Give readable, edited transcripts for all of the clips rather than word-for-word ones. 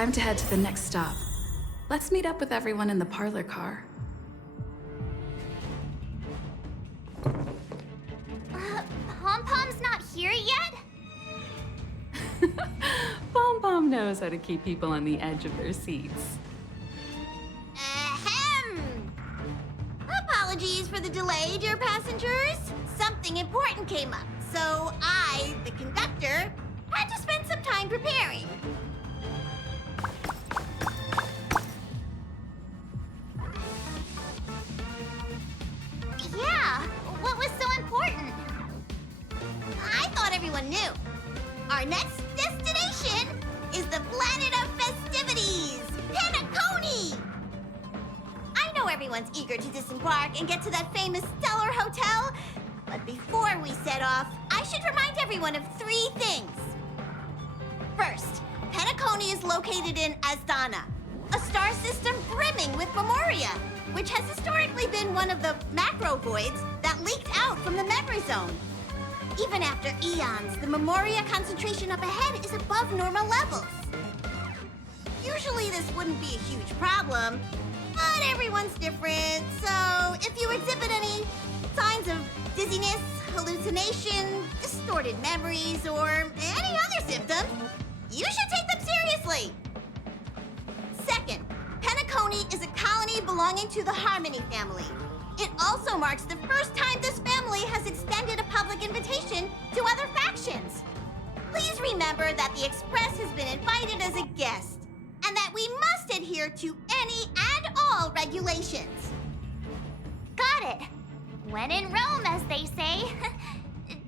Time to head to the next stop. Let's meet up with everyone in the parlor car. Pom-Pom's not here yet? Pom-Pom knows how to keep people on the edge of their seats. Ahem! Apologies for the delay, dear passengers. Something important came up, so I, the conductor, had to spend some time preparing. Yeah, what was so important? I thought everyone knew. Our next destination is the planet of festivities, Penacony! I know everyone's eager to disembark and get to that famous Stellar Hotel, but before we set off, I should remind everyone of 3 things. First, Penacony is located in Asdana, a star system brimming with memoria, which has historically been one of the macro voids that leaked out from the memory zone. Even after eons, the memoria concentration up ahead is above normal levels. Usually this wouldn't be a huge problem, but everyone's different, so if you exhibit any signs of dizziness, hallucination, distorted memories, or any other symptoms, you should take them seriously. Second, Penacony is a colony belonging to the Harmony family. It also marks the first time this family has extended a public invitation to other factions. Please remember that the Express has been invited as a guest, and that we must adhere to any and all regulations. Got it. When in Rome, as they say.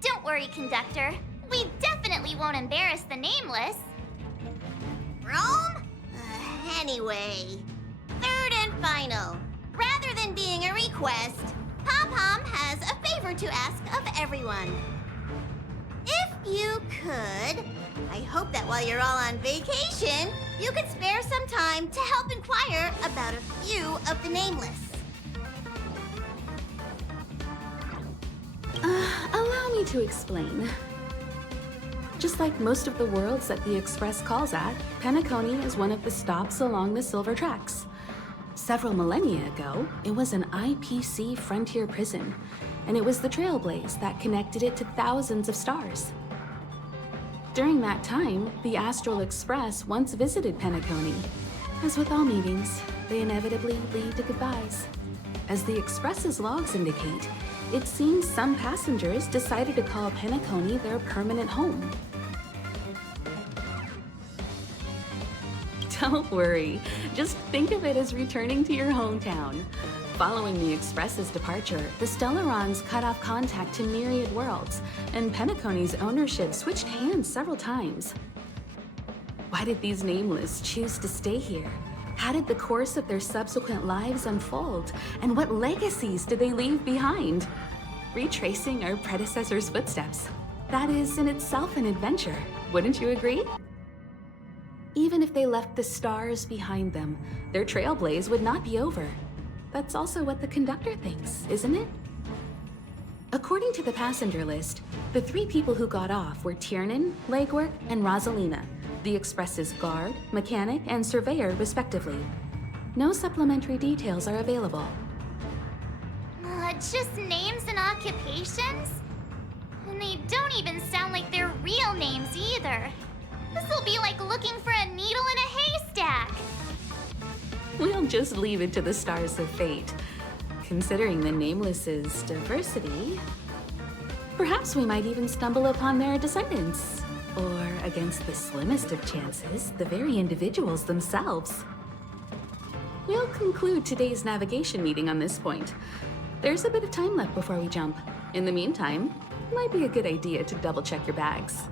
Don't worry, conductor. We definitely won't embarrass the nameless. Rome? Anyway, third and final. Rather than being a request, Pom-Pom has a favor to ask of everyone. If you could, I hope that while you're all on vacation, you could spare some time to help inquire about a few of the nameless. Allow me to explain. Just like most of the worlds that the Express calls at, Penacony is one of the stops along the Silver Tracks. Several millennia ago, it was an IPC frontier prison, and it was the Trailblaze that connected it to thousands of stars. During that time, the Astral Express once visited Penacony. As with all meetings, they inevitably lead to goodbyes. As the Express's logs indicate, it seems some passengers decided to call Penacony their permanent home. Don't worry, just think of it as returning to your hometown. Following the Express's departure, the Stellarons cut off contact to myriad worlds, and Penacony's ownership switched hands several times. Why did these nameless choose to stay here? How did the course of their subsequent lives unfold? And what legacies did they leave behind? Retracing our predecessors' footsteps. That is in itself an adventure, wouldn't you agree? Even if they left the stars behind them, their trailblaze would not be over. That's also what the conductor thinks, isn't it? According to the passenger list, the 3 people who got off were Tiernan, Legwork, and Rosalina, the Express's guard, mechanic, and surveyor, respectively. No supplementary details are available. Just names and occupations? And they don't even sound like their real names either. This'll be like looking for a needle in a haystack. We'll just leave it to the stars of fate. Considering the Nameless's diversity, perhaps we might even stumble upon their descendants. Or, against the slimmest of chances, the very individuals themselves. We'll conclude today's navigation meeting on this point. There's a bit of time left before we jump. In the meantime, it might be a good idea to double-check your bags.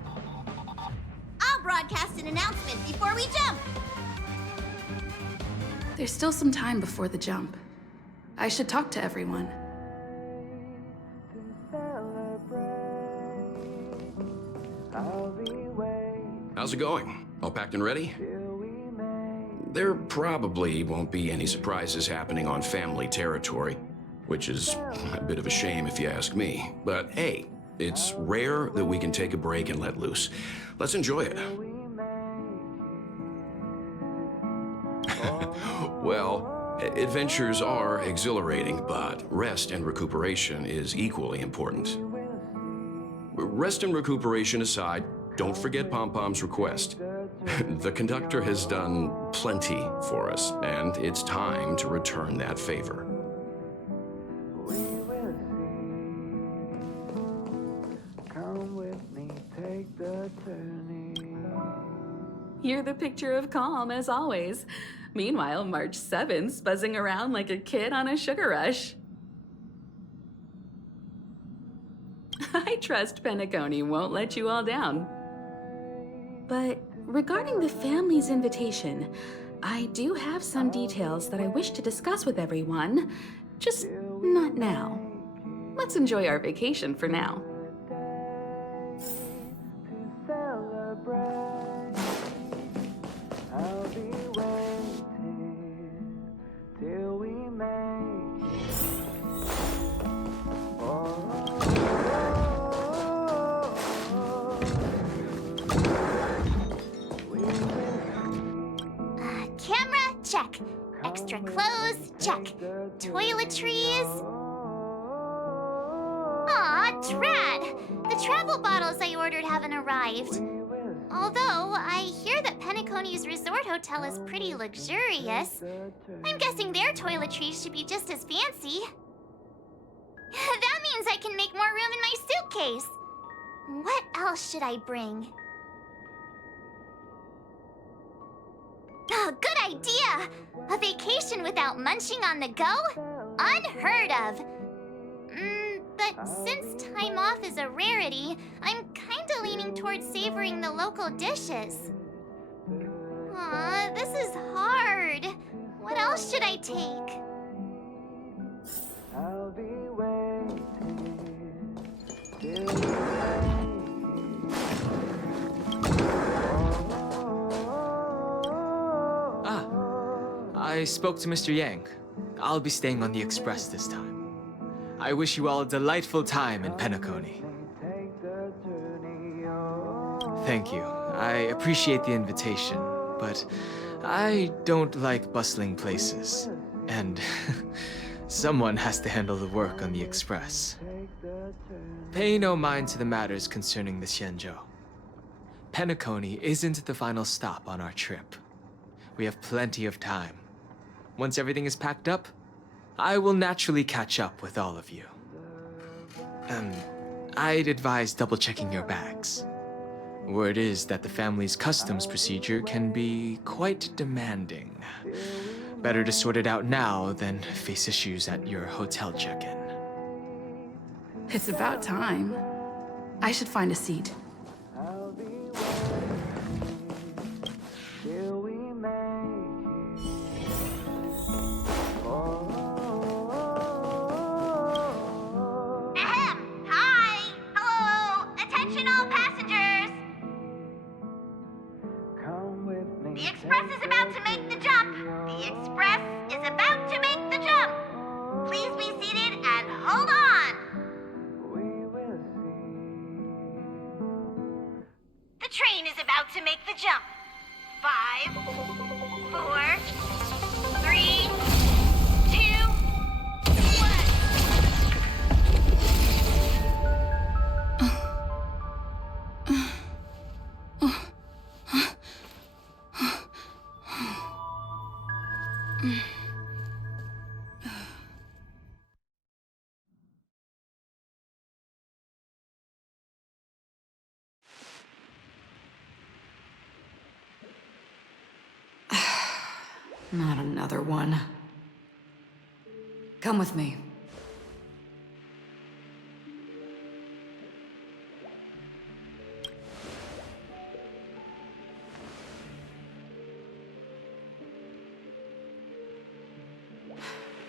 I'll broadcast an announcement before we jump. There's still some time before the jump. I should talk to everyone. How's it going? All packed and ready? There probably won't be any surprises happening on family territory, which is a bit of a shame if you ask me. But hey, it's rare that we can take a break and let loose. Let's enjoy it. Well, adventures are exhilarating, but rest and recuperation is equally important. Rest and recuperation aside, don't forget Pom-Pom's request. The conductor has done plenty for us, and it's time to return that favor. You're the picture of calm, as always. Meanwhile, March 7th's buzzing around like a kid on a sugar rush. I trust Penacony won't let you all down. But regarding the family's invitation, I do have some details that I wish to discuss with everyone, just not now. Let's enjoy our vacation for now. Camera, check. Extra clothes, check. Toiletries. Aw, trad! The travel bottles I ordered haven't arrived. Although, I hear that Penacony's resort hotel is pretty luxurious. I'm guessing their toiletries should be just as fancy. That means I can make more room in my suitcase. What else should I bring? Oh, good idea! A vacation without munching on the go? Unheard of! But since time off is a rarity, I'm kinda leaning towards savoring the local dishes. Aw, this is hard. What else should I take? I'll be waiting till I spoke to Mr. Yang. I'll be staying on the express this time. I wish you all a delightful time in Penacony. Thank you. I appreciate the invitation, but I don't like bustling places. And someone has to handle the work on the express. Pay no mind to the matters concerning the Xianzhou. Penacony isn't the final stop on our trip. We have plenty of time. Once everything is packed up, I will naturally catch up with all of you. I'd advise double-checking your bags. Word is that the family's customs procedure can be quite demanding. Better to sort it out now than face issues at your hotel check-in. It's about time. I should find a seat. Not another one. Come with me.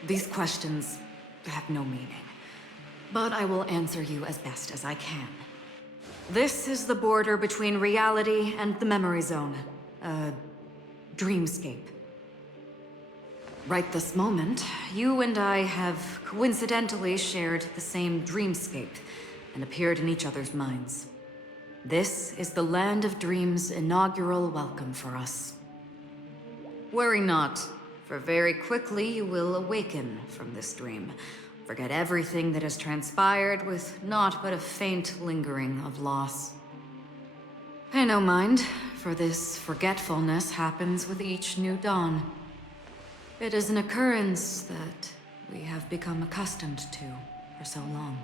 These questions have no meaning, but I will answer you as best as I can. This is the border between reality and the memory zone, a dreamscape. Right this moment, you and I have coincidentally shared the same dreamscape and appeared in each other's minds. This is the Land of Dreams' inaugural welcome for us. Worry not, for very quickly you will awaken from this dream. Forget everything that has transpired with naught but a faint lingering of loss. Pay no mind, for this forgetfulness happens with each new dawn. It is an occurrence that we have become accustomed to for so long.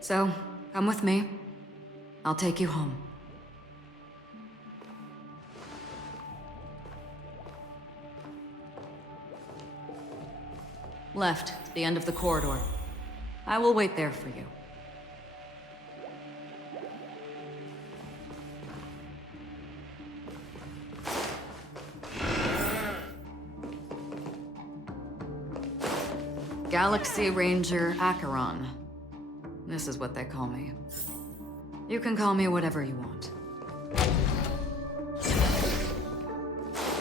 So, come with me. I'll take you home. Left, to the end of the corridor. I will wait there for you. Galaxy Ranger Acheron. This is what they call me. You can call me whatever you want.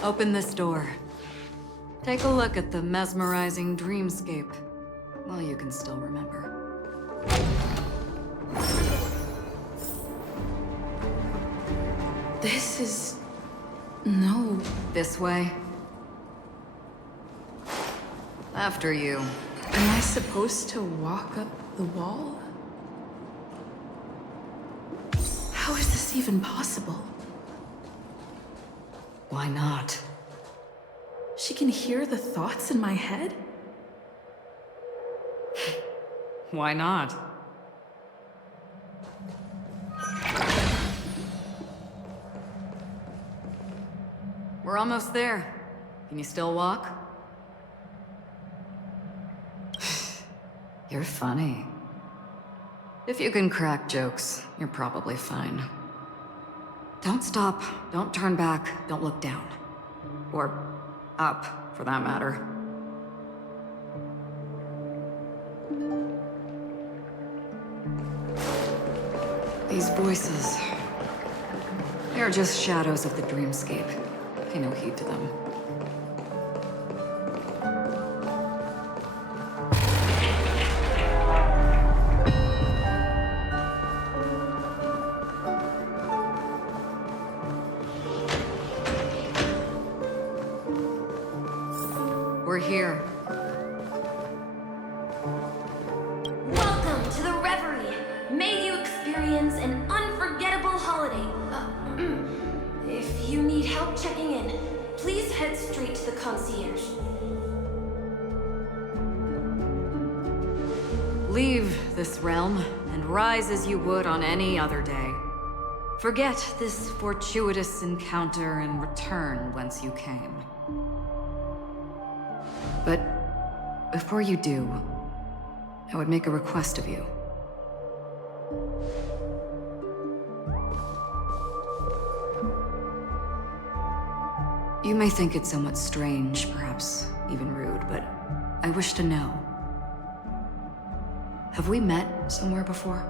Open this door. Take a look at the mesmerizing dreamscape while you can still remember. This is... no. This way. After you. Am I supposed to walk up the wall? How is this even possible? Why not? She can hear the thoughts in my head? Why not? We're almost there. Can you still walk? You're funny. If you can crack jokes, you're probably fine. Don't stop, don't turn back, don't look down. Or up, for that matter. These voices... they're just shadows of the dreamscape. Pay no heed to them. We're here. Welcome to the Reverie. May you experience an unforgettable holiday. If you need help checking in, please head straight to the concierge. Leave this realm and rise as you would on any other day. Forget this fortuitous encounter and return whence you came. But before you do, I would make a request of you. You may think it somewhat strange, perhaps even rude, but I wish to know. Have we met somewhere before?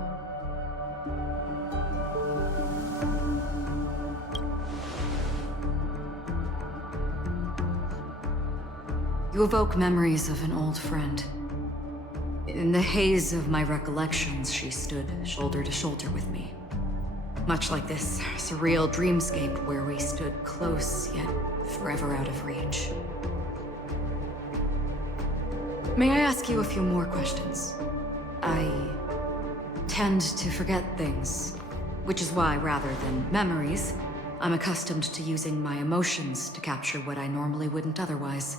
You evoke memories of an old friend. In the haze of my recollections, she stood shoulder to shoulder with me. Much like this surreal dreamscape where we stood close, yet forever out of reach. May I ask you a few more questions? I tend to forget things, which is why, rather than memories, I'm accustomed to using my emotions to capture what I normally wouldn't otherwise.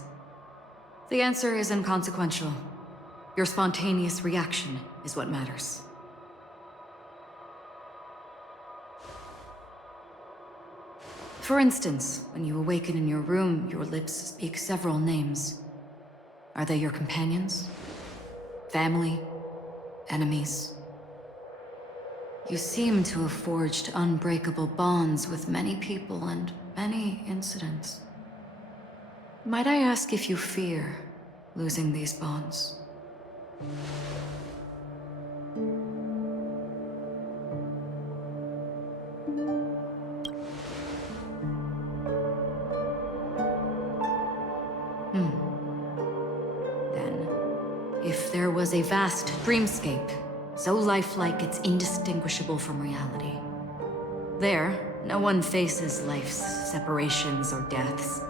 The answer is inconsequential. Your spontaneous reaction is what matters. For instance, when you awaken in your room, your lips speak several names. Are they your companions? Family? Enemies? You seem to have forged unbreakable bonds with many people and many incidents. Might I ask if you fear losing these bonds? Then, if there was a vast dreamscape, so lifelike it's indistinguishable from reality, there, No one faces life's separations or deaths.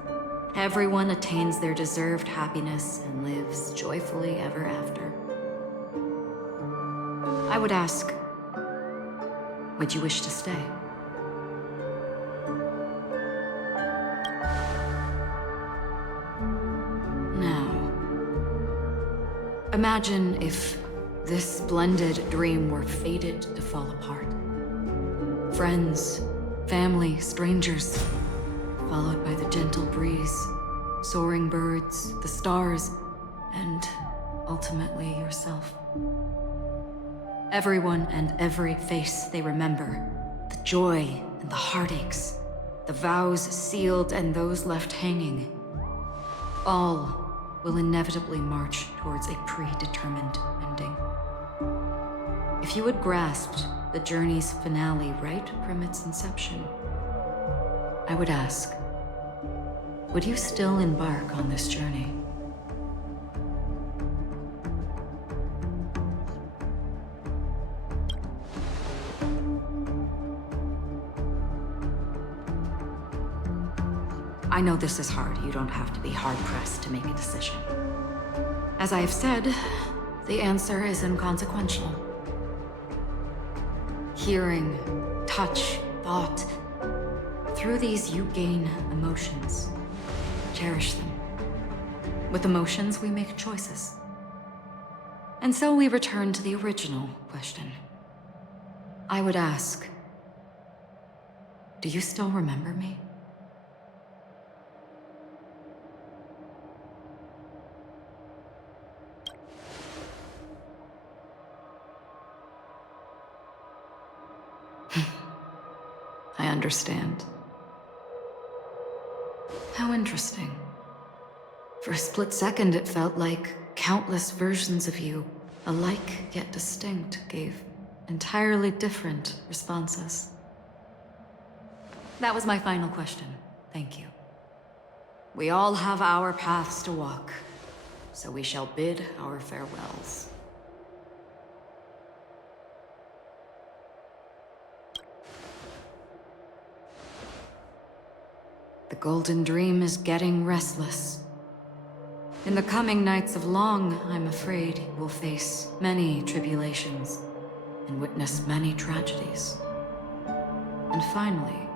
Everyone attains their deserved happiness and lives joyfully ever after. I would ask, would you wish to stay? Now, imagine if this splendid dream were fated to fall apart. Friends, family, strangers, followed by the gentle breeze, soaring birds, the stars, and ultimately yourself. Everyone and every face they remember, the joy and the heartaches, the vows sealed and those left hanging, all will inevitably march towards a predetermined ending. If you had grasped the journey's finale right from its inception, I would ask, would you still embark on this journey? I know this is hard. You don't have to be hard-pressed to make a decision. As I have said, the answer is inconsequential. Hearing, touch, thought, through these you gain emotions. Cherish them. With emotions, we make choices. And so we return to the original question. I would ask, do you still remember me? I understand. How interesting. For a split second, it felt like countless versions of you, alike yet distinct, gave entirely different responses. That was my final question. Thank you. We all have our paths to walk, so we shall bid our farewells. The Golden Dream is getting restless. In the coming nights of Long, I'm afraid you will face many tribulations and witness many tragedies. And finally,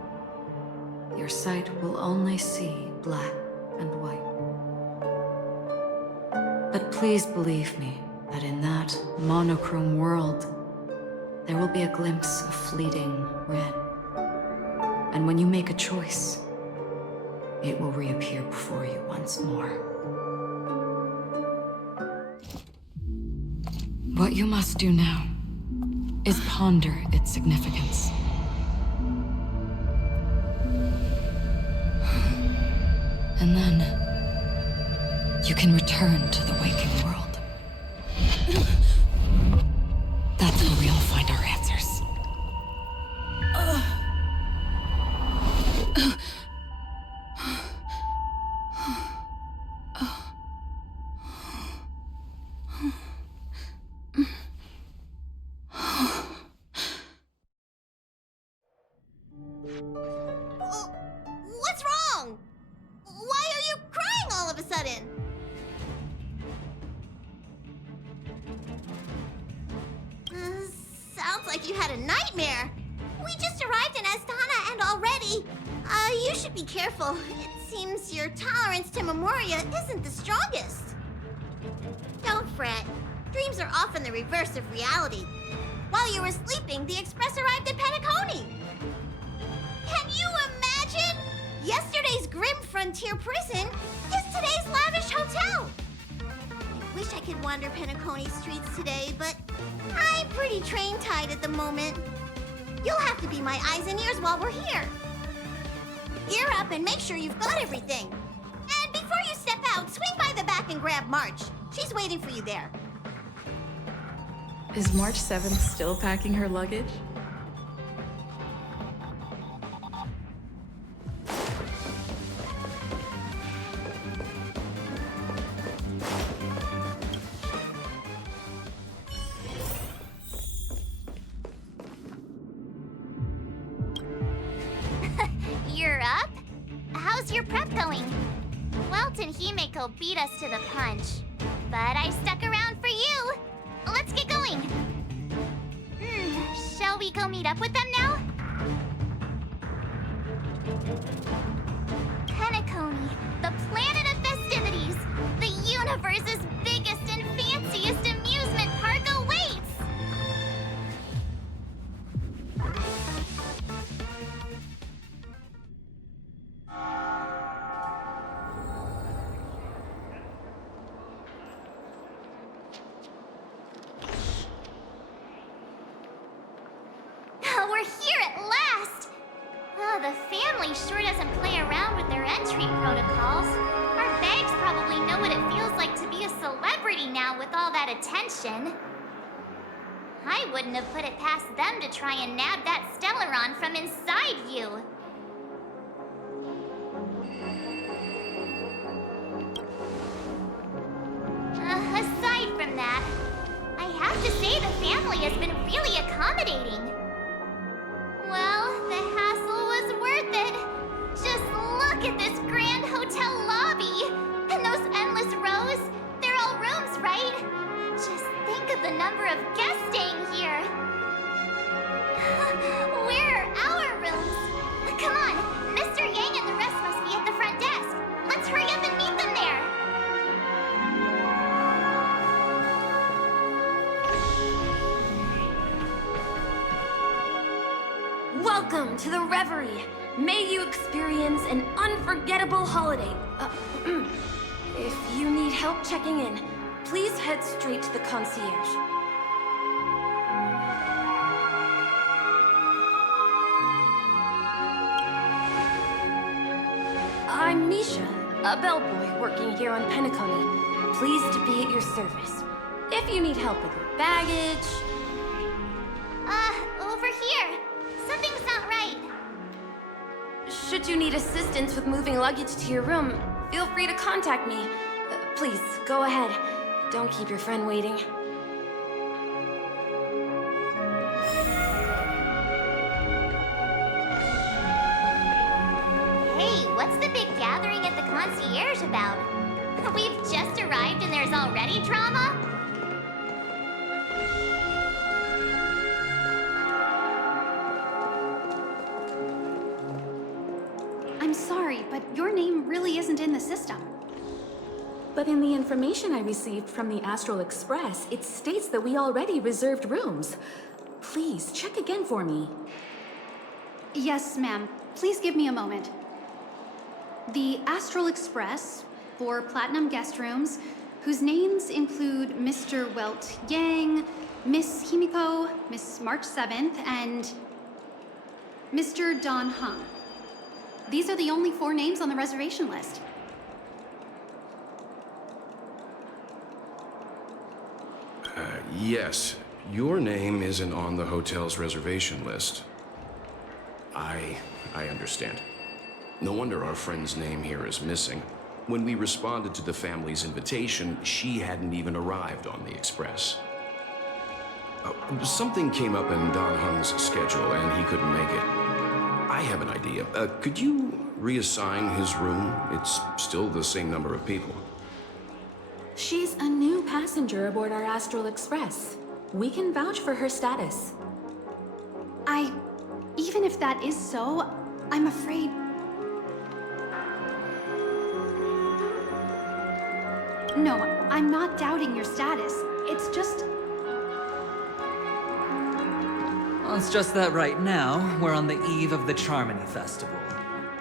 your sight will only see black and white. But please believe me that in that monochrome world, there will be a glimpse of fleeting red. And when you make a choice, it will reappear before you once more. What you must do now is ponder its significance. And then you can return to the waking world. That's where we all find our answers. What's wrong? Why are you crying all of a sudden? Sounds like you had a nightmare. We just arrived in Astana and already... you should be careful. It seems your tolerance to Memoria isn't the strongest. Don't fret. Dreams are often the reverse of reality. While you were sleeping, the Express arrived at Penacony. Can you imagine? Yesterday's grim frontier prison is today's lavish hotel. I wish I could wander Penacony streets today, but I'm pretty train-tied at the moment. You'll have to be my eyes and ears while we're here. Gear up and make sure you've got everything. And before you step out, swing by the back and grab March. She's waiting for you there. Is March 7th still packing her luggage? and Himeko beat us to the punch. But I stuck around for you. Let's get going. Shall we go meet up with them now? Penacony, the planet of festivities. The universe's biggest and fanciest amusement park awaits! We're here at last! Oh, the family sure doesn't play around with their entry protocols. Our bags probably know what it feels like to be a celebrity now with all that attention. I wouldn't have put it past them to try and nab that Stellaron from inside you. Aside from that, I have to say the family has been really accommodating. Well, the hassle was worth it. Just look at this grand hotel lobby. And those endless rows. They're all rooms, right? Just think of the number of guests staying here. Where are our rooms? Come on, Mr. Yang and the rest must be at the front desk. Let's hurry up and meet them there. Welcome to the Reverie. May you experience an unforgettable holiday. If you need help checking in, please head straight to the concierge. I'm Misha, a bellboy working here on Penacony. Pleased to be at your service. If you need help with your baggage... Over here. Something's not right. Should you need assistance with moving luggage to your room, feel free to contact me. Please, go ahead. Don't keep your friend waiting. Hey, what's the big gathering at the concierge about? We've just arrived and there's already drama? I'm sorry, but your name really isn't in the system. But in the information I received from the Astral Express, it states that we already reserved rooms. Please, check again for me. Yes, ma'am. Please give me a moment. The Astral Express, for Platinum guest rooms, whose names include Mr. Welt Yang, Miss Himiko, Miss March 7th, and Mr. Don Hung. These are the only 4 names on the reservation list. Yes. Your name isn't on the hotel's reservation list. I understand. No wonder our friend's name here is missing. When we responded to the family's invitation, she hadn't even arrived on the express. Something came up in Don Hung's schedule and he couldn't make it. I have an idea. Could you reassign his room? It's still the same number of people. She's a new passenger aboard our Astral Express. We can vouch for her status. Even if that is so, I'm afraid... No, I'm not doubting your status. It's just... Well, it's just that right now, we're on the eve of the Charmony Festival.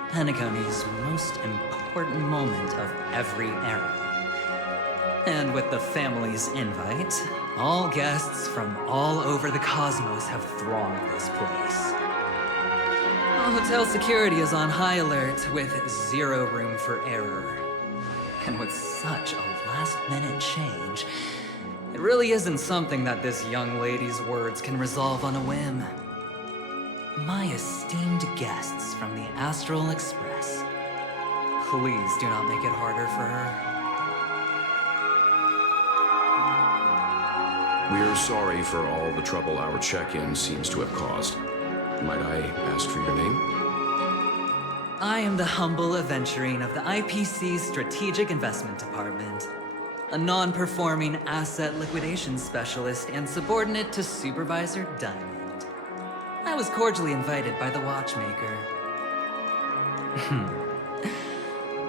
Penacony's most important moment of every era. And with the family's invite, all guests from all over the cosmos have thronged this place. Hotel security is on high alert with 0 room for error. And with such a last-minute change, it really isn't something that this young lady's words can resolve on a whim. My esteemed guests from the Astral Express, please do not make it harder for her. We're sorry for all the trouble our check-in seems to have caused. Might I ask for your name? I am the humble aventurine of the IPC's Strategic Investment Department, a non-performing asset liquidation specialist and subordinate to Supervisor Diamond. I was cordially invited by the watchmaker.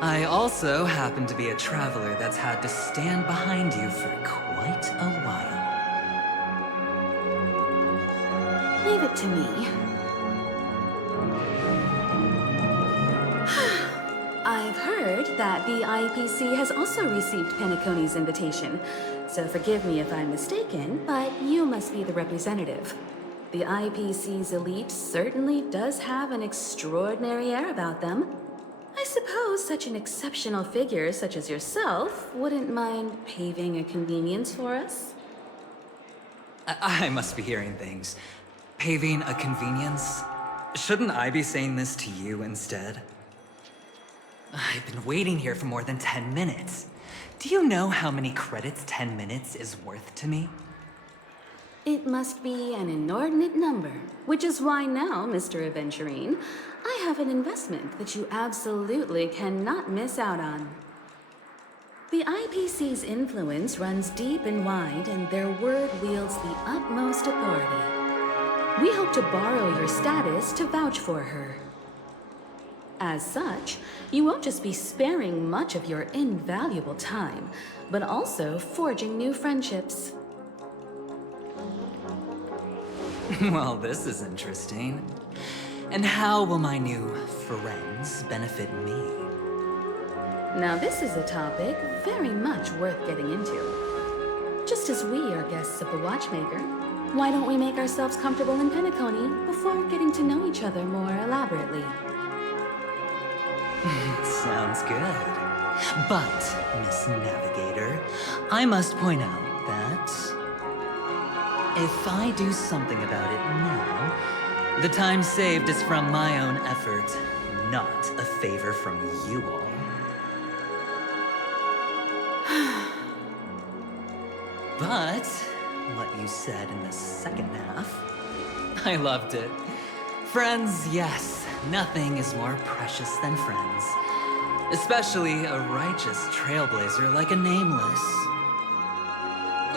I also happen to be a traveler that's had to stand behind you for quite a while. Leave it to me. I've heard that the IPC has also received Penacony's invitation, so forgive me if I'm mistaken, but you must be the representative. The IPC's elite certainly does have an extraordinary air about them. I suppose such an exceptional figure such as yourself wouldn't mind paving a convenience for us? I must be hearing things. Paving a convenience? Shouldn't I be saying this to you instead? I've been waiting here for more than 10 minutes. Do you know how many credits 10 minutes is worth to me? It must be an inordinate number, which is why now, Mr. Aventurine, I have an investment that you absolutely cannot miss out on. The IPC's influence runs deep and wide, and their word wields the utmost authority. We hope to borrow your status to vouch for her. As such, you won't just be sparing much of your invaluable time, but also forging new friendships. Well, this is interesting. And how will my new friends benefit me? Now this is a topic very much worth getting into. Just as we are guests of the Watchmaker, why don't we make ourselves comfortable in Penacony before getting to know each other more elaborately? Sounds good. But, Miss Navigator, I must point out that if I do something about it now, the time saved is from my own effort, not a favor from you all. But what you said in the second half, I loved it. Friends, yes, nothing is more precious than friends. Especially a righteous trailblazer like a Nameless.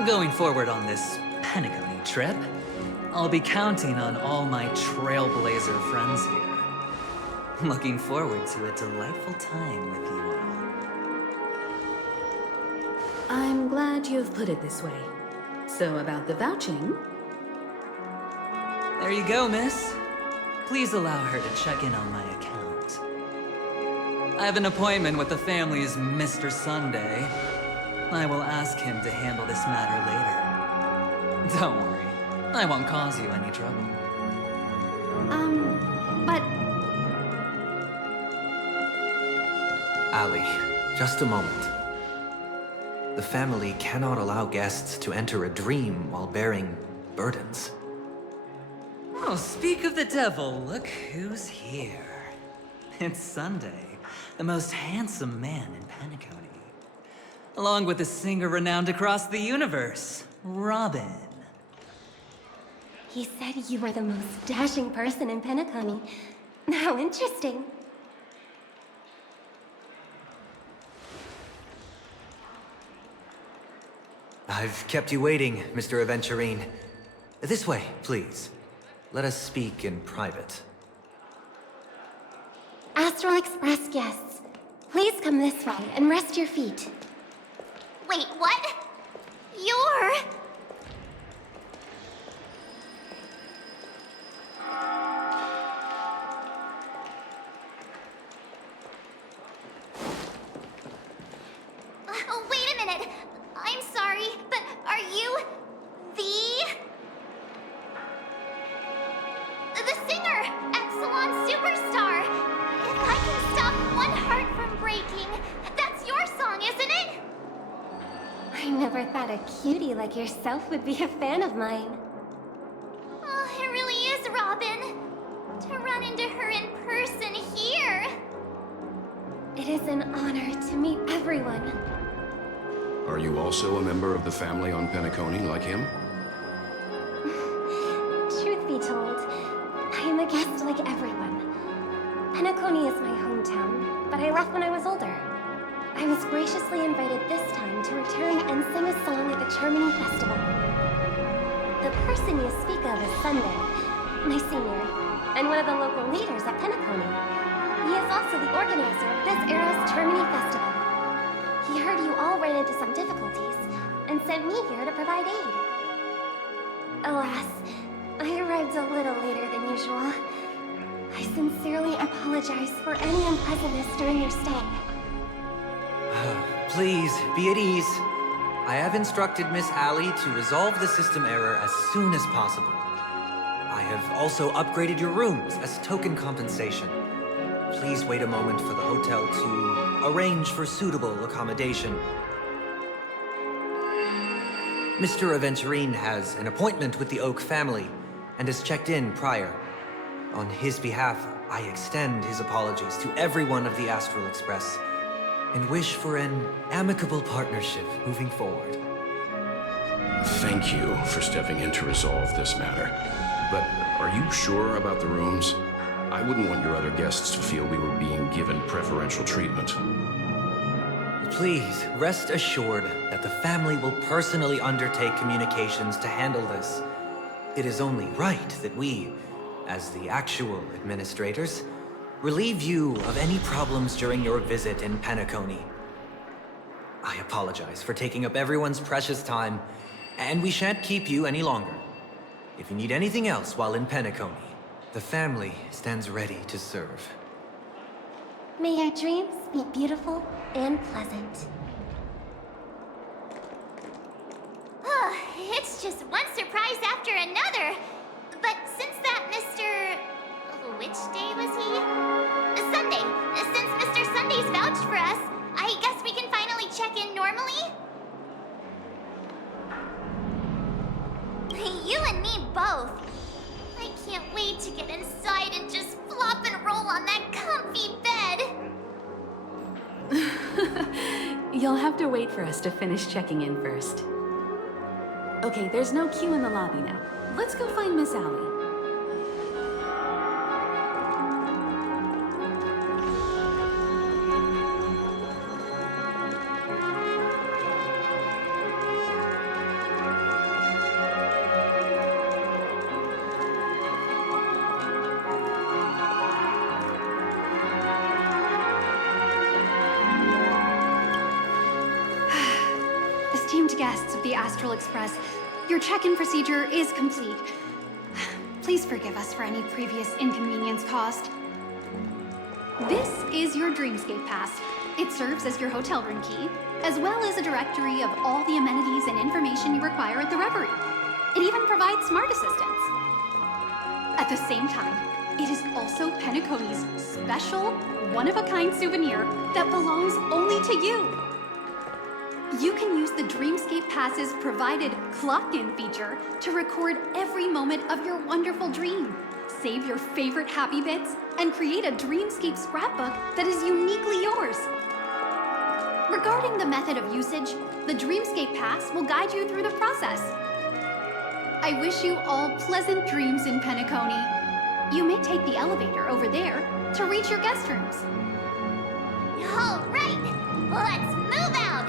Going forward on this Penacony trip, I'll be counting on all my trailblazer friends here. Looking forward to a delightful time with you all. I'm glad you've put it this way. So about the vouching... There you go, miss. Please allow her to check in on my account. I have an appointment with the family's Mr. Sunday. I will ask him to handle this matter later. Don't worry, I won't cause you any trouble. But... Ali, just a moment. The family cannot allow guests to enter a dream while bearing burdens. Oh, speak of the devil, look who's here. It's Sunday, the most handsome man in Penacony. Along with a singer renowned across the universe, Robin. He said you were the most dashing person in Penacony. How interesting. I've kept you waiting, Mr. Aventurine. This way, please. Let us speak in private. Astral Express guests, please come this way and rest your feet. Wait, what? You're... Oh, wait a minute. I'm sorry, but are you... the singer, Epsilon Superstar? If I can stop one heart from breaking, that's your song, isn't it? I never thought a cutie like yourself would be a fan of mine. Oh, it really is, Robin. To run into her in person here. It is an honor to meet everyone. Are you also a member of the family on Penacony like him? Truth be told, I am a guest like everyone. Penacony is my hometown, but I left when I was older. I was graciously invited this time to return and sing a song at the Charmony Festival. The person you speak of is Sunday, my senior, and one of the local leaders at Penacony. He is also the organizer of this era's Charmony Festival. He heard you all ran into some difficulties, and sent me here to provide aid. Alas, I arrived a little later than usual. I sincerely apologize for any unpleasantness during your stay. Please, be at ease. I have instructed Miss Allie to resolve the system error as soon as possible. I have also upgraded your rooms as token compensation. Please wait a moment for the hotel to arrange for suitable accommodation. Mr. Aventurine has an appointment with the Oak family and has checked in prior. On his behalf, I extend his apologies to everyone of the Astral Express and wish for an amicable partnership moving forward. Thank you for stepping in to resolve this matter. But are you sure about the rooms? I wouldn't want your other guests to feel we were being given preferential treatment. Please, rest assured that the family will personally undertake communications to handle this. It is only right that we, as the actual administrators, relieve you of any problems during your visit in Penacony. I apologize for taking up everyone's precious time, and we shan't keep you any longer. If you need anything else while in Penacony, the family stands ready to serve. May your dreams be beautiful and pleasant. It's just one surprise after another. But since that Mr... which day was he? Sunday. Since Mr. Sunday's vouched for us, I guess we can finally check in normally? You and me both. I can't wait to get inside and just flop and roll on that comfy bed. You'll have to wait for us to finish checking in first. Okay, there's no queue in the lobby now. Let's go find Miss Allie. Esteemed guests of the Astral Express, your check-in procedure is complete. Please forgive us for any previous inconvenience caused. This is your Dreamscape Pass. It serves as your hotel room key, as well as a directory of all the amenities and information you require at the Reverie. It even provides smart assistants. At the same time, it is also Penacony's special, one-of-a-kind souvenir that belongs only to you. You can use the Dreamscape Pass's provided clock-in feature to record every moment of your wonderful dream, save your favorite happy bits, and create a Dreamscape scrapbook that is uniquely yours. Regarding the method of usage, the Dreamscape Pass will guide you through the process. I wish you all pleasant dreams in Penacony. You may take the elevator over there to reach your guest rooms. All right, let's move out.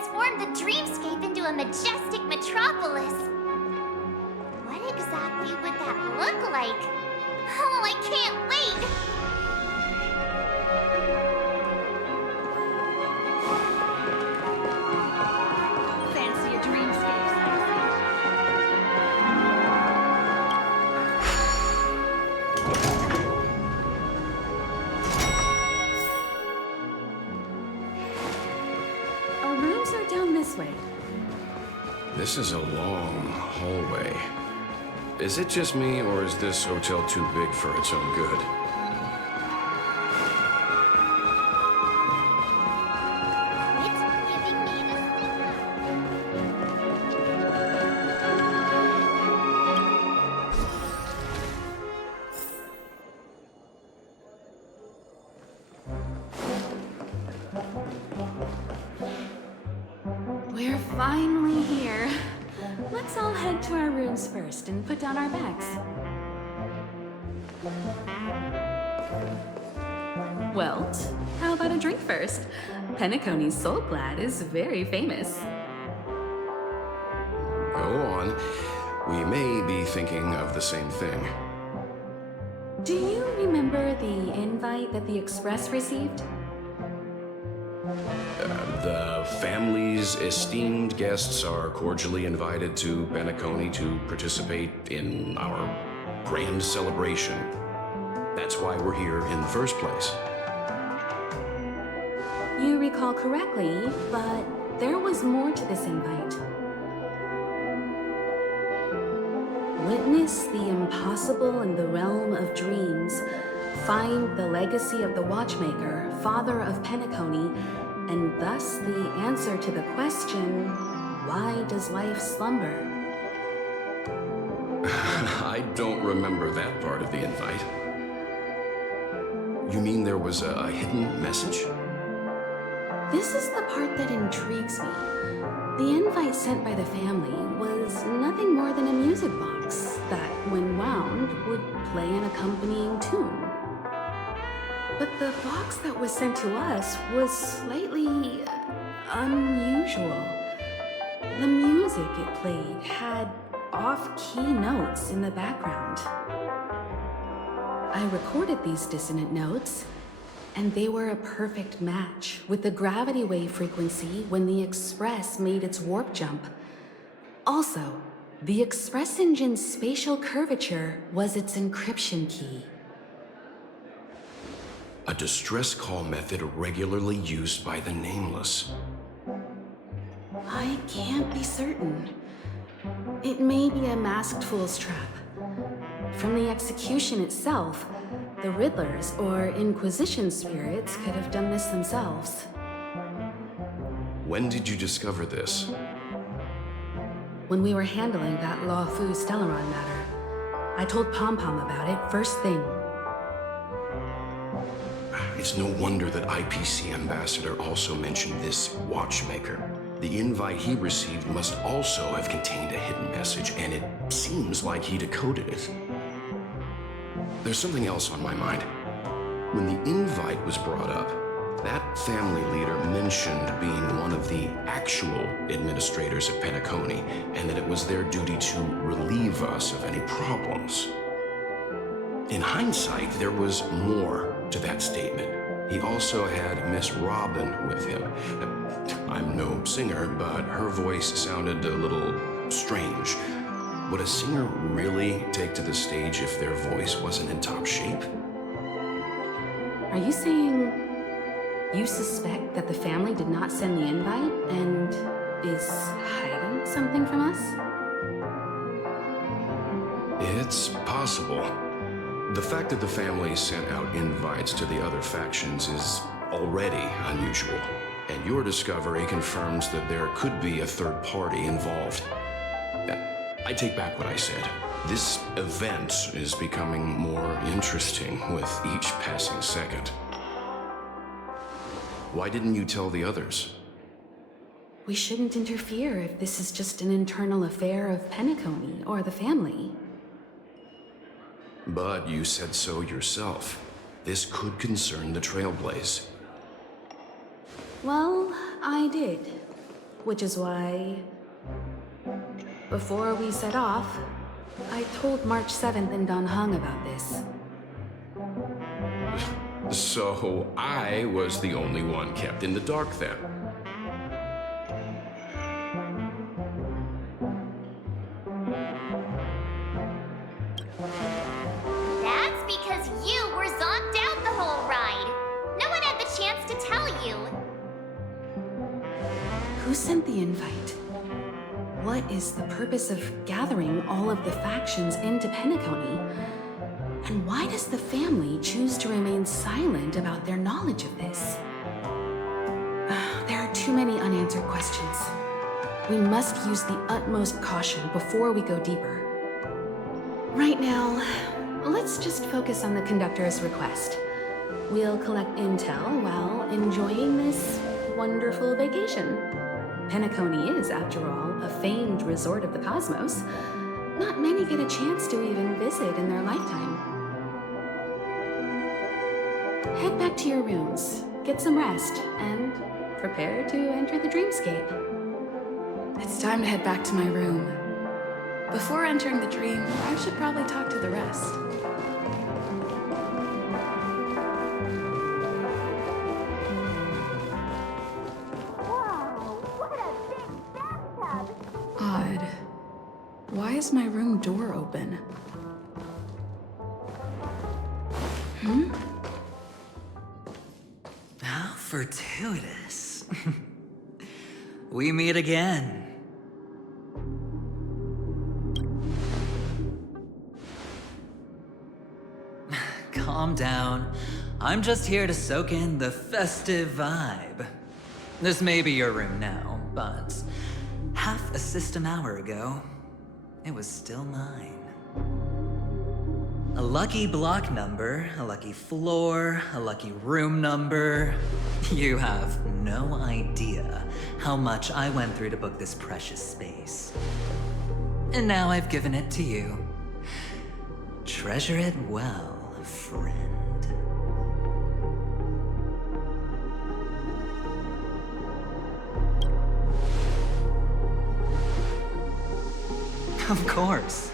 transform the dreamscape into a majestic metropolis. What exactly would that look like? Oh, I can't wait! Fancy a dreamscape. Our rooms are down this way. This is a long hallway. Is it just me, or is this hotel too big for its own good? It's giving me the... We're finally here. Let's all head to our rooms first and put down our bags. Well, how about a drink first? Penacony's Soul Glad is very famous. Go on. We may be thinking of the same thing. Do you remember the invite that the Express received? The family's esteemed guests are cordially invited to Penacony to participate in our grand celebration. That's why we're here in the first place. You recall correctly, but there was more to this invite. Witness the impossible in the realm of dreams. Find the legacy of the Watchmaker, father of Penacony, and thus the answer to the question, why does life slumber? I don't remember that part of the invite. You mean there was a hidden message? This is the part that intrigues me. The invite sent by the family was nothing more than a music box that, when wound, would play an accompanying tune. But the box that was sent to us was slightly unusual. The music it played had off-key notes in the background. I recorded these dissonant notes, and they were a perfect match with the gravity wave frequency when the Express made its warp jump. Also, the Express engine's spatial curvature was its encryption key. A distress call method regularly used by the Nameless. I can't be certain. It may be a masked fool's trap. From the execution itself, the Riddlers or Inquisition spirits could have done this themselves. When did you discover this? When we were handling that Law Fu Stellaron matter, I told Pom Pom about it first thing. It's no wonder that IPC Ambassador also mentioned this Watchmaker. The invite he received must also have contained a hidden message, and it seems like he decoded it. There's something else on my mind. When the invite was brought up, that family leader mentioned being one of the actual administrators of Penacony, and that it was their duty to relieve us of any problems. In hindsight, there was more to that statement. He also had Miss Robin with him. I'm no singer, but her voice sounded a little strange. Would a singer really take to the stage if their voice wasn't in top shape? Are you saying you suspect that the family did not send the invite and is hiding something from us? It's possible. The fact that the family sent out invites to the other factions is already unusual, and your discovery confirms that there could be a third party involved. I take back what I said. This event is becoming more interesting with each passing second. Why didn't you tell the others? We shouldn't interfere if this is just an internal affair of Penacony or the family. But you said so yourself. This could concern the Trailblaze. Well, I did. which is why, before we set off, I told March 7th and Don Hung about this. So I was the only one kept in the dark then. That's because you were zonked out the whole ride. No one had the chance to tell you. Who sent the invite? What is the purpose of gathering all of the factions into Penacony? And why does the family choose to remain silent about their knowledge of this? There are too many unanswered questions. We must use the utmost caution before we go deeper. Right now, let's just focus on the conductor's request. We'll collect intel while enjoying this wonderful vacation. Penacony is, after all, a famed resort of the cosmos. Not many get a chance to even visit in their lifetime. Head back to your rooms, get some rest, and prepare to enter the dreamscape. It's time to head back to my room. Before entering the dream, I should probably talk to the rest. Odd. Why is my room door open? How fortuitous. We meet again. Calm down. I'm just here to soak in the festive vibe. This may be your room now, but half a system hour ago, it was still mine. A lucky block number, a lucky floor, a lucky room number. You have no idea how much I went through to book this precious space. And now I've given it to you. Treasure it well, friend. Of course.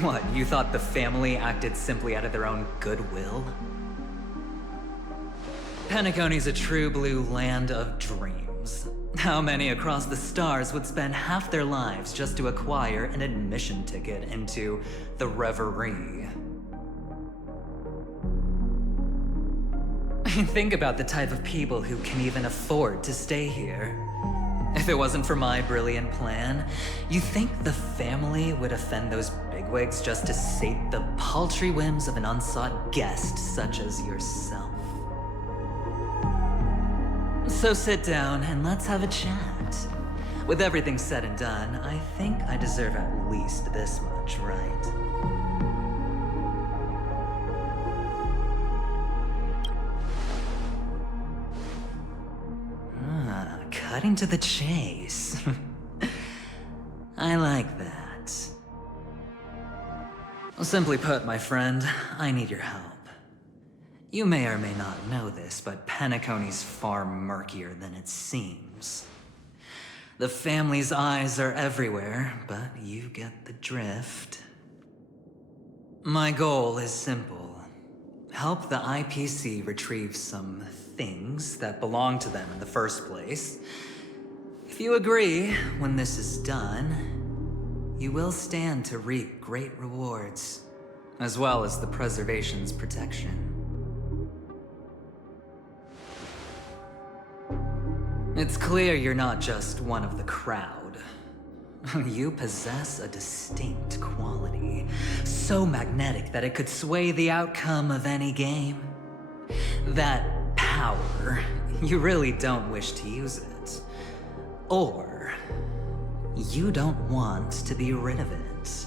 What, you thought the family acted simply out of their own goodwill? Penacony's a true blue land of dreams. How many across the stars would spend half their lives just to acquire an admission ticket into the reverie? Think about the type of people who can even afford to stay here. If it wasn't for my brilliant plan, you think the family would offend those bigwigs just to sate the paltry whims of an unsought guest such as yourself? So sit down and let's have a chat. With everything said and done, I think I deserve at least this much, right? Cutting to the chase. I like that. Well, simply put, my friend, I need your help. You may or may not know this, but Penacony's far murkier than it seems. The family's eyes are everywhere, but you get the drift. My goal is simple. Help the IPC retrieve some things that belong to them in the first place. If you agree, when this is done, you will stand to reap great rewards, as well as the preservation's protection. It's clear you're not just one of the crowd. You possess a distinct quality, so magnetic that it could sway the outcome of any game. That power, you really don't wish to use it. Or, you don't want to be rid of it.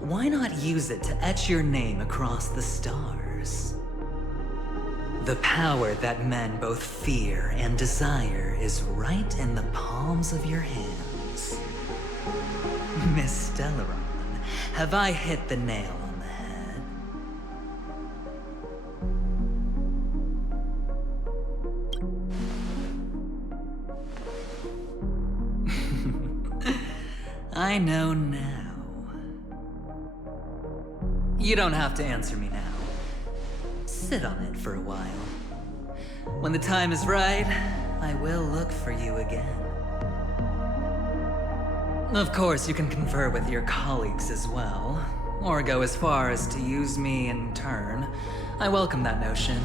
Why not use it to etch your name across the stars? The power that men both fear and desire is right in the palms of your hands. Miss Stellaron, have I hit the nail on the head? I know now. You don't have to answer me now. Sit on it for a while. When the time is right, I will look for you again. Of course, you can confer with your colleagues as well, or go as far as to use me in turn. I welcome that notion,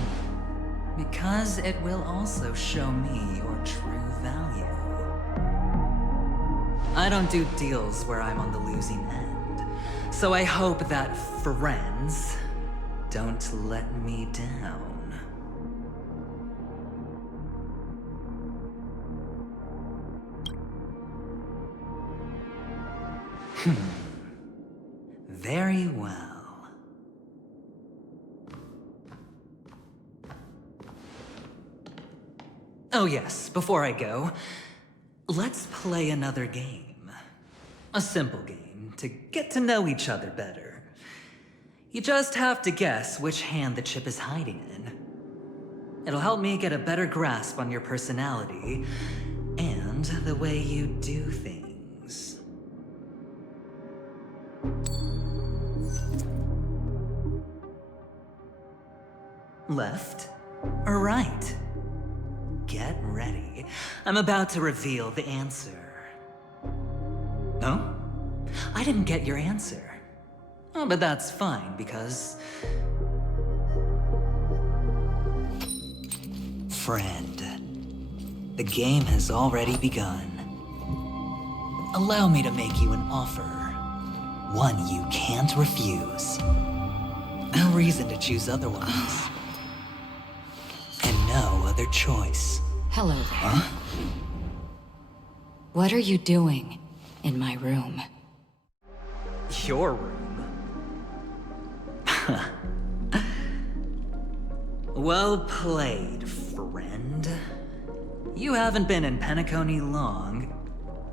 because it will also show me your true value. I don't do deals where I'm on the losing end, so I hope that friends don't let me down. Very well. Oh yes, before I go, let's play another game. A simple game to get to know each other better. You just have to guess which hand the chip is hiding in. It'll help me get a better grasp on your personality and the way you do things. Left or right? Get ready. I'm about to reveal the answer. No? I didn't get your answer. Oh, but that's fine, because... Friend, the game has already begun. Allow me to make you an offer. One you can't refuse. No reason to choose otherwise. And no other choice. Hello there. Huh? What are you doing in my room? Your room? Well played, friend. You haven't been in Penacony long,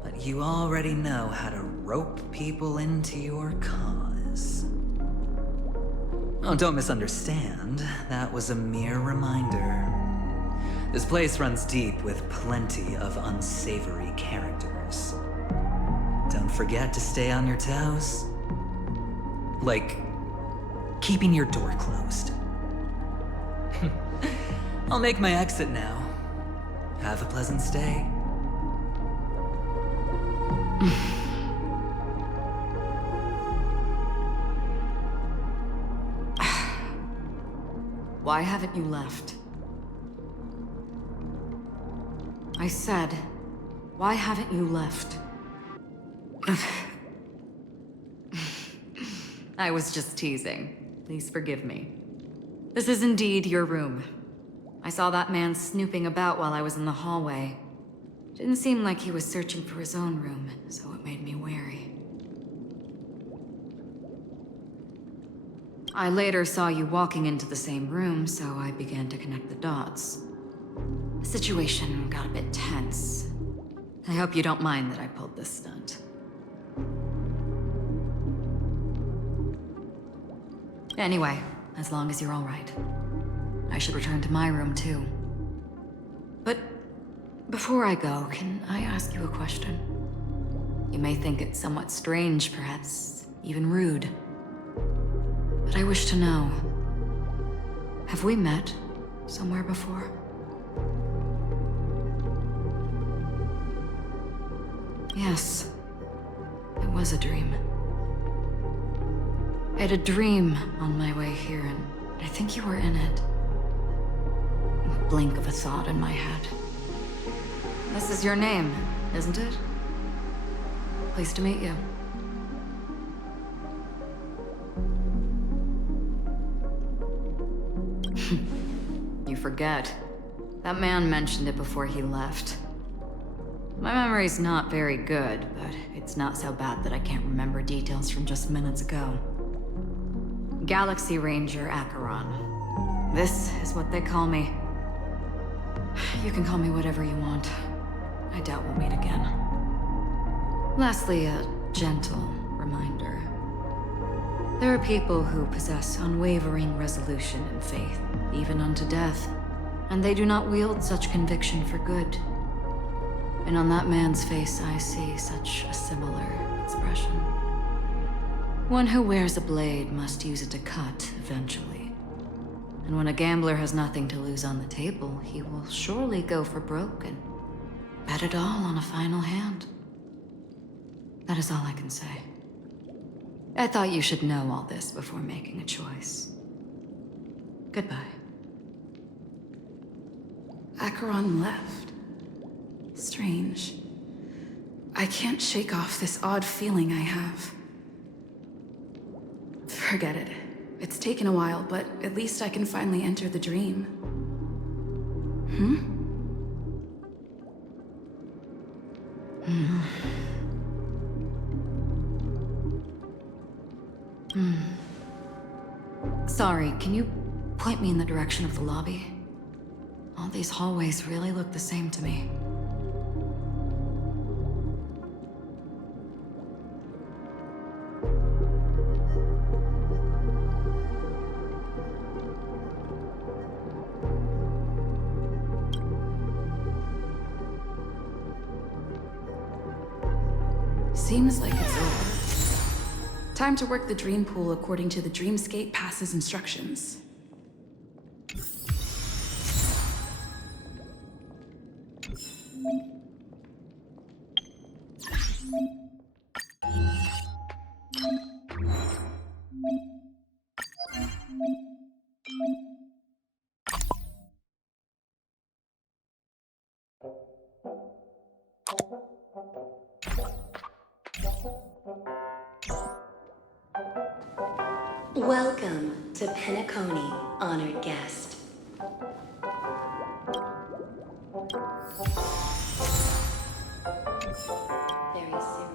but you already know how to rope people into your cause. Oh, don't misunderstand. That was a mere reminder. This place runs deep with plenty of unsavory characters. Don't forget to stay on your toes. Like, keeping your door closed. I'll make my exit now. Have a pleasant stay. Why haven't you left? I said, why haven't you left? I was just teasing. Please forgive me. This is indeed your room. I saw that man snooping about while I was in the hallway. Didn't seem like he was searching for his own room, so it made me wary. I later saw you walking into the same room, so I began to connect the dots. The situation got a bit tense. I hope you don't mind that I pulled this stunt. Anyway, as long as you're all right. I should return to my room too. But before I go, can I ask you a question? You may think it's somewhat strange, perhaps even rude. But I wish to know, have we met somewhere before? Yes, it was a dream. I had a dream on my way here, and I think you were in it. A blink of a thought in my head. This is your name, isn't it? Pleased to meet you. You forget. That man mentioned it before he left. My memory's not very good, but it's not so bad that I can't remember details from just minutes ago. Galaxy Ranger Acheron. This is what they call me. You can call me whatever you want. I doubt we'll meet again. Lastly, a gentle reminder. There are people who possess unwavering resolution and faith, even unto death, and they do not wield such conviction for good. And on that man's face, I see such a similar expression. One who wears a blade must use it to cut eventually. And when a gambler has nothing to lose on the table, he will surely go for broke and bet it all on a final hand. That is all I can say. I thought you should know all this before making a choice. Goodbye. Acheron left. Strange. I can't shake off this odd feeling I have. Forget it. It's taken a while, but at least I can finally enter the dream. Sorry, can you point me in the direction of the lobby? All these hallways really look the same to me. Seems like it's over. Time to work the dream pool according to the Dreamscape Pass's instructions. Welcome to Penacony, honored guest. Very soon,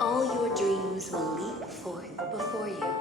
all your dreams will leap forth before you.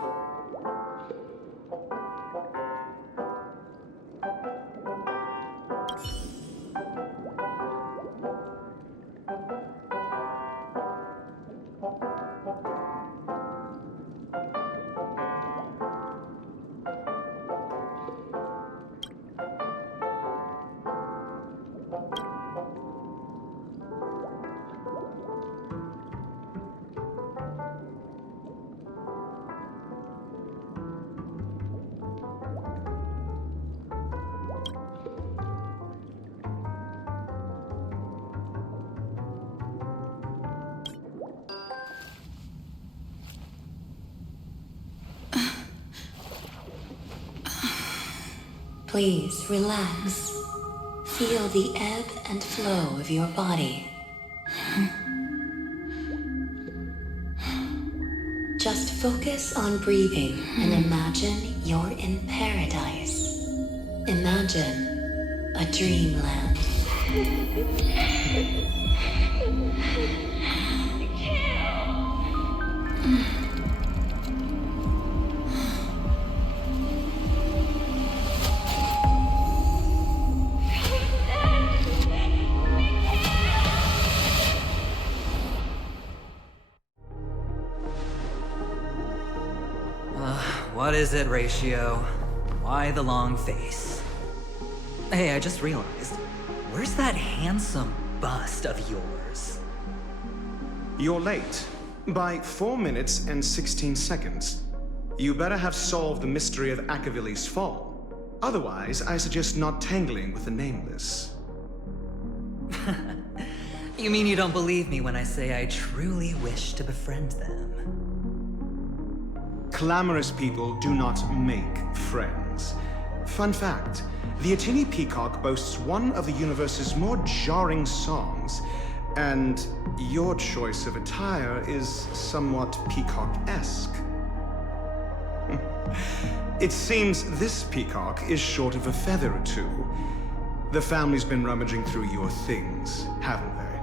Please relax. Feel the ebb and flow of your body. Just focus on breathing and imagine you're in paradise. Imagine a dreamland. What is it, Ratio? Why the long face? Hey, I just realized. Where's that handsome bust of yours? You're late. By 4 minutes and 16 seconds. You better have solved the mystery of Akavili's fall. Otherwise, I suggest not tangling with the nameless. You mean you don't believe me when I say I truly wish to befriend them? Clamorous people do not make friends. Fun fact, the Atini Peacock boasts one of the universe's more jarring songs, and your choice of attire is somewhat peacock-esque. It seems this peacock is short of a feather or two. The family's been rummaging through your things, haven't they?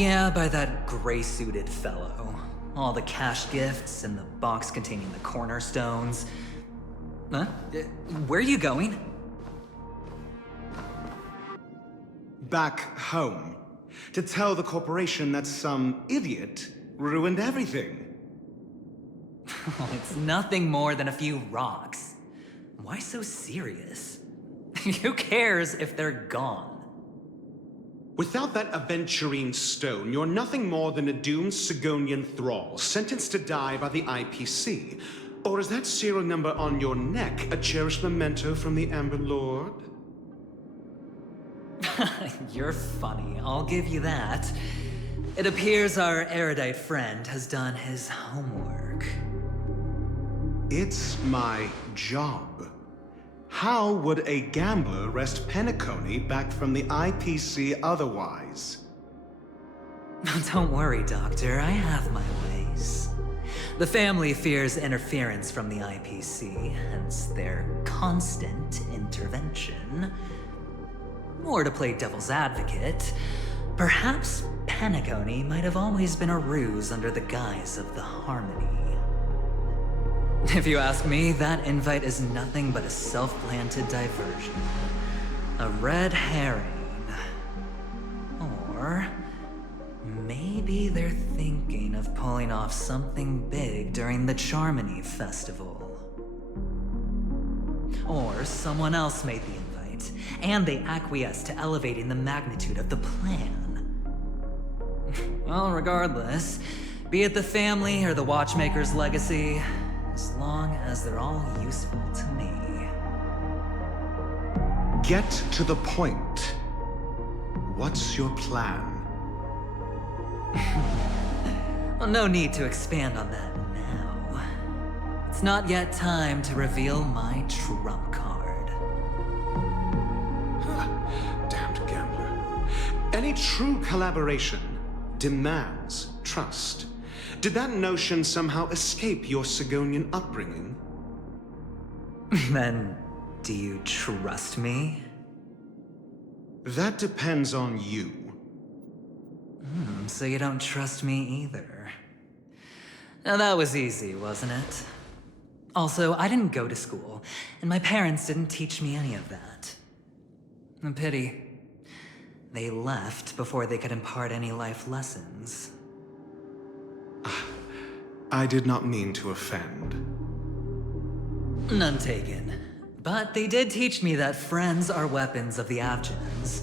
Yeah, by that gray-suited fellow. All the cash gifts and the box containing the cornerstones. Huh? Where are you going? Back home. To tell the corporation that some idiot ruined everything. It's nothing more than a few rocks. Why so serious? Who cares if they're gone? Without that aventurine stone, you're nothing more than a doomed Sigonian thrall, sentenced to die by the IPC. Or is that serial number on your neck a cherished memento from the Amber Lord? You're funny, I'll give you that. It appears our erudite friend has done his homework. It's my job. How would a gambler wrest Penacony back from the IPC otherwise? Don't worry, Doctor, I have my ways. The family fears interference from the IPC, hence their constant intervention. Or to play devil's advocate, perhaps Penacony might have always been a ruse under the guise of the Harmony. If you ask me, that invite is nothing but a self-planted diversion. A red herring. Or maybe they're thinking of pulling off something big during the Charmony Festival. Or someone else made the invite, and they acquiesced to elevating the magnitude of the plan. Well, regardless, be it the family or the Watchmaker's legacy, as long as they're all useful to me. Get to the point. What's your plan? Well, no need to expand on that now. It's not yet time to reveal my trump card. Damned gambler. Any true collaboration demands trust. Did that notion somehow escape your Sigonian upbringing? Then, do you trust me? That depends on you. So you don't trust me either. Now that was easy, wasn't it? Also, I didn't go to school, and my parents didn't teach me any of that. A pity. They left before they could impart any life lessons. I did not mean to offend. None taken. But they did teach me that friends are weapons of the Avgens.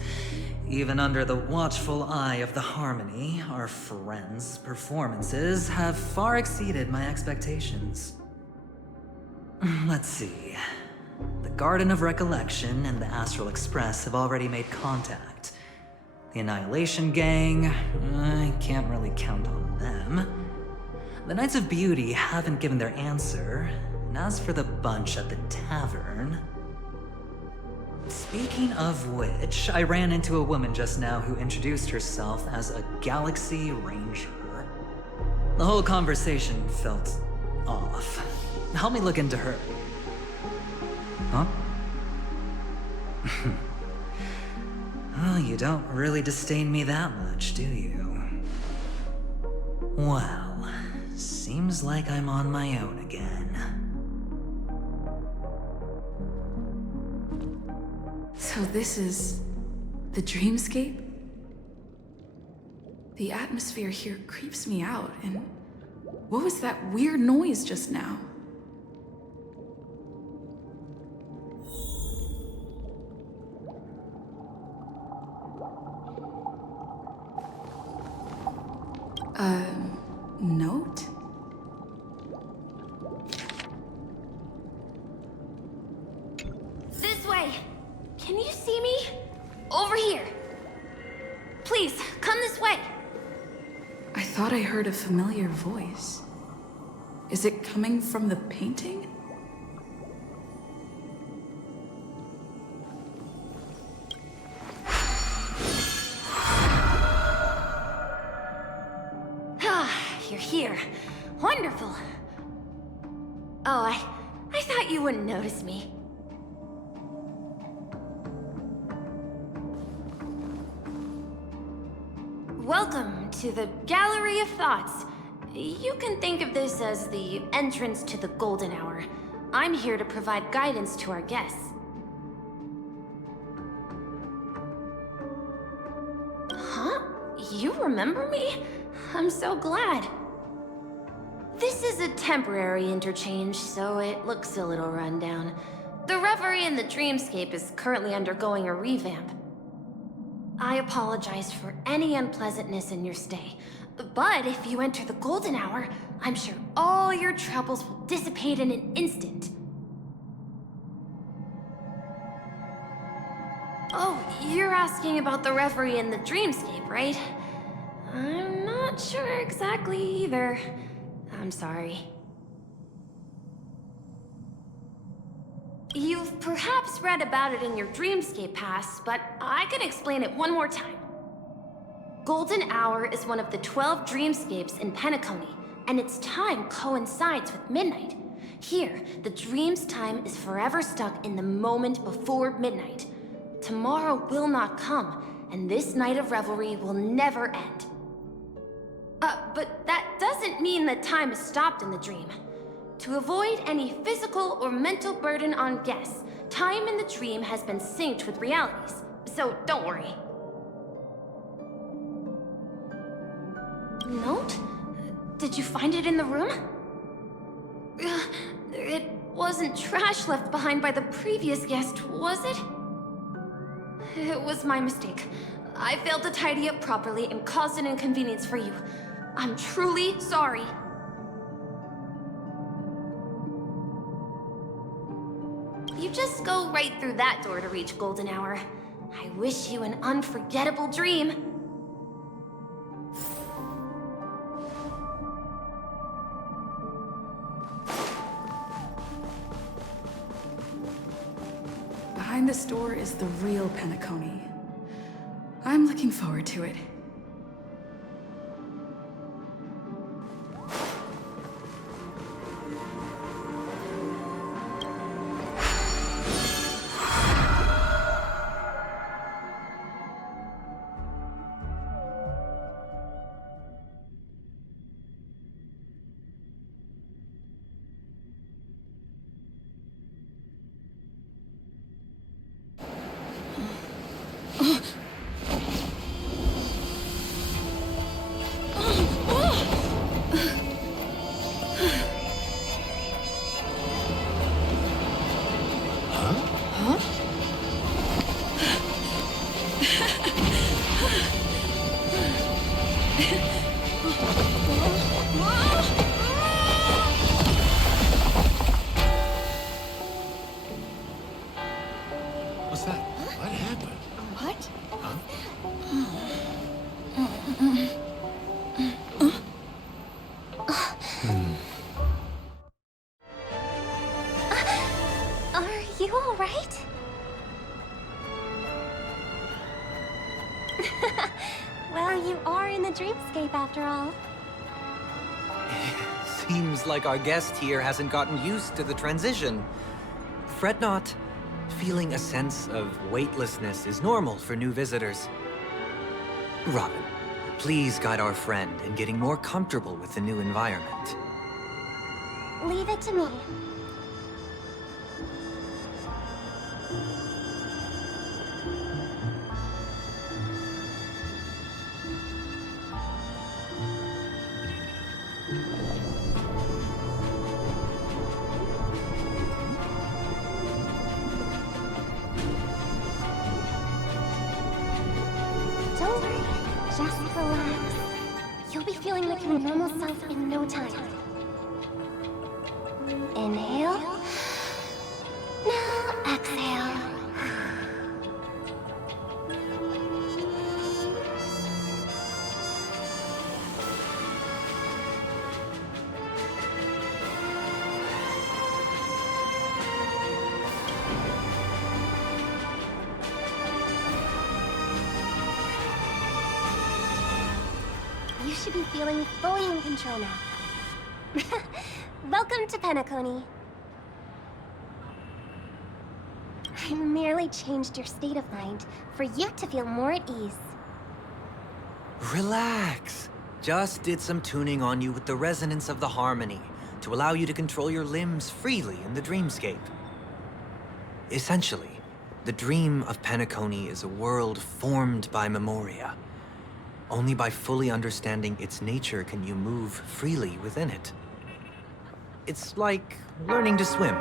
Even under the watchful eye of the Harmony, our friends' performances have far exceeded my expectations. Let's see. The Garden of Recollection and the Astral Express have already made contact. The Annihilation Gang, I can't really count on them. The Knights of Beauty haven't given their answer, and as for the bunch at the tavern... Speaking of which, I ran into a woman just now who introduced herself as a Galaxy Ranger. The whole conversation felt off. Help me look into her. Huh? Well, you don't really disdain me that much, do you? Well, seems like I'm on my own again. So this is the dreamscape? The atmosphere here creeps me out, and what was that weird noise just now? Note? This way! Can you see me? Over here! Please, come this way! I thought I heard a familiar voice. Is it coming from the painting? You're here. Wonderful. Oh, I thought you wouldn't notice me. Welcome to the Gallery of Thoughts. You can think of this as the entrance to the Golden Hour. I'm here to provide guidance to our guests. Huh? You remember me? I'm so glad. This is a temporary interchange, so it looks a little rundown. The Reverie in the Dreamscape is currently undergoing a revamp. I apologize for any unpleasantness in your stay. But if you enter the golden hour, I'm sure all your troubles will dissipate in an instant. Oh, you're asking about the reverie in the dreamscape, right? I'm not sure exactly either. I'm sorry. You've perhaps read about it in your dreamscape past, but I can explain it one more time. Golden Hour is one of the 12 dreamscapes in Penacony, and its time coincides with midnight. Here, the dream's time is forever stuck in the moment before midnight. Tomorrow will not come, and this night of revelry will never end. But that doesn't mean that time is stopped in the dream. To avoid any physical or mental burden on guests, time in the dream has been synced with realities, so don't worry. Note? Did you find it in the room? It wasn't trash left behind by the previous guest, was it? It was my mistake. I failed to tidy up properly and caused an inconvenience for you. I'm truly sorry. You just go right through that door to reach Golden Hour. I wish you an unforgettable dream. Behind this door is the real Penacony. I'm looking forward to it. What's that? What happened? What? Are you all right? Well, you are in the dreamscape after all. Seems like our guest here hasn't gotten used to the transition. Fret not. Feeling a sense of weightlessness is normal for new visitors. Robin, please guide our friend in getting more comfortable with the new environment. Leave it to me. Don't worry, just relax. You'll be feeling like your normal self in no time. Inhale. Now exhale. You should be feeling fully in control now. Welcome to Penacony. I merely changed your state of mind for you to feel more at ease. Relax. Just did some tuning on you with the resonance of the harmony to allow you to control your limbs freely in the dreamscape. Essentially, the dream of Penacony is a world formed by memoria. Only by fully understanding its nature can you move freely within it. It's like learning to swim.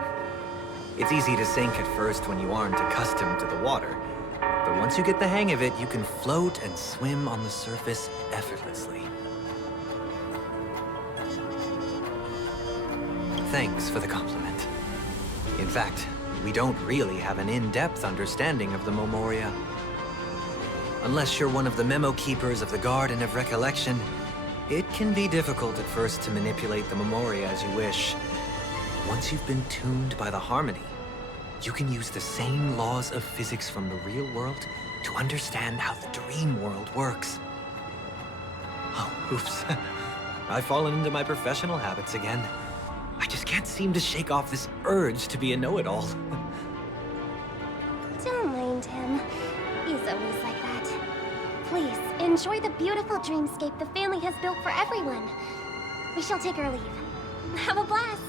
It's easy to sink at first when you aren't accustomed to the water. But once you get the hang of it, you can float and swim on the surface effortlessly. Thanks for the compliment. In fact, we don't really have an in-depth understanding of the Memoria. Unless you're one of the memo keepers of the Garden of Recollection, it can be difficult at first to manipulate the Memoria as you wish. Once you've been tuned by the harmony, you can use the same laws of physics from the real world to understand how the dream world works. Oh, oops. I've fallen into my professional habits again. I just can't seem to shake off this urge to be a know-it-all. Don't mind him. He's always like that. Please, enjoy the beautiful dreamscape the family has built for everyone. We shall take our leave. Have a blast!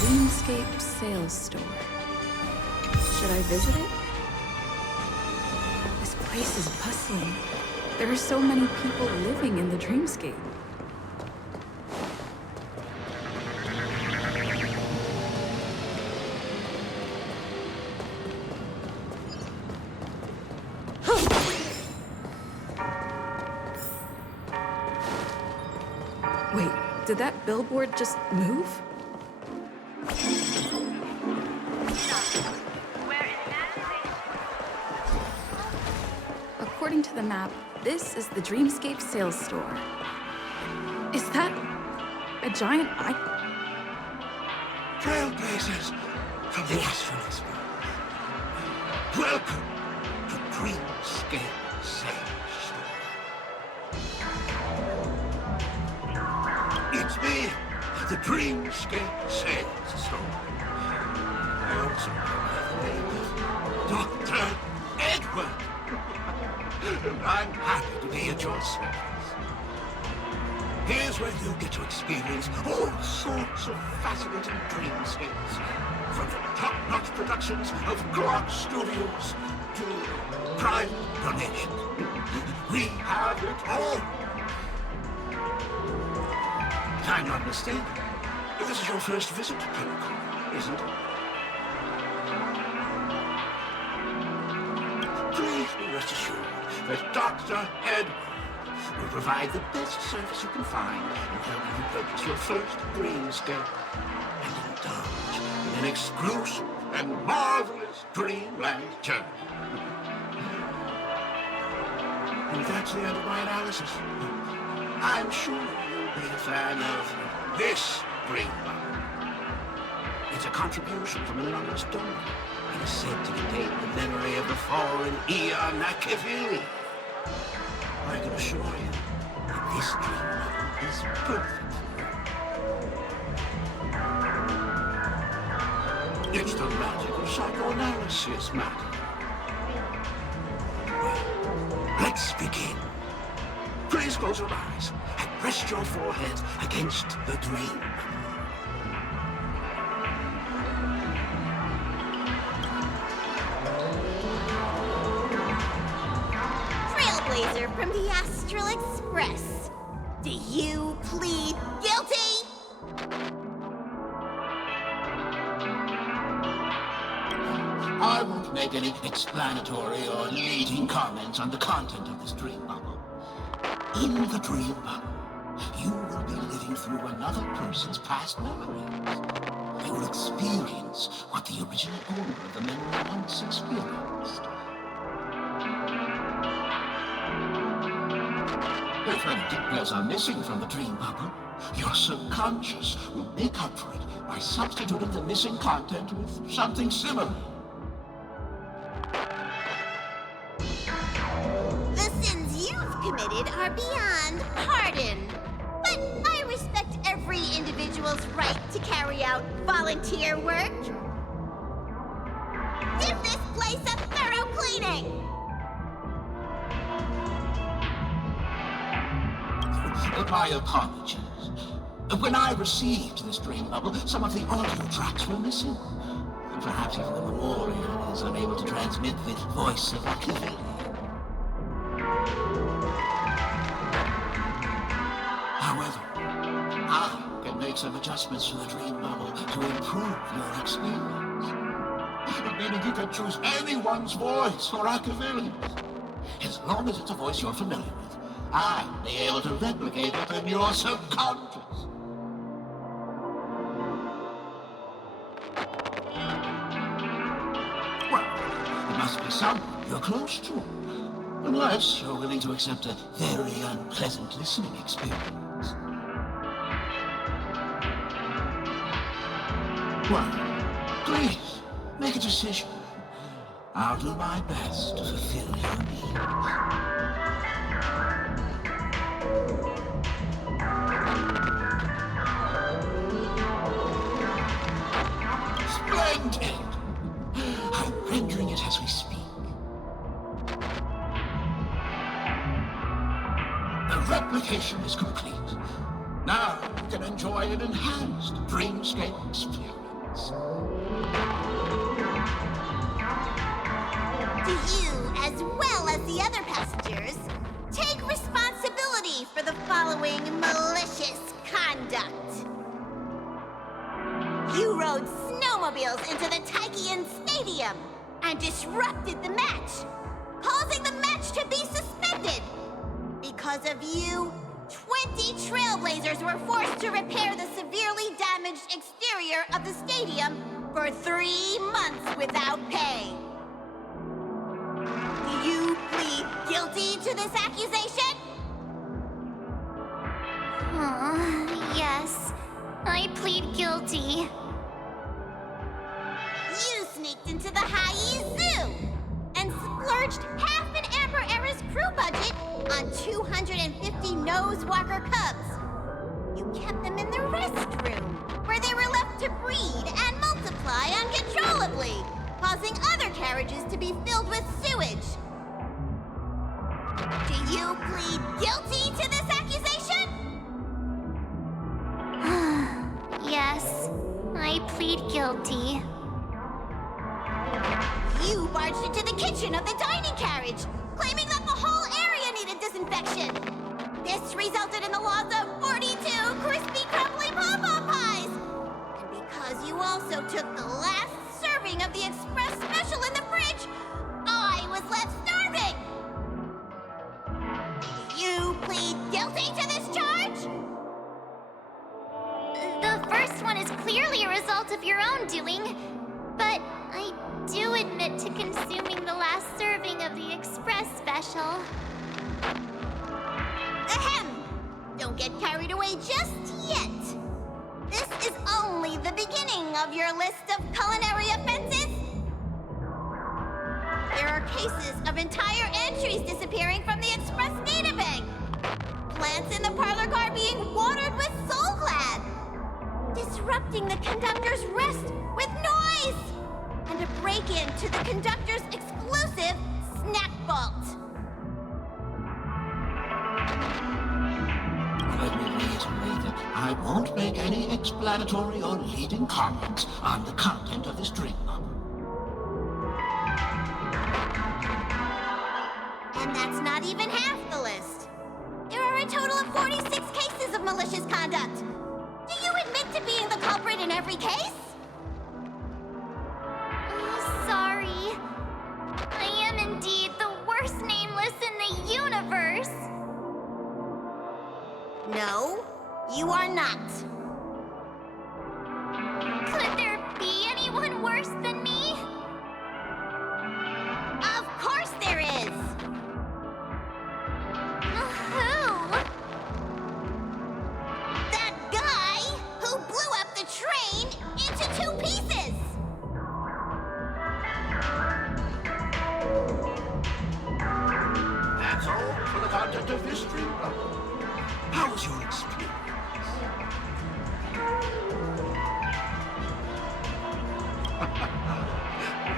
Dreamscape sales store. Should I visit it? This place is bustling. There are so many people living in the dreamscape. Wait, did that billboard just move? According to the map, this is the Dreamscape sales store. Is that a giant eye? Trailblazers from the Astral Express. Welcome to Dreamscape Sales Store. It's me, the Dreamscape Sales Store. I also go by the name of Dr. Edward. I'm happy to be at your service. Here's where you get to experience all sorts of fascinating dreamscapes. From the top-notch productions of Grok Studios to private donation. We have it all. If I'm not mistaken, this is your first visit to Pinnacle, isn't it? Please be rest assured that Dr. Edward will provide the best service you can find in helping you purchase your first dreamscape and indulge in an exclusive and marvelous dreamland journey. And that's the end of my analysis. I'm sure you'll be a fan of this dream bubble. It's a contribution from an anonymous donor. It is said to contain the memory of the fallen Eon Nakavili. I can assure you that this dream is perfect. It's the magic of psychoanalysis, madam. Well, let's begin. Please close your eyes and rest your forehead against the dream. Trailblazer from the Astral Express. Do you plead guilty? I won't make any explanatory or leading comments on the content of this dream bubble. In the dream bubble, you will be living through another person's past memories. You will experience what the original owner of the memory once experienced. If any details are missing from the dream bubble, your subconscious will make up for it by substituting the missing content with something similar. committed are beyond pardon. But I respect every individual's right to carry out volunteer work. Give this place a thorough cleaning! My apologies. When I received this dream bubble, some of the audio tracks were missing. Perhaps even the memorial is unable to transmit the voice of Akili. However, I can make some adjustments to the dream bubble to improve your experience. Meaning you can choose anyone's voice for Akili. As long as it's a voice you're familiar with, I'll be able to replicate it in your subconscious. Must be someone you're close to. Unless you're willing to accept a very unpleasant listening experience. Well, please, make a decision. I'll do my best to fulfill your needs. Splendid! I'm rendering it as we speak. The replication is complete. Now you can enjoy an enhanced dreamscape experience. Do you, as well as the other passengers, take responsibility for the following malicious conduct? You rode snowmobiles into the Taikian Stadium and disrupted the match, causing the match to be suspended. Because of you, 20 Trailblazers were forced to repair the severely damaged exterior of the stadium for 3 months without pay. Do you plead guilty to this accusation? Yes. I plead guilty. You sneaked into the Haie Zoo and splurged half an Amber Era's crew budget on 250 Nosewalker cubs. You kept them in the restroom, where they were left to breed and multiply uncontrollably, causing other carriages to be filled with sewage. Do you plead guilty to this accusation? Yes, I plead guilty. You barged into the kitchen of the dining carriage, claiming that the whole area needed disinfection. This resulted in the loss of 42 crispy, crumbly pom-pom pies. And because you also took the last serving of the express special in the fridge, I was left starving. Do you plead guilty to this charge? The first one is clearly a result of your own doing, but I do admit to consuming the last serving of the express special. Ahem! Don't get carried away just yet. This is only the beginning of your list of culinary offenses. There are cases of entire entries disappearing from the express databank. Plants in the parlor car being watered with Soul Glad. Disrupting the conductor's rest with noise. And a break-in to the conductor's exclusive snack vault. Let me reiterate that I won't make any explanatory or leading comments on the content of this dream bubble. And that's not even half the list. There are a total of 46 cases of malicious conduct. Do you admit to being the culprit in every case? Sorry. I am indeed the worst nameless in the universe. No, you are not. Could there be anyone worse than me? Of course there is. Who? That guy who blew up the train into 2 pieces. That's all. for the content of this stream bubble. How was your experience?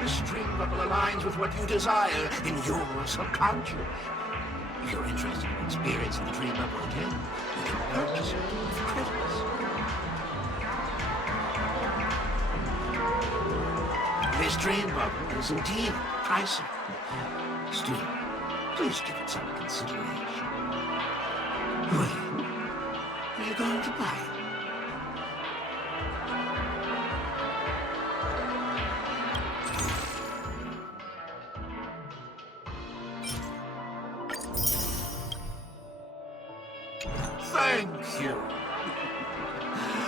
This stream bubble aligns with what you desire in your subconscious. If you're interested in experiencing the dream bubble again, you can purchase it with credits. This dream bubble is indeed pricey. Still, please give it some consideration. Well, are you going to buy it? Thank you.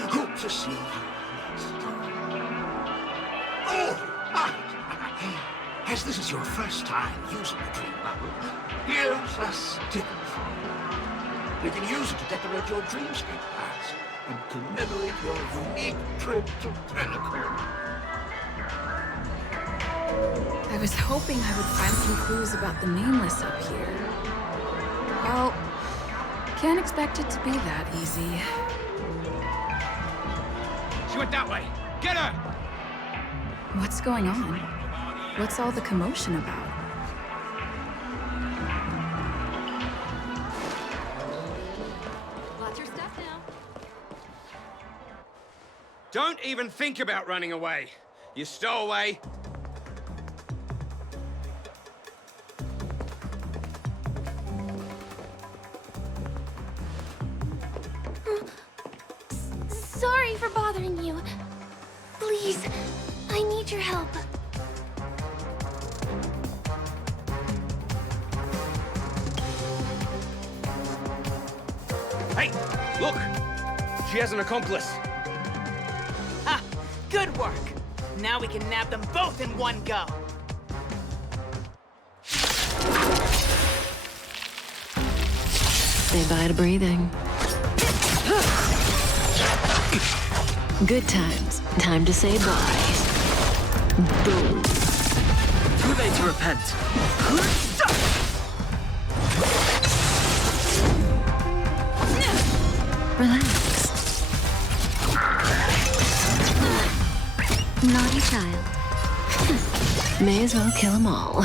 Hope to see you next time. Oh! As this is your first time using the dream bubble, here's a sticker for you. You can use it to decorate your dreamscape paths and commemorate your unique trip to Penacony. I was hoping I would find some clues about the nameless up here. Well, can't expect it to be that easy. She went that way! Get her! What's going on? What's all the commotion about? Watch your step now. Don't even think about running away. You stowaway. Sorry for bothering you. Please, I need your help. Hey, look! She has an accomplice. Ha! Good work! Now we can nab them both in one go. Say bye to breathing. Good times. Time to say bye. Boom. Too late to repent. Relax. Naughty child. May as well kill them all.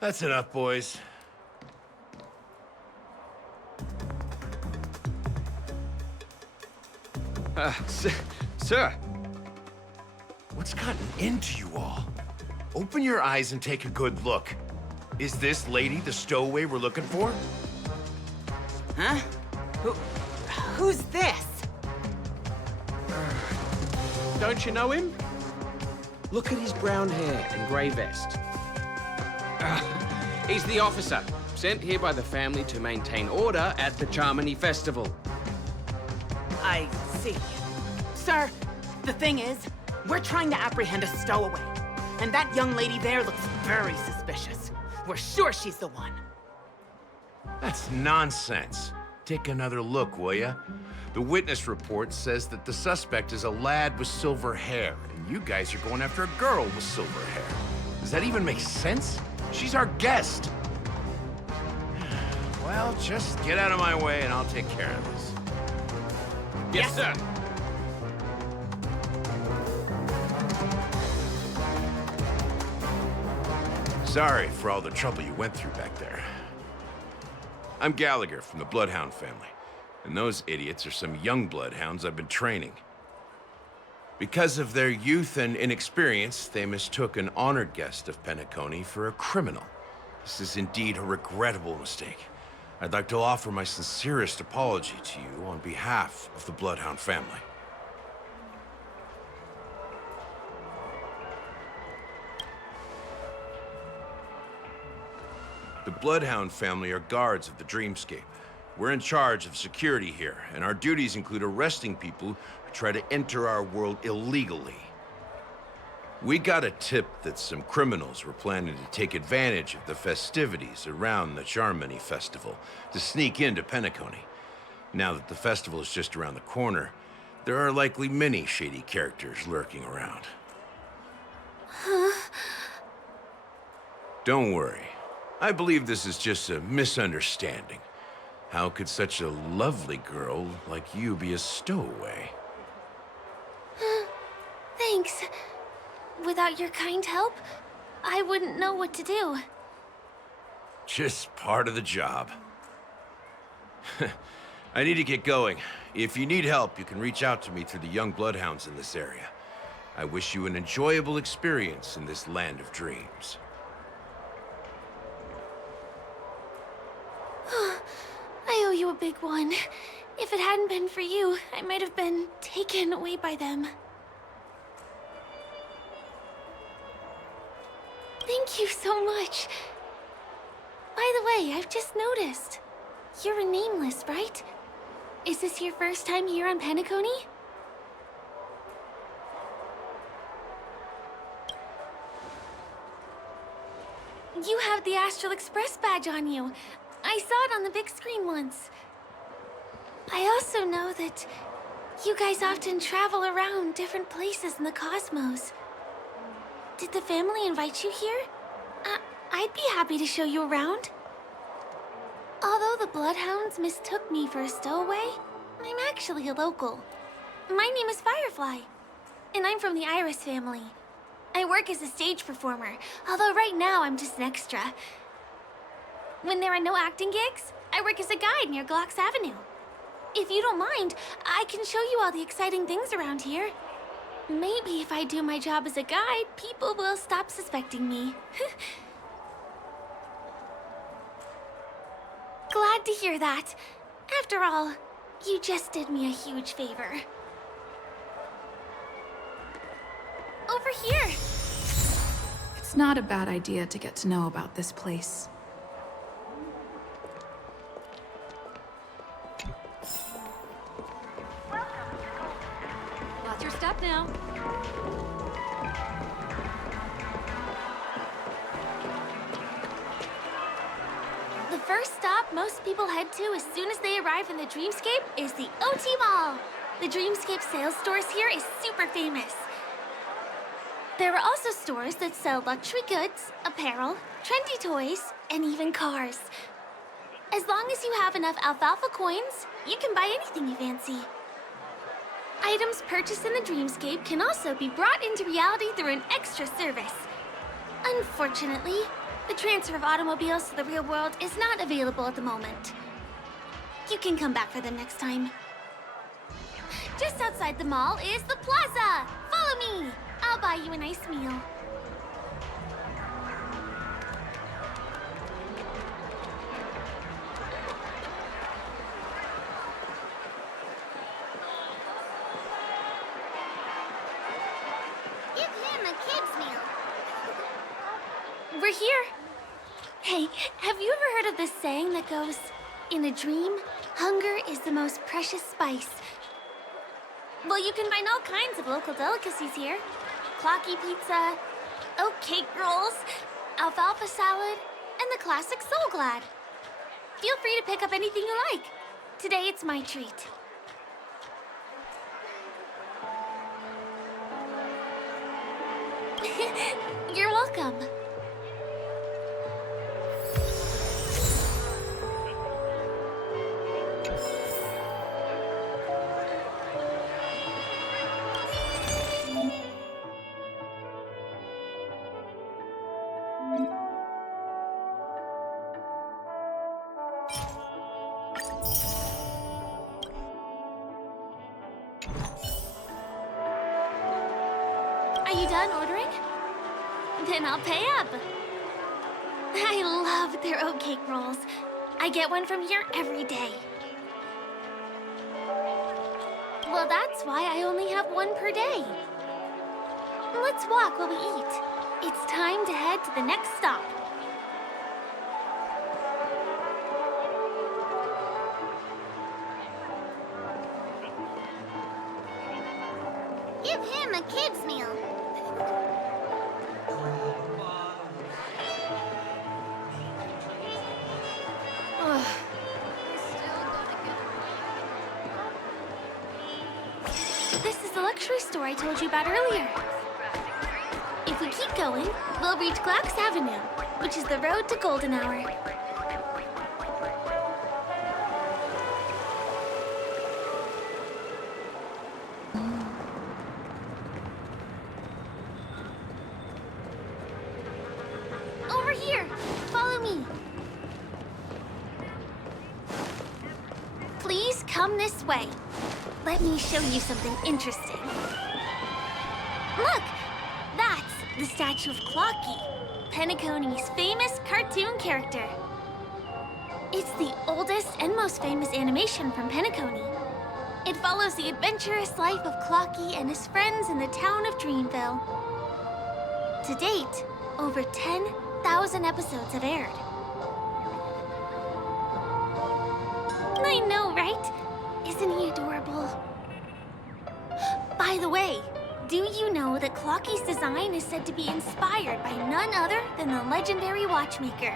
That's enough, boys. Sir. What's gotten into you all? Open your eyes and take a good look. Is this lady the stowaway we're looking for? Huh? Who's this? Don't you know him? Look at his brown hair and grey vest. He's the officer, sent here by the family to maintain order at the Charmony Festival. I see. Sir, the thing is, we're trying to apprehend a stowaway. And that young lady there looks very suspicious. We're sure she's the one. That's nonsense. Take another look, will ya? The witness report says that the suspect is a lad with silver hair, and you guys are going after a girl with silver hair. Does that even make sense? She's our guest. Well, just get out of my way and I'll take care of this. Yes, sir. Sorry for all the trouble you went through back there. I'm Gallagher from the Bloodhound family, and those idiots are some young bloodhounds I've been training. Because of their youth and inexperience, they mistook an honored guest of Penacony for a criminal. This is indeed a regrettable mistake. I'd like to offer my sincerest apology to you on behalf of the Bloodhound family. The Bloodhound family are guards of the Dreamscape. We're in charge of security here, and our duties include arresting people who try to enter our world illegally. We got a tip that some criminals were planning to take advantage of the festivities around the Charmony Festival to sneak into Penacony. Now that the festival is just around the corner, there are likely many shady characters lurking around. Huh? Don't worry. I believe this is just a misunderstanding. How could such a lovely girl like you be a stowaway? Thanks. Without your kind help, I wouldn't know what to do. Just part of the job. I need to get going. If you need help, you can reach out to me through the young bloodhounds in this area. I wish you an enjoyable experience in this land of dreams. I owe you a big one. If it hadn't been for you, I might have been taken away by them. Thank you so much. By the way, I've just noticed. You're a nameless, right? Is this your first time here on Penacony? You have the Astral Express badge on you. I saw it on the big screen once. I also know that you guys often travel around different places in the cosmos. Did the family invite you here? I'd be happy to show you around. Although the Bloodhounds mistook me for a stowaway, I'm actually a local. My name is Firefly, and I'm from the Iris family. I work as a stage performer, although right now I'm just an extra. When there are no acting gigs, I work as a guide near Glocks Avenue. If you don't mind, I can show you all the exciting things around here. Maybe if I do my job as a guide, people will stop suspecting me. Glad to hear that. After all, you just did me a huge favor. Over here! It's not a bad idea to get to know about this place. Watch your step now. The first stop most people head to as soon as they arrive in the Dreamscape is the OT Mall. The Dreamscape sales stores here is super famous. There are also stores that sell luxury goods, apparel, trendy toys, and even cars. As long as you have enough alfalfa coins, you can buy anything you fancy. Items purchased in the Dreamscape can also be brought into reality through an extra service. Unfortunately, the transfer of automobiles to the real world is not available at the moment. You can come back for them next time. Just outside the mall is the plaza! Follow me! I'll buy you a nice meal. Give him a kid's meal. We're here. Hey, have you ever heard of this saying that goes, in a dream, hunger is the most precious spice? Well, you can find all kinds of local delicacies here. Clocky pizza, oat cake rolls, alfalfa salad, and the classic Soul Glad. Feel free to pick up anything you like. Today it's my treat. You're welcome. Are you done ordering? Then I'll pay up. I love their oat cake rolls. I get one from here every day. Well, that's why I only have one per day. Let's walk while we eat. It's time to head to the next stop. Give him a kid's meal. the luxury store I told you about earlier. If we keep going, we'll reach Glax Avenue, which is the road to Golden Hour. Over here! Follow me! Please come this way. Let me show you something interesting. Look! That's the statue of Clocky, Penacony's famous cartoon character. It's the oldest and most famous animation from Penacony. It follows the adventurous life of Clocky and his friends in the town of Dreamville. To date, over 10,000 episodes have aired. I know, right? Isn't he adorable? By the way, do you know that Clocky's design is said to be inspired by none other than the legendary watchmaker?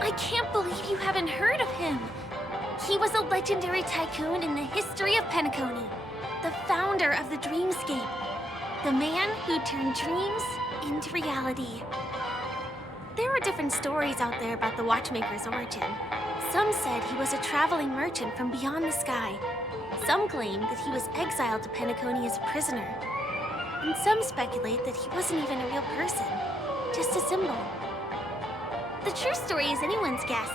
I can't believe you haven't heard of him. He was a legendary tycoon in the history of Penacony, the founder of the Dreamscape, the man who turned dreams into reality. There are different stories out there about the watchmaker's origin. Some said he was a traveling merchant from beyond the sky. Some claim that he was exiled to Penacony as a prisoner. And some speculate that he wasn't even a real person, just a symbol. The true story is anyone's guess,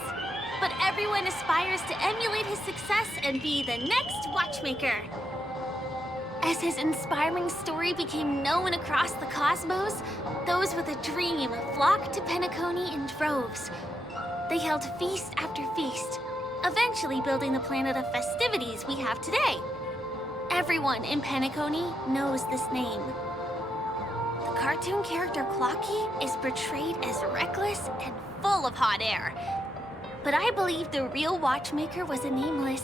but everyone aspires to emulate his success and be the next watchmaker. As his inspiring story became known across the cosmos, those with a dream flocked to Penacony in droves. They held feast after feast, eventually building the planet of festivities we have today. Everyone in Penacony knows this name. The cartoon character Clocky is portrayed as reckless and full of hot air. But I believe the real watchmaker was a nameless.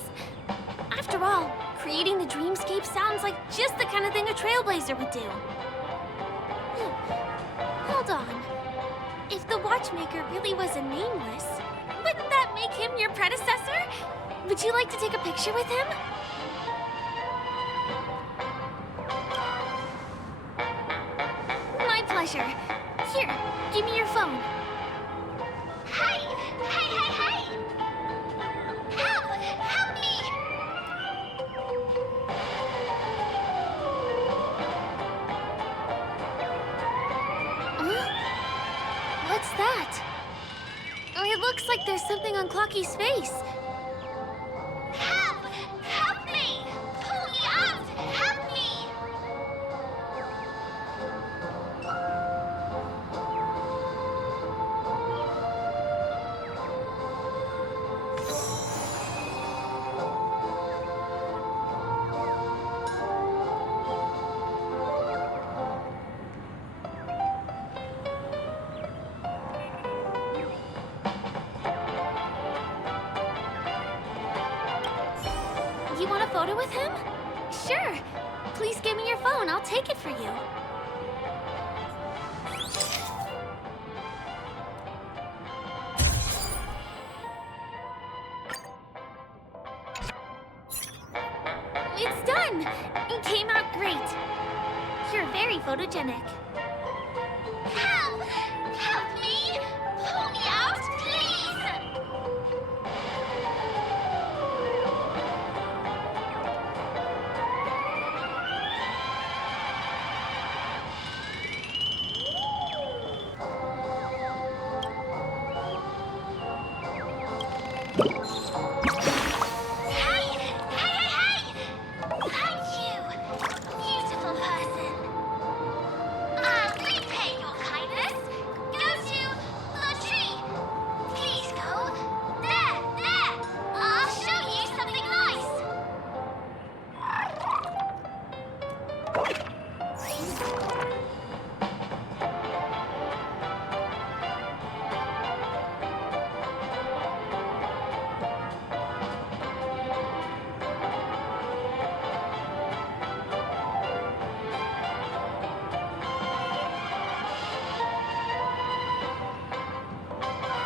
After all, creating the dreamscape sounds like just the kind of thing a Trailblazer would do. Hold on. If the watchmaker really was a nameless, wouldn't that make him your predecessor? Would you like to take a picture with him? My pleasure. Here, give me your phone. Hey! Hey, hey, hey! Help! Help me! What's that? It looks like there's something on Clocky's face. Help! Help me! Pull me out! Help me! You want a photo with him? Sure. Please give me your phone. I'll take it for you. It's done! It came out great. You're very photogenic. Help! Help me! Pull me out, please!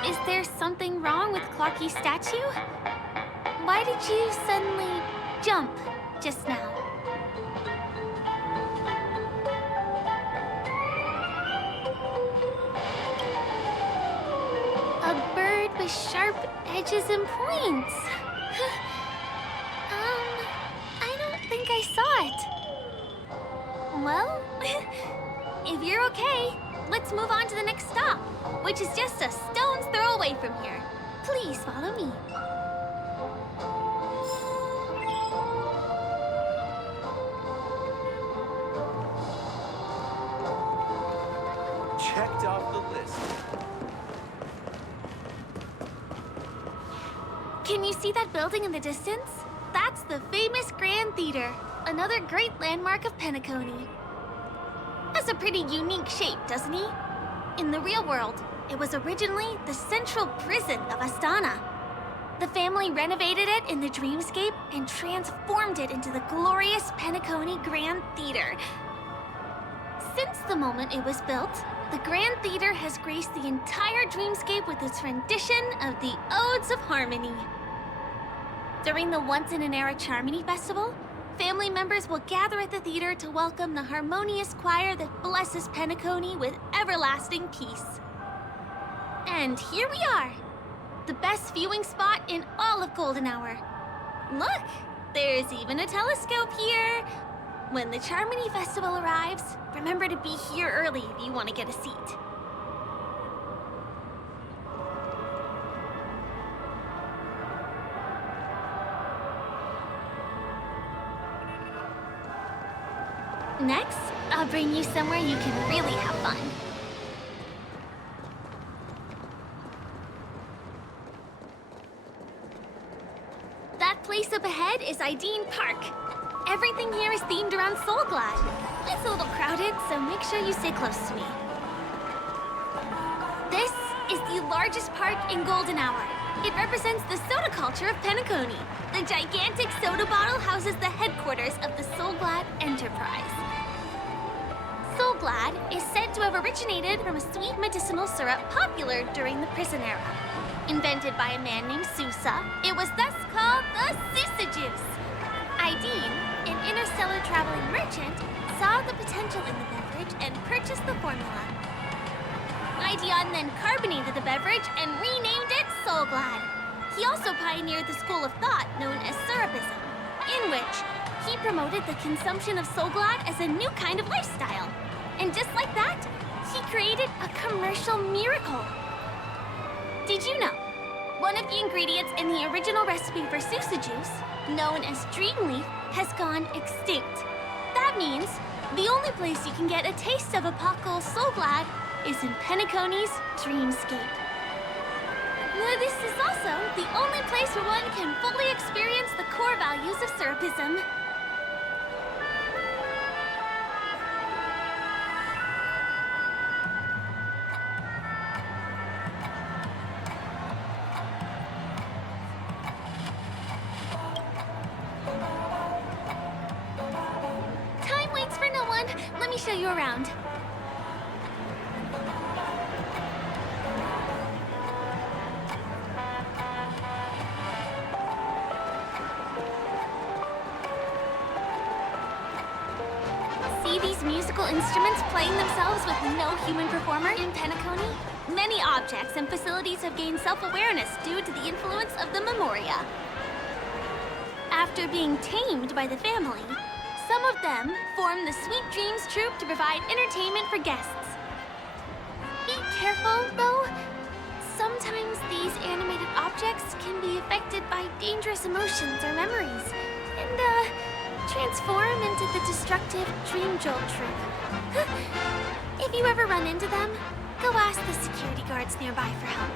Is there something wrong with Clocky's statue? Why did you suddenly jump just now. A bird with sharp edges and points. I don't think I saw it. Well, if you're okay, let's move on to the next stop, which is just a stone's throw away from here. Please follow me. Checked off the list. Can you see that building in the distance? That's the famous Grand Theater, another great landmark of Penacony. Has a pretty unique shape, doesn't he? In the real world, it was originally the central prison of Astana. The family renovated it in the dreamscape and transformed it into the glorious Penacony Grand Theater. Since the moment it was built, the Grand Theater has graced the entire dreamscape with its rendition of the Odes of Harmony. During the Once-in-an-Era Charmony Festival, family members will gather at the theater to welcome the harmonious choir that blesses Penacony with everlasting peace. And here we are, the best viewing spot in all of Golden Hour. Look, there's even a telescope here. When the Charmony Festival arrives, remember to be here early if you want to get a seat. Next, I'll bring you somewhere you can really have fun. That place up ahead is Ideen Park. Everything here is themed around Soulglad. It's a little crowded, so make sure you stay close to me. This is the largest park in Golden Hour. It represents the soda culture of Penacony. The gigantic soda bottle houses the headquarters of the Soulglad Enterprise. Soulglad is said to have originated from a sweet medicinal syrup popular during the prison era. Invented by a man named Sousa, it was thus called the Sousa Juice. Ideen, an interstellar traveling merchant, saw the potential in the beverage and purchased the formula. Ideon then carbonated the beverage and renamed it Soulglad. He also pioneered the school of thought known as Syrupism, in which he promoted the consumption of Soulglad as a new kind of lifestyle. And just like that, he created a commercial miracle. Did you know? One of the ingredients in the original recipe for Sousa Juice, known as Dreamleaf, has gone extinct. That means the only place you can get a taste of Apocalypse Soulglad is in Penacony's Dreamscape. This is also the only place where one can fully experience the core values of Syrupism. Time waits for no one. Let me show you around. Musical instruments playing themselves with no human performer in Penacony? Many objects and facilities have gained self-awareness due to the influence of the Memoria. After being tamed by the family, some of them form the Sweet Dreams troupe to provide entertainment for guests. Be careful, though. Sometimes these animated objects can be affected by dangerous emotions or memories, and, transform into the destructive Dream Jolt troupe. If you ever run into them, go ask the security guards nearby for help.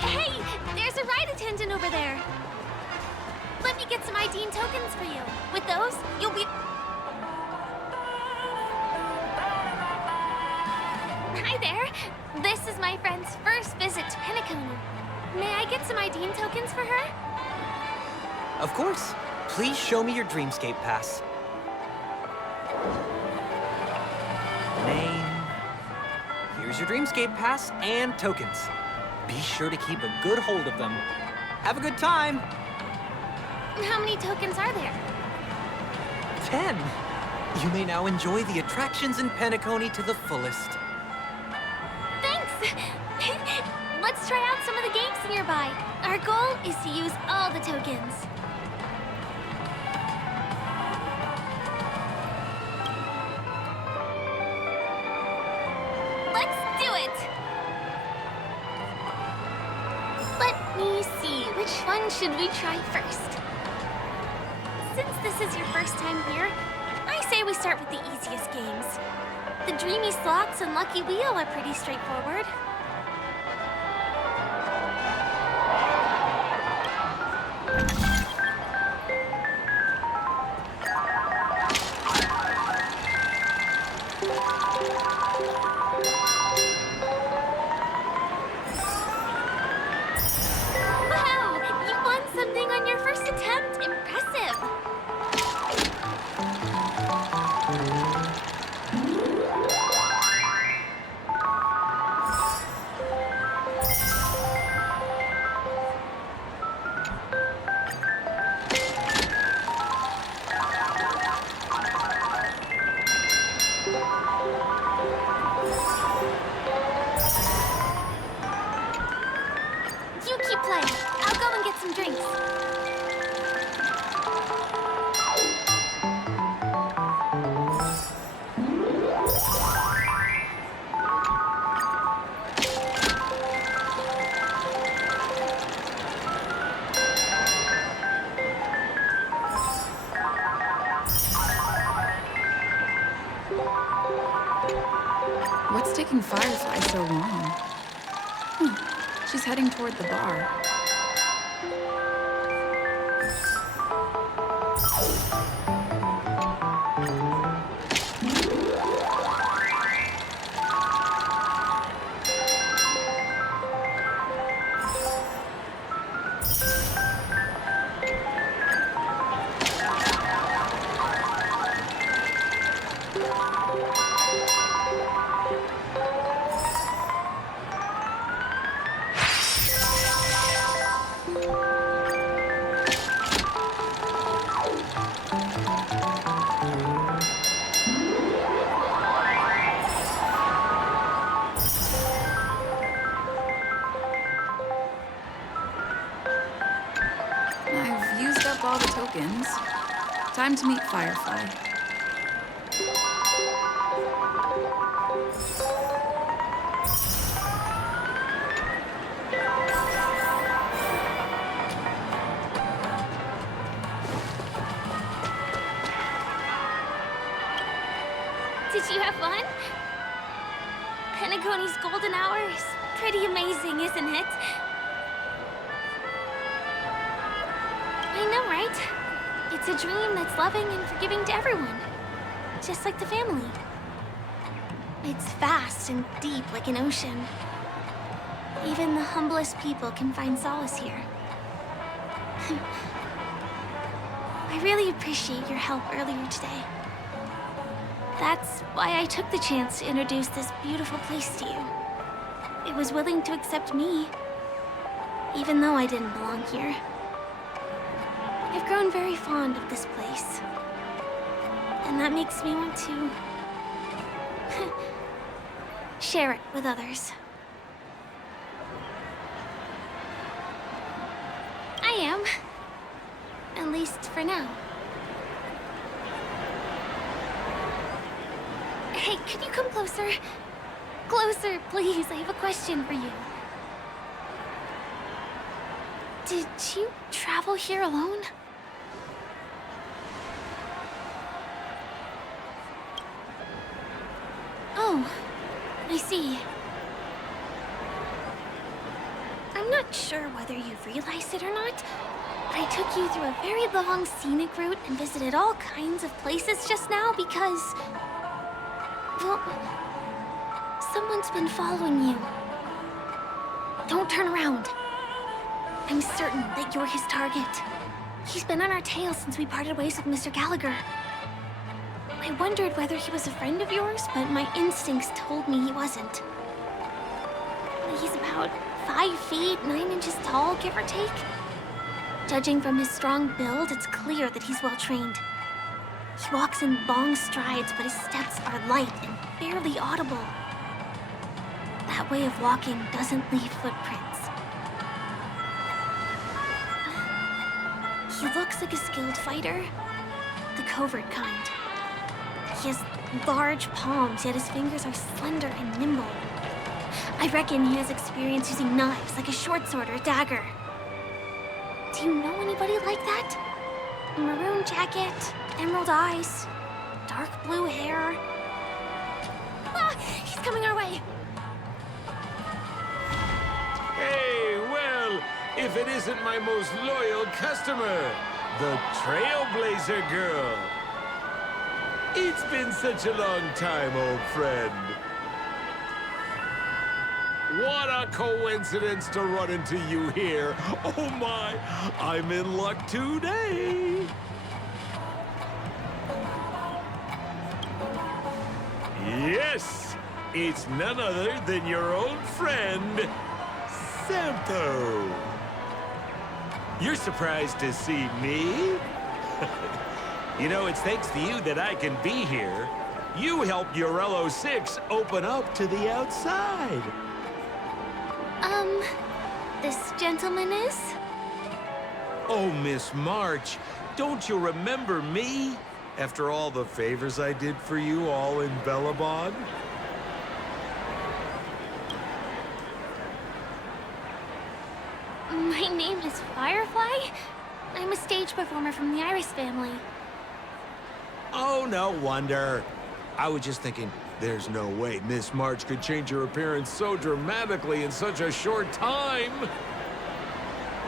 Hey, there's a ride attendant over there. Let me get some Ideen tokens for you. With those, you'll be... Hi there. This is my friend's first visit to Penacony. May I get some Ideen tokens for her? Of course. Please show me your Dreamscape pass. Name. Here's your Dreamscape pass and tokens. Be sure to keep a good hold of them. Have a good time. How many tokens are there? 10. You may now enjoy the attractions in Penacony to the fullest. Thanks! Let's try out some of the games nearby. Our goal is to use all the tokens. Let's do it! Let me see, which one should we try first? Since this is your first time here, I say we start with the easiest games. The Dreamy Slots and Lucky Wheel are pretty straightforward. Wow! You won something on your first attempt! Impressive! You keep playing. I'll go and get some drinks. What's taking Firefly so long? She's heading toward the bar. I've used up all the tokens. Time to meet Firefly. Did you have fun? Penacony's golden hour is pretty amazing, isn't it? I know, right? It's a dream that's loving and forgiving to everyone. Just like the family. It's vast and deep like an ocean. Even the humblest people can find solace here. I really appreciate your help earlier today. That's why I took the chance to introduce this beautiful place to you. It was willing to accept me, even though I didn't belong here. I've grown very fond of this place, and that makes me want to share it with others. I am, at least for now. Hey, could you come closer? Closer, please. I have a question for you. Did you travel here alone? Oh, I see. I'm not sure whether you've realized it or not, but I took you through a very long scenic route and visited all kinds of places just now because... well, someone's been following you. Don't turn around. I'm certain that you're his target. He's been on our tail since we parted ways with Mr. Gallagher. I wondered whether he was a friend of yours, but my instincts told me he wasn't. He's about 5 feet, 9 inches tall, give or take. Judging from his strong build, it's clear that he's well-trained. He walks in long strides, but his steps are light and barely audible. That way of walking doesn't leave footprints. He looks like a skilled fighter, the covert kind. He has large palms, yet his fingers are slender and nimble. I reckon he has experience using knives, like a short sword or a dagger. Do you know anybody like that? A maroon jacket, emerald eyes, dark blue hair. Ah, he's coming our way. Hey, well, if it isn't my most loyal customer, the Trailblazer girl. It's been such a long time, old friend. What a coincidence to run into you here. Oh my, I'm in luck today. Yes, it's none other than your old friend, Sampo. You're surprised to see me? You know, it's thanks to you that I can be here. You helped Urello 6 open up to the outside. This gentleman is? Oh, Miss March, don't you remember me? After all the favors I did for you all in Bellabon? My name is Firefly. I'm a stage performer from the Iris family. Oh, no wonder. I was just thinking, there's no way Miss March could change her appearance so dramatically in such a short time.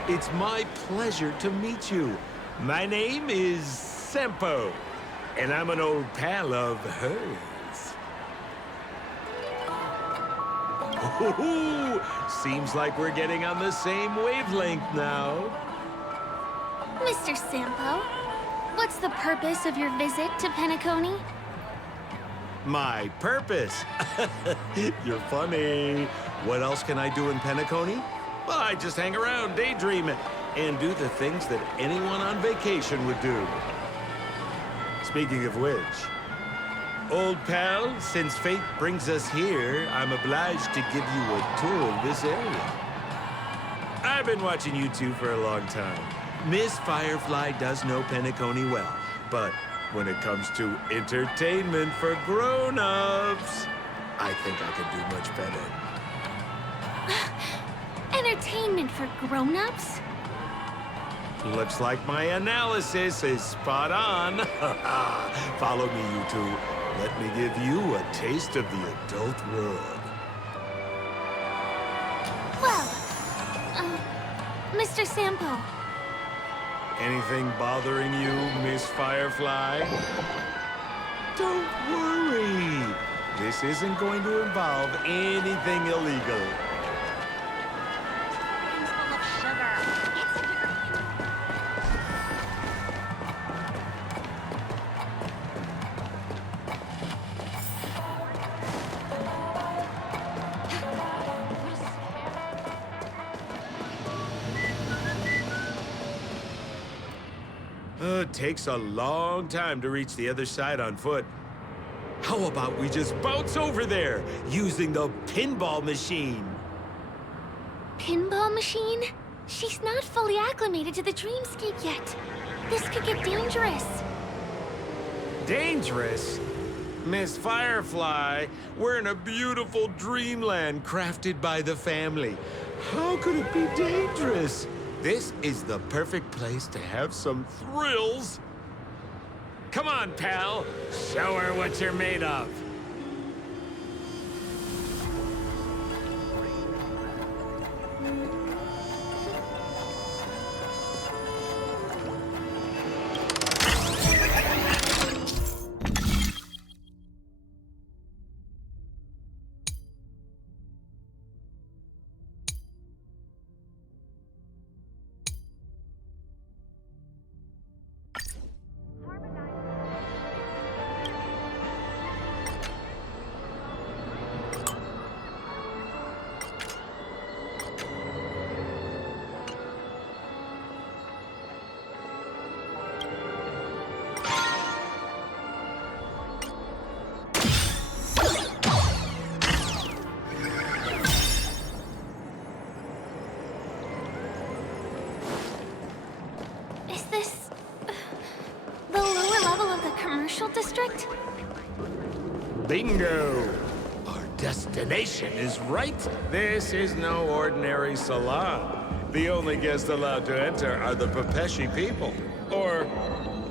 It's my pleasure to meet you. My name is Sampo, and I'm an old pal of hers. Ooh, seems like we're getting on the same wavelength now. Mr. Sampo, what's the purpose of your visit to Penacony? My purpose? You're funny. What else can I do in Penacony? Well, I just hang around, daydream, and do the things that anyone on vacation would do. Speaking of which, old pal, since fate brings us here, I'm obliged to give you a tour of this area. I've been watching you two for a long time. Miss Firefly does know Penacony well, but when it comes to entertainment for grown-ups, I think I could do much better. Entertainment for grown-ups? Looks like my analysis is spot on. Follow me, you two. Let me give you a taste of the adult world. Well, Mr. Sampo. Anything bothering you, Miss Firefly? Don't worry. This isn't going to involve anything illegal. It takes a long time to reach the other side on foot. How about we just bounce over there using the pinball machine? Pinball machine? She's not fully acclimated to the dreamscape yet. This could get dangerous. Dangerous? Miss Firefly, we're in a beautiful dreamland crafted by the family. How could it be dangerous? This is the perfect place to have some thrills. Come on, pal. Show her what you're made of. Bingo! Our destination is right. This is no ordinary salon. The only guests allowed to enter are the Pepeshi people, or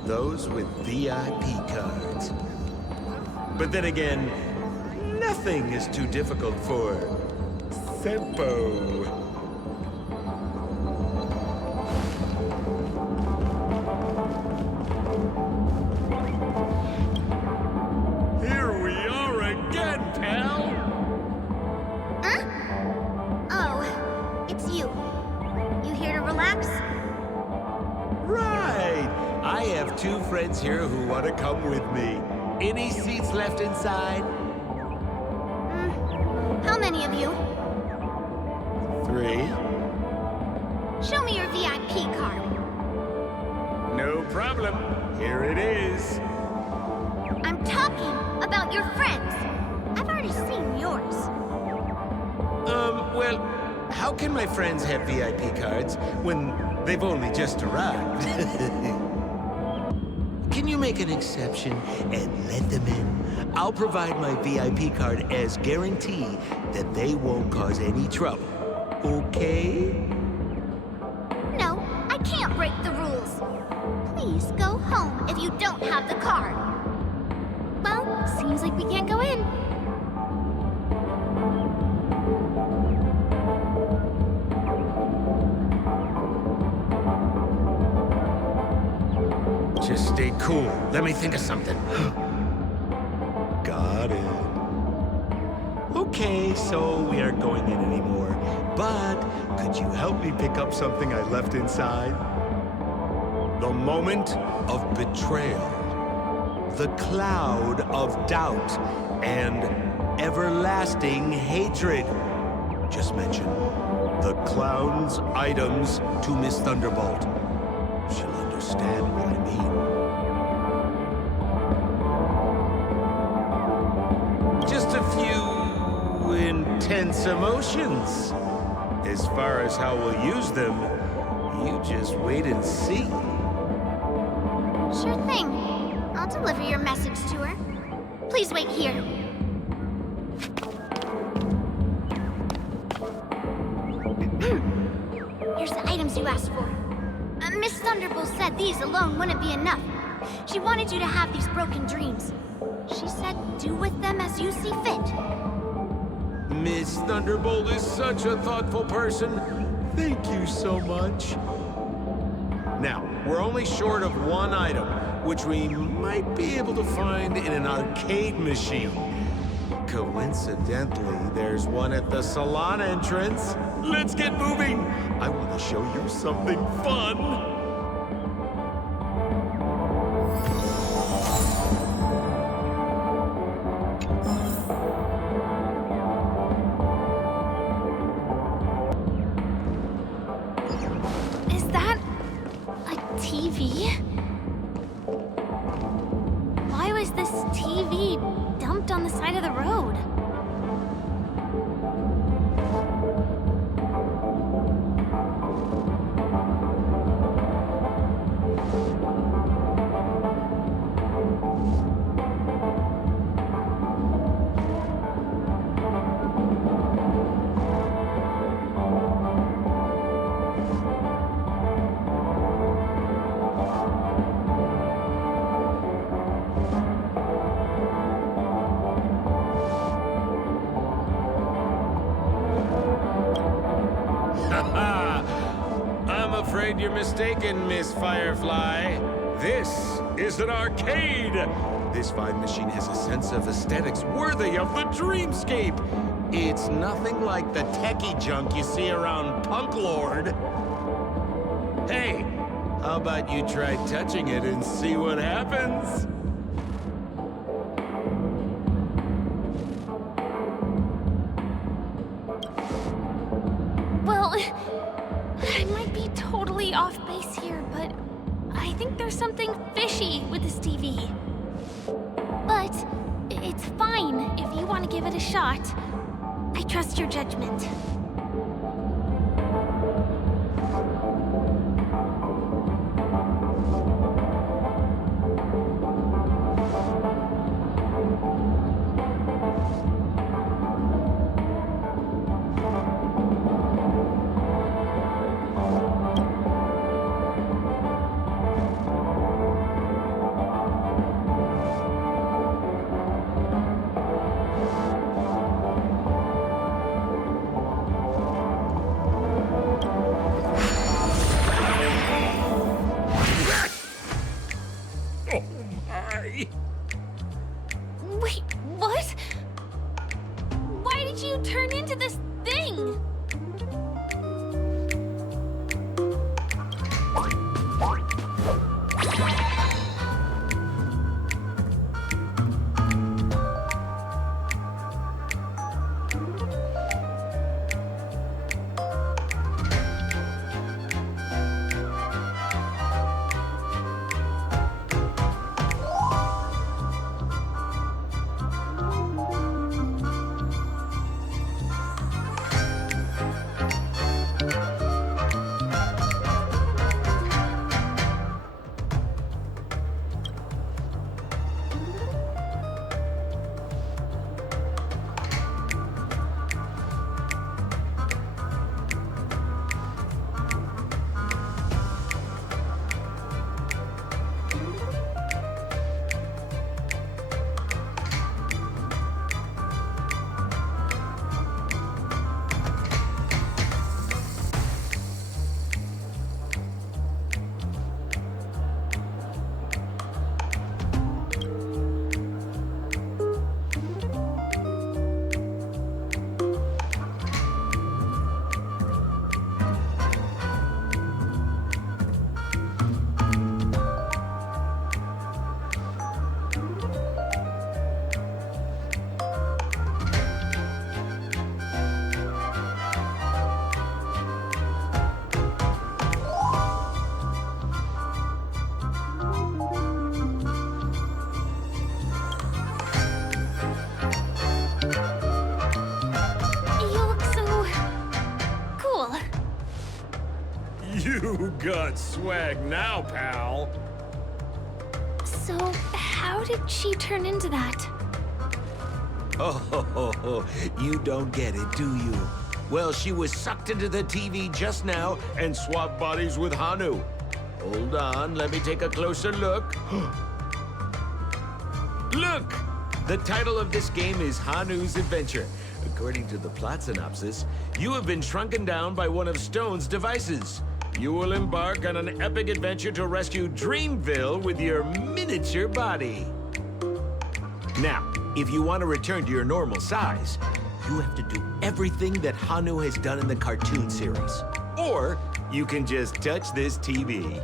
those with VIP cards. But then again, nothing is too difficult for Sempo. Here we are again, pal! Huh? Oh, it's you. You here to relax? Right! I have 2 friends here who want to come with me. Any seats left inside? How many of you? 3. Show me your VIP card. No problem. Here it is. I'm talking about your friends. I've already seen yours. Well, how can my friends have VIP cards when they've only just arrived? Can you make an exception and let them in? I'll provide my VIP card as guarantee that they won't cause any trouble. Okay? No, I can't break the rules. Please go home if you don't have the card. Well, seems like we can't go in. Just stay cool. Let me think of something. Got it. Okay, so we aren't going in anymore. But could you help me pick up something I left inside? The moment of betrayal. The cloud of doubt and everlasting hatred. Just mention the clown's items to Miss Thunderbolt. She'll understand what I mean. Just a few intense emotions. As far as how we'll use them, you just wait and see. Sure thing. I'll deliver your message to her. Please wait here. Here's the items you asked for. Miss Thunderbolt said these alone wouldn't be enough. She wanted you to have these broken dreams. She said do with them as you see fit. Miss Thunderbolt is such a thoughtful person. Thank you so much. Now, we're only short of one item, which we might be able to find in an arcade machine. Coincidentally, there's one at the salon entrance. Let's get moving. I want to show you something fun. Is that a TV? Why was this TV dumped on the side of the road? I'm afraid you're mistaken, Miss Firefly. This is an arcade. This fine machine has a sense of aesthetics worthy of the dreamscape. It's nothing like the techie junk you see around Punk Lord. Hey, how about you try touching it and see what happens? Well, I might be totally off base here, but I think there's something fishy with this TV. But it's fine if you want to give it a shot. I trust your judgment. to this thing? You got swag now, pal. So, how did she turn into that? Oh, you don't get it, do you? Well, she was sucked into the TV just now and swapped bodies with Hanu. Hold on, let me take a closer look. Look! The title of this game is Hanu's Adventure. According to the plot synopsis, you have been shrunken down by one of Stone's devices. You will embark on an epic adventure to rescue Dreamville with your miniature body. Now, if you want to return to your normal size, you have to do everything that Hanu has done in the cartoon series. Or you can just touch this TV.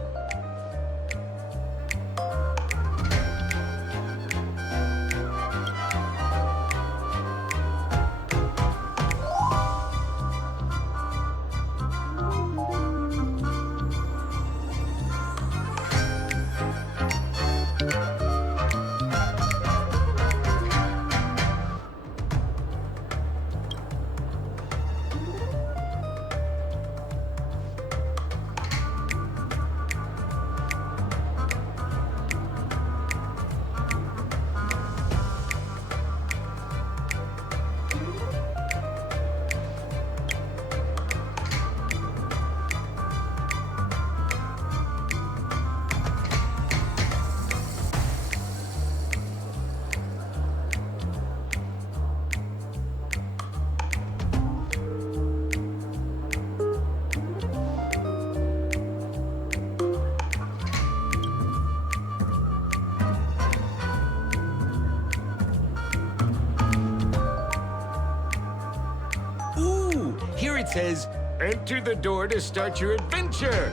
Here it says, enter the door to start your adventure.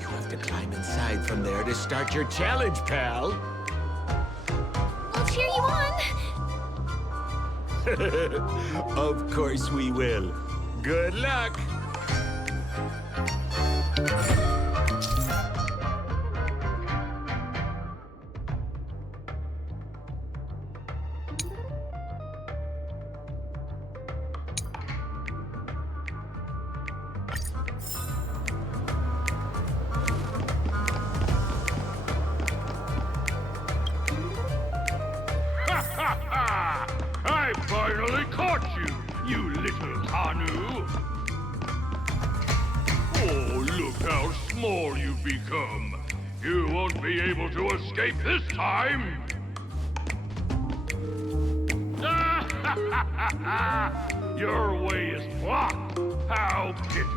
You have to climb inside from there to start your challenge, pal. We'll cheer you on. Of course we will. Good luck. I finally caught you, you little Hanu! Oh, look how small you've become. You won't be able to escape this time! Your way is blocked! How pitiful!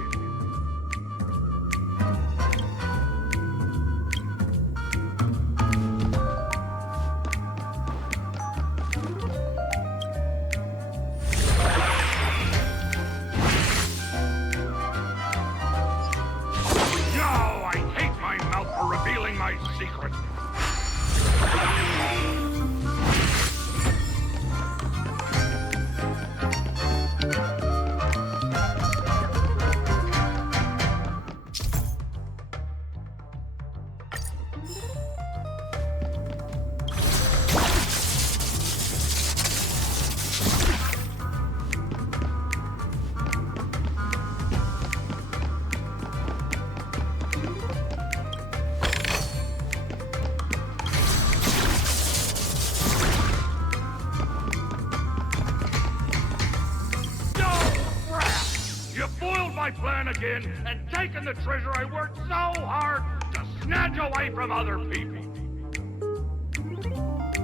foiled my plan again and taken the treasure I worked so hard to snatch away from other people.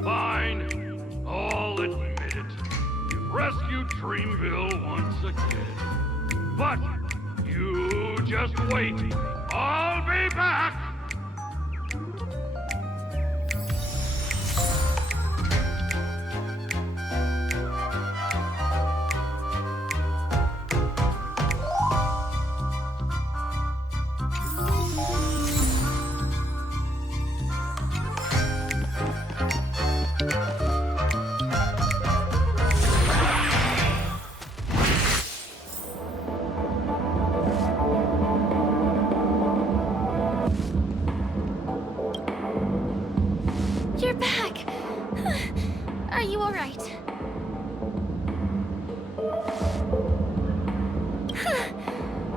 Fine, I'll admit it. You've rescued Dreamville once again. But you just wait. I'll be back! You're back! Are you alright?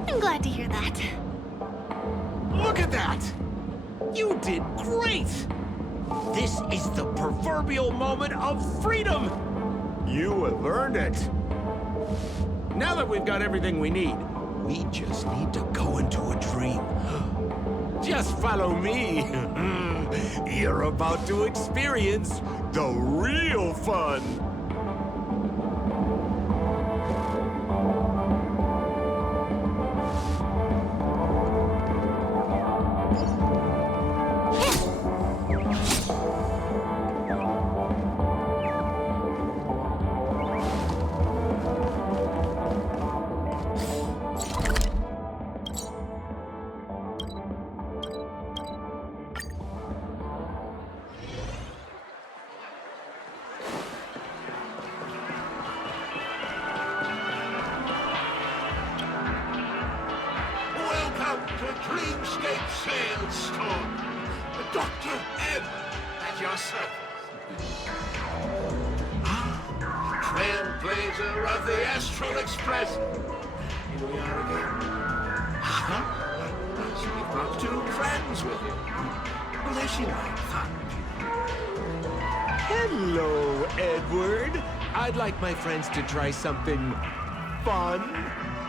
I'm glad to hear that. Look at that! You did great! This is the proverbial moment of freedom! You have earned it. Now that we've got everything we need, we just need to go into a dream. Just follow me. You're about to experience the real fun. Welcome to Dreamscape Sales Store. Dr. M at your service. Trailblazer of the Astral Express. Here we are again. So you've got two friends with you. Well, they seem like fun. Hello, Edward. I'd like my friends to try something fun,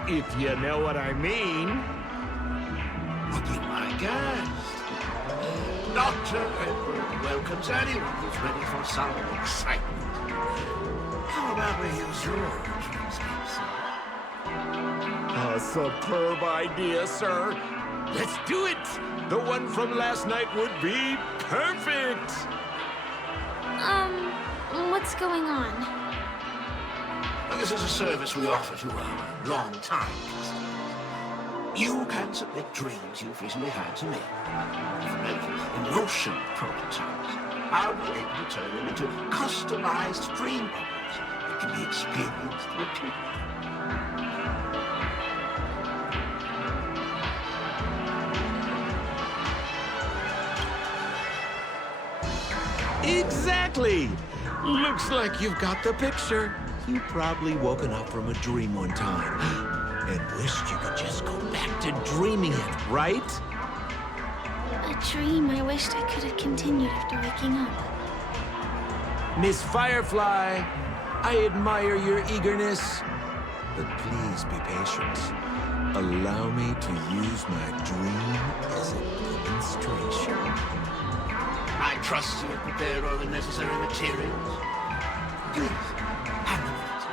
if you know what I mean. Be my guest. Dr. Edward welcomes anyone who's ready for some excitement. How about we use your Dreamscape, sir? A superb idea, sir. Let's do it. The one from last night would be perfect. What's going on? Well, this is a service we offer to our long-time customers. You can submit dreams you've recently had to me. In-motion prototypes. I'll be able to turn them into customized dream bubbles that can be experienced repeatedly. Exactly. Looks like you've got the picture. You've probably woken up from a dream one time and wished you could just go back to dreaming it, right? A dream I wished I could have continued after waking up. Miss Firefly, I admire your eagerness, but please be patient. Allow me to use my dream as a demonstration. I trust you have prepared all the necessary materials. Please, have a minute.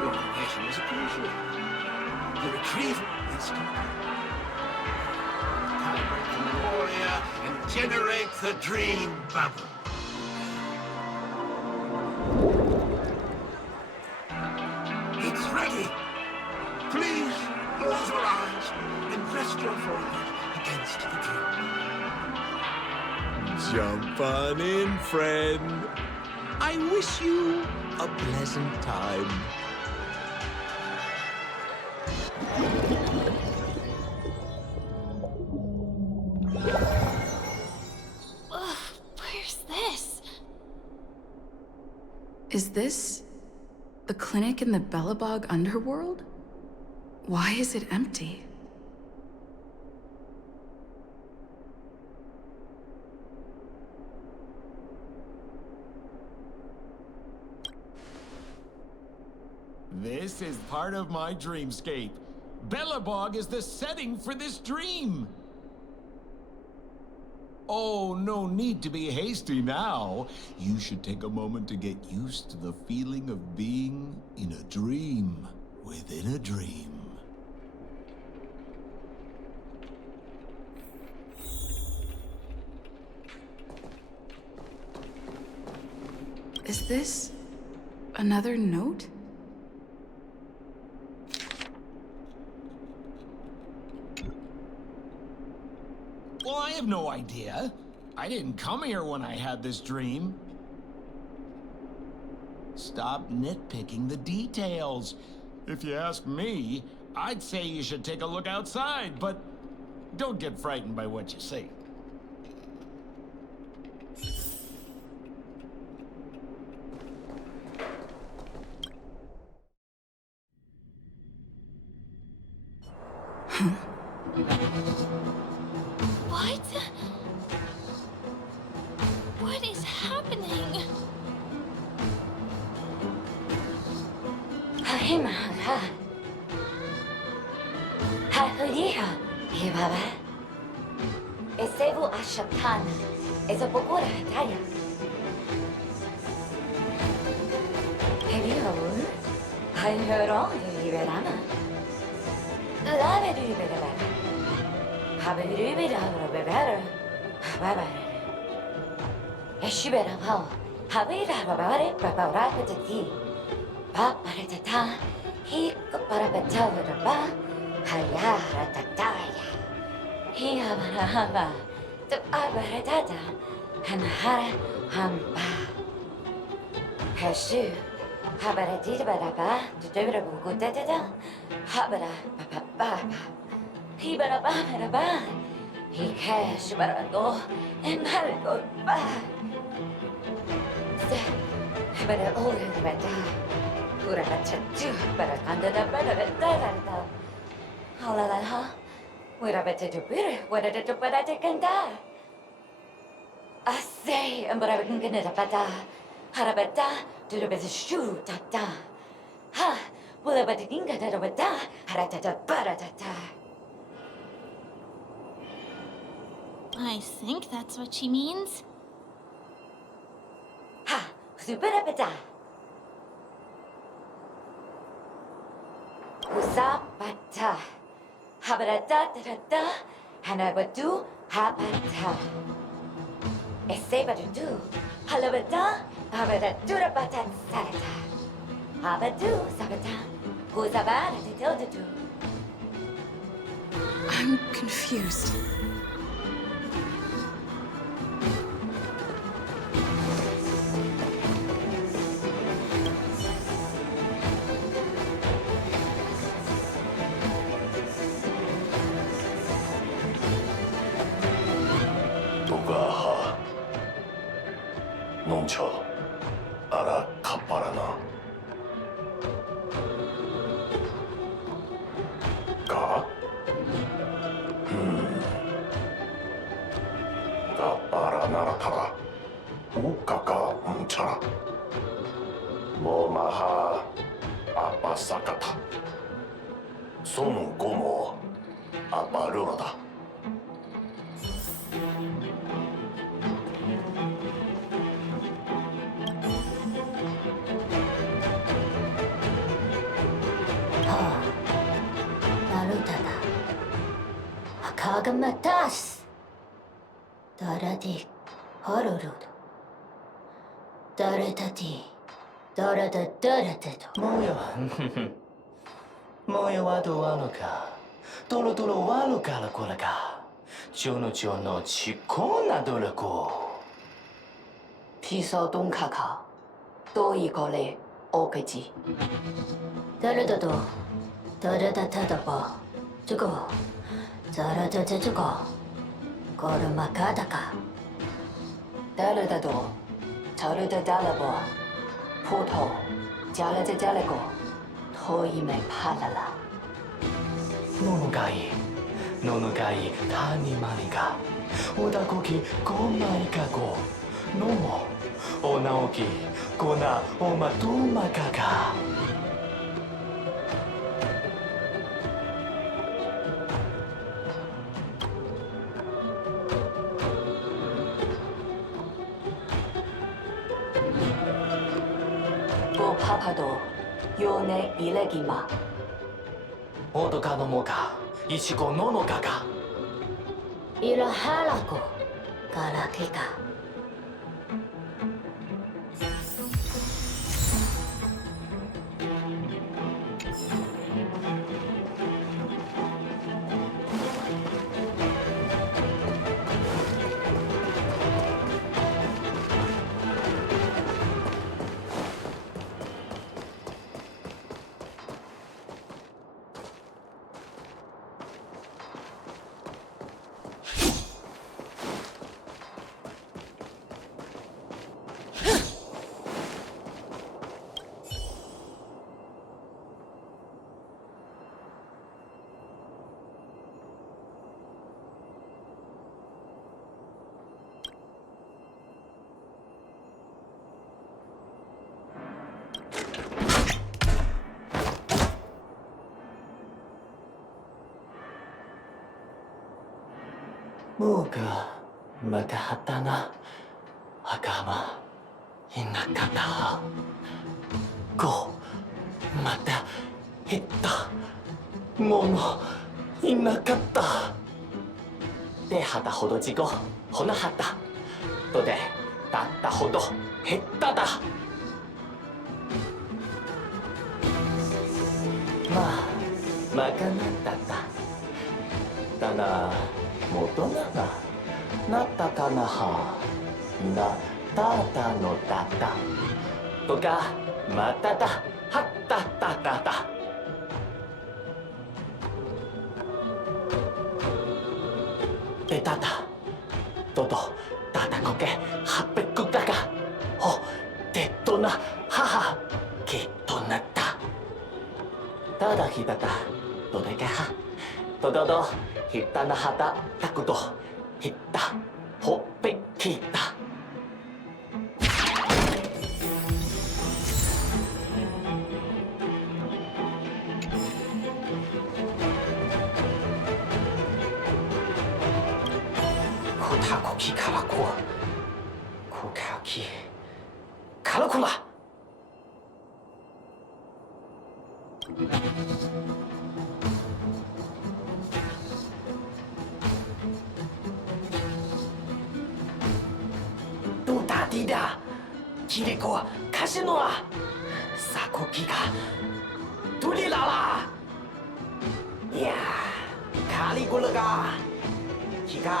Your donation is appreciated. The retrieval is complete. Calibrate the memoria and generate the dream bubble. It's ready. Please close your eyes and rest your forehead against the dream. Jump on in, friend. I wish you a pleasant time. Ugh, where's this? Is this the clinic in the Bellabog underworld? Why is it empty? This is part of my dreamscape. Bellabog is the setting for this dream. Oh, no need to be hasty now. You should take a moment to get used to the feeling of being in a dream within a dream. Is this another note? Well, I have no idea. I didn't come here when I had this dream. Stop nitpicking the details. If you ask me, I'd say you should take a look outside, but don't get frightened by what you see. What? What is happening? Esevu ashatan, ezopokura hataya. Have you heard? I heard all the Iberana. Love it, Iberana. Have it, Iberana, Baba. Eshibera Pao, have it, Babare, Babara, the tea. Papa, he para betava, Ba, Haya, Tataya. He Habarahaba, the Abaratata, and Hara Hamba. Hashu, Habaratita Baraba, the Deborah Gudeta, Habara, Papa, Hibaraba, he cash Barado, and Marigo Ba. But I older than Bata, who are a tattoo, but under the better. Halala, we're a better to beer, what a little better to cantar. I say, and but I can get a bata, Harabata, to the better shoe, tata. Ha, will a better ginga that a bata, Haratata baratata. I think that's what she means. Ha, superabata. Usapata. Habarata, Hanabatu, Habata. Esebatu, Halabata, Habadura Batan Salata. Habatu, Sabata, Huzabara, Tildatu. I'm confused. Noncha, ara kaparana. Ka? Kapara naratara. Ukaka unchara. Momaha apasakata. Son gomo aparurada. Kagamatas. Daradi Horurud. Daratati. Darada. Moyo. Moyo wado wanoka. Tolo wano kala kolaka. Jono chikona dolako. Piso dunkaka. Doi gole okaji. Daradado. Daradadaba. Jugo. Zaradadajugo. Gorumakadaka. Daradado. Tarudadalabo. Poto. Jaladadalago. Toime palala. Nonogai tani maniga. Odakoki gomaika go. Nomo. Onaoki. Gona omatumaka. 파파도 요네 이레기마 오도가 노모가 이치고 노노가가 이라하라고 가라키가. 뭐가また 하다나 아가마 이나카다 고また 했다 모노 이나카다で하다ほど事故ほなはったとでだったほど減っただまあまかなだっただな元ながなったかなはなたたのだたとかまただはったたたたでたたととたたこけはっぺくだがほてっとな母きっとなったただひたたどでけはとどどひったなはたたくとひったほっぺきったこたこきからここかきからこらtidak kiriko kasinoa sakoki ga tulilala ya kaligula ga kiga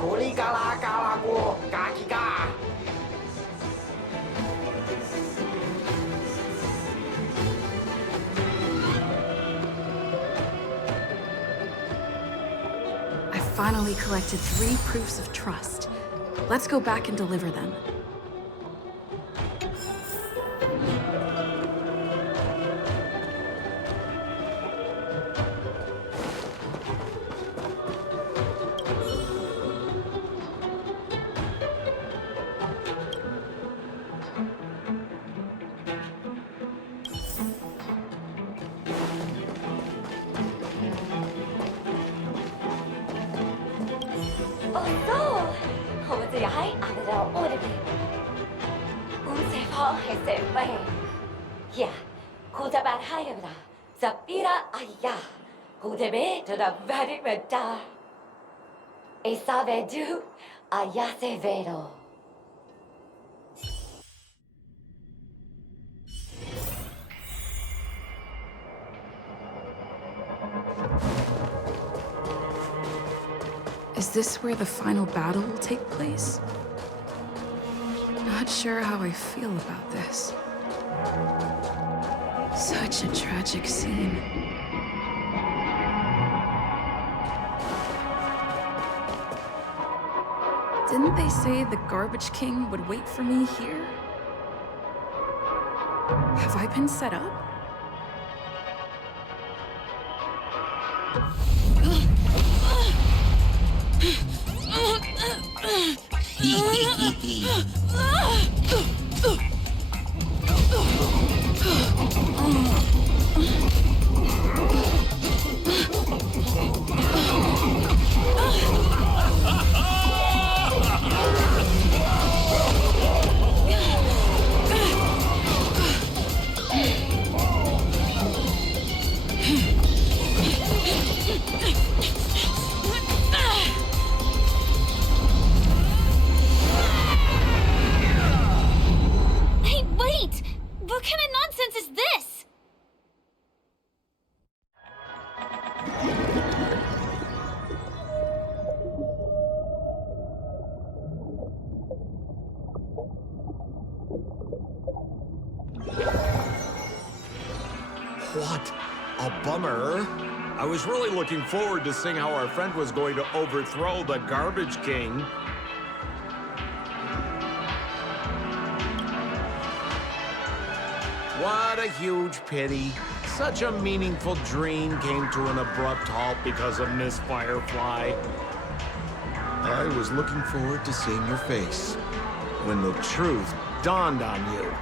koligala kalago kakiga I finally collected 3 proofs of trust. Let's go back and deliver them. Is this where the final battle will take place? Not sure how I feel about this. Such a tragic scene. Didn't they say the Garbage King would wait for me here? Have I been set up? What a bummer. I was really looking forward to seeing how our friend was going to overthrow the Garbage King. What a huge pity. Such a meaningful dream came to an abrupt halt because of Miss Firefly. I was looking forward to seeing your face when the truth dawned on you.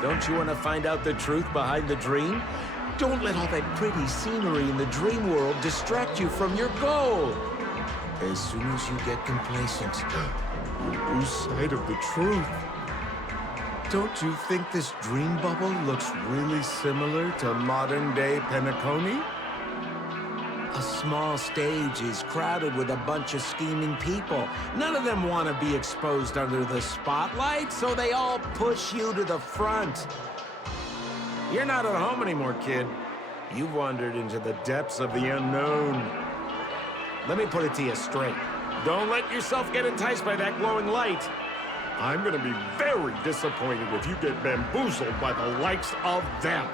Don't you want to find out the truth behind the dream? Don't let all that pretty scenery in the dream world distract you from your goal. As soon as you get complacent, you'll lose sight of the truth. Don't you think this dream bubble looks really similar to modern-day Penacony? A small stage is crowded with a bunch of scheming people. None of them want to be exposed under the spotlight, so they all push you to the front. You're not at home anymore, kid. You've wandered into the depths of the unknown. Let me put it to you straight. Don't let yourself get enticed by that glowing light. I'm gonna be very disappointed if you get bamboozled by the likes of them.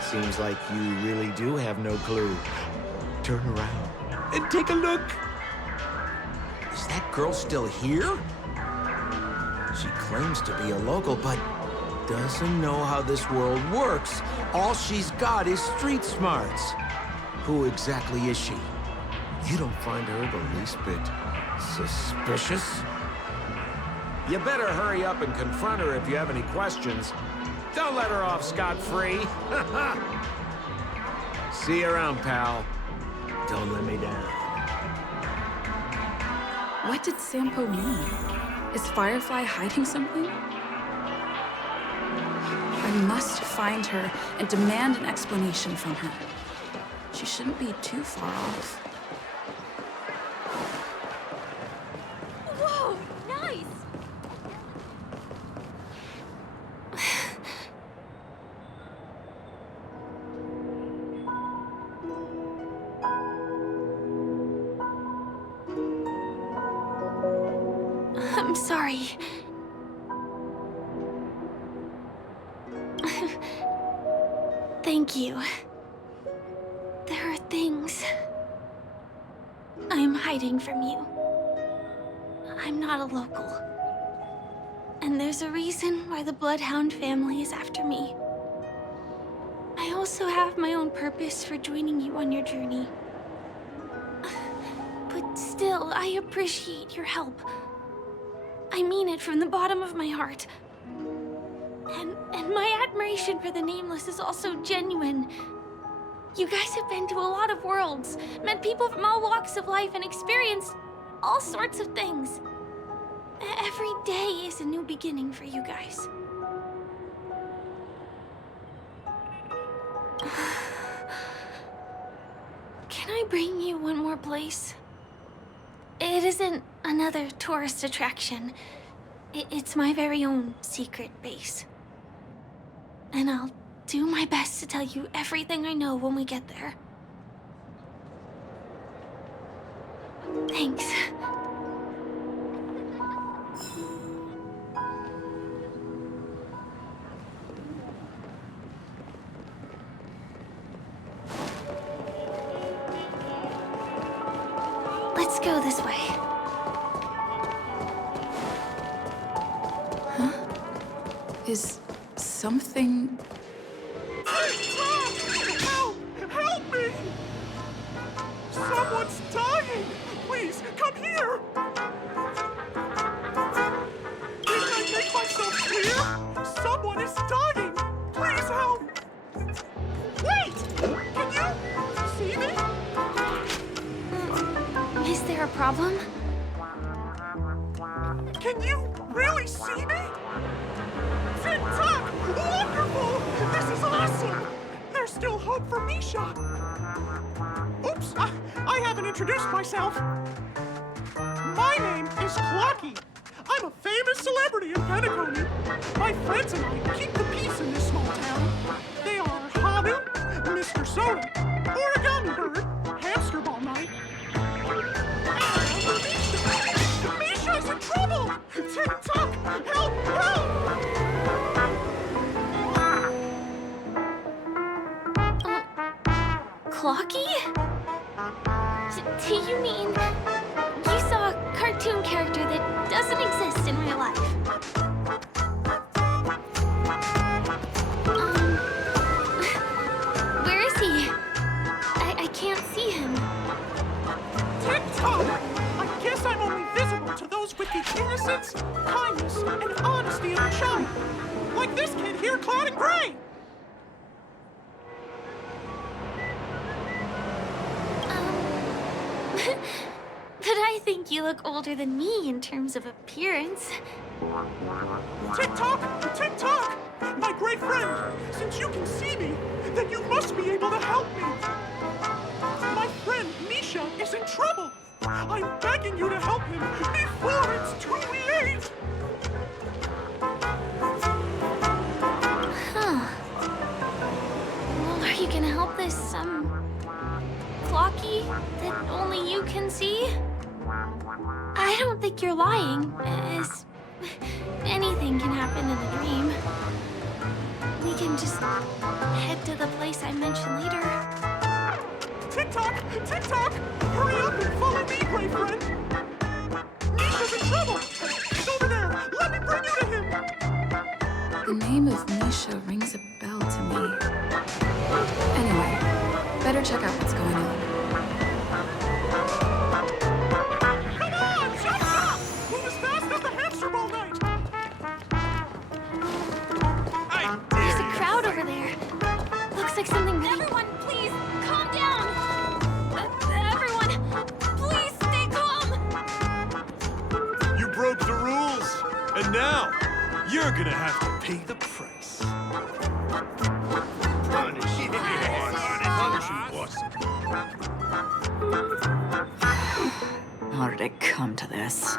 Seems like you really do have no clue. Turn around and take a look. Is that girl still here? She claims to be a local, but doesn't know how this world works. All she's got is street smarts. Who exactly is she? You don't find her the least bit suspicious? You better hurry up and confront her if you have any questions. Don't let her off scot-free. See you around, pal. Don't let me down. What did Sampo mean? Is Firefly hiding something? I must find her and demand an explanation from her. She shouldn't be too far off. Whoa, nice! I'm sorry. Thank you. There are things I'm hiding from you. I'm not a local. And there's a reason why the Bloodhound family is after me. I also have my own purpose for joining you on your journey. But still, I appreciate your help. I mean it from the bottom of my heart. And my admiration for the Nameless is also genuine. You guys have been to a lot of worlds, met people from all walks of life, and experienced all sorts of things. Every day is a new beginning for you guys. Can I bring you one more place? It isn't another tourist attraction. It's my very own secret base. And I'll do my best to tell you everything I know when we get there. Thanks. Let's go this way. Huh? Is something... Help! Help me! Someone's dying! Please, come here! Didn't I make myself clear? Someone is dying! Please help! Wait! Can you see me? Is there a problem? Can you really see me? Tick-tock! Wonderful! This is awesome! There's still hope for Misha! Oops, I haven't introduced myself. My name is Clocky. I'm a famous celebrity in Penacony. My friends and I keep the peace in this small town. They are Hanu, Mr. Soda, Origami Bird, Hamster Ball Knight, Clocky? Do you mean you saw a cartoon character that doesn't exist in real life? Where is he? I can't see him. Tick-tock! I guess I'm only visible to those with the innocence, kindness, and honesty of a child. Like this kid here clad in gray. But I think you look older than me in terms of appearance. Tick-tock! Tick-tock! My great friend, since you can see me, then you must be able to help me. My friend Misha is in trouble. I'm begging you to help him before it's too late. Huh. Well, are you gonna help this, Clocky that only you can see? I don't think you're lying, as anything can happen in a dream. We can just head to the place I mentioned later. Tick-tock! Tick-tock! Hurry up and follow me, great friend! Misha's in trouble! He's over there! Let me bring you to him! The name of Misha rings a bell to me. Anyway, better check out what's going on. Come on! Chop chop! Move as fast as the hamster ball night! There's a crowd over there. Looks like something really... Everyone, please, calm down! Everyone, please stay calm! You broke the rules, and now you're gonna have to pay the price. How did it come to this?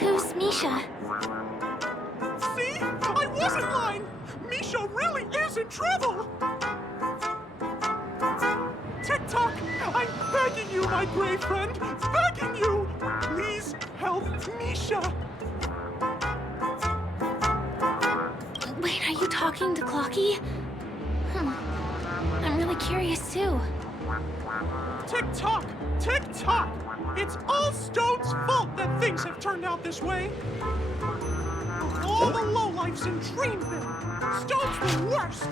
Who's Misha? See? I wasn't lying! Misha really is in trouble! Tick-tock! I'm begging you, my great friend! Begging you! Please help Misha! Wait, are you talking to Clocky? I'm really curious too. Tick-tock! Tick-tock! It's all Stone's fault that things have turned out this way! All the lowlifes in Dreamville! Stone's the worst!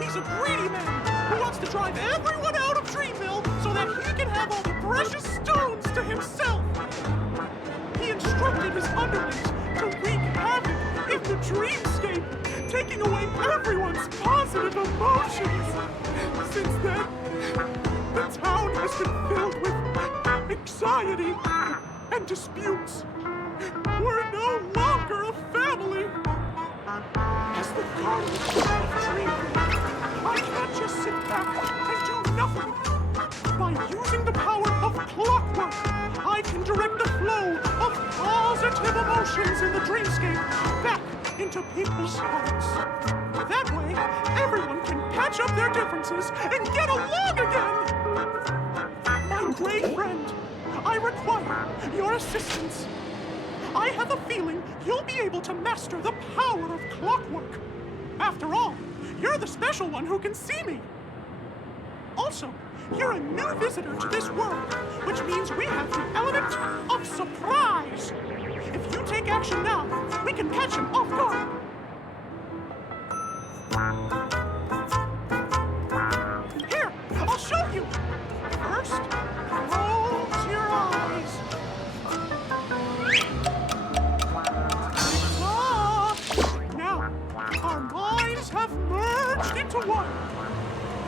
He's a greedy man who wants to drive everyone out of Dreamville so that he can have all the precious stones to himself! He instructed his underlings to wreak havoc in the dreamscape, taking away everyone's positive emotions! Since then, the town has been filled with anxiety and disputes. We're no longer a family! As the guardian of Dreamville, I can't just sit back and do nothing. By using the power of clockwork, I can direct the flow of positive emotions in the dreamscape back into people's hearts. That way, everyone can patch up their differences and get along again! My great friend, I require your assistance. I have a feeling you'll be able to master the power of clockwork. After all, you're the special one who can see me. Also, you're a new visitor to this world, which means we have the element of surprise. If you take action now, we can catch him off guard. Here, I'll show you. First, close your eyes. Now, our minds have merged into one.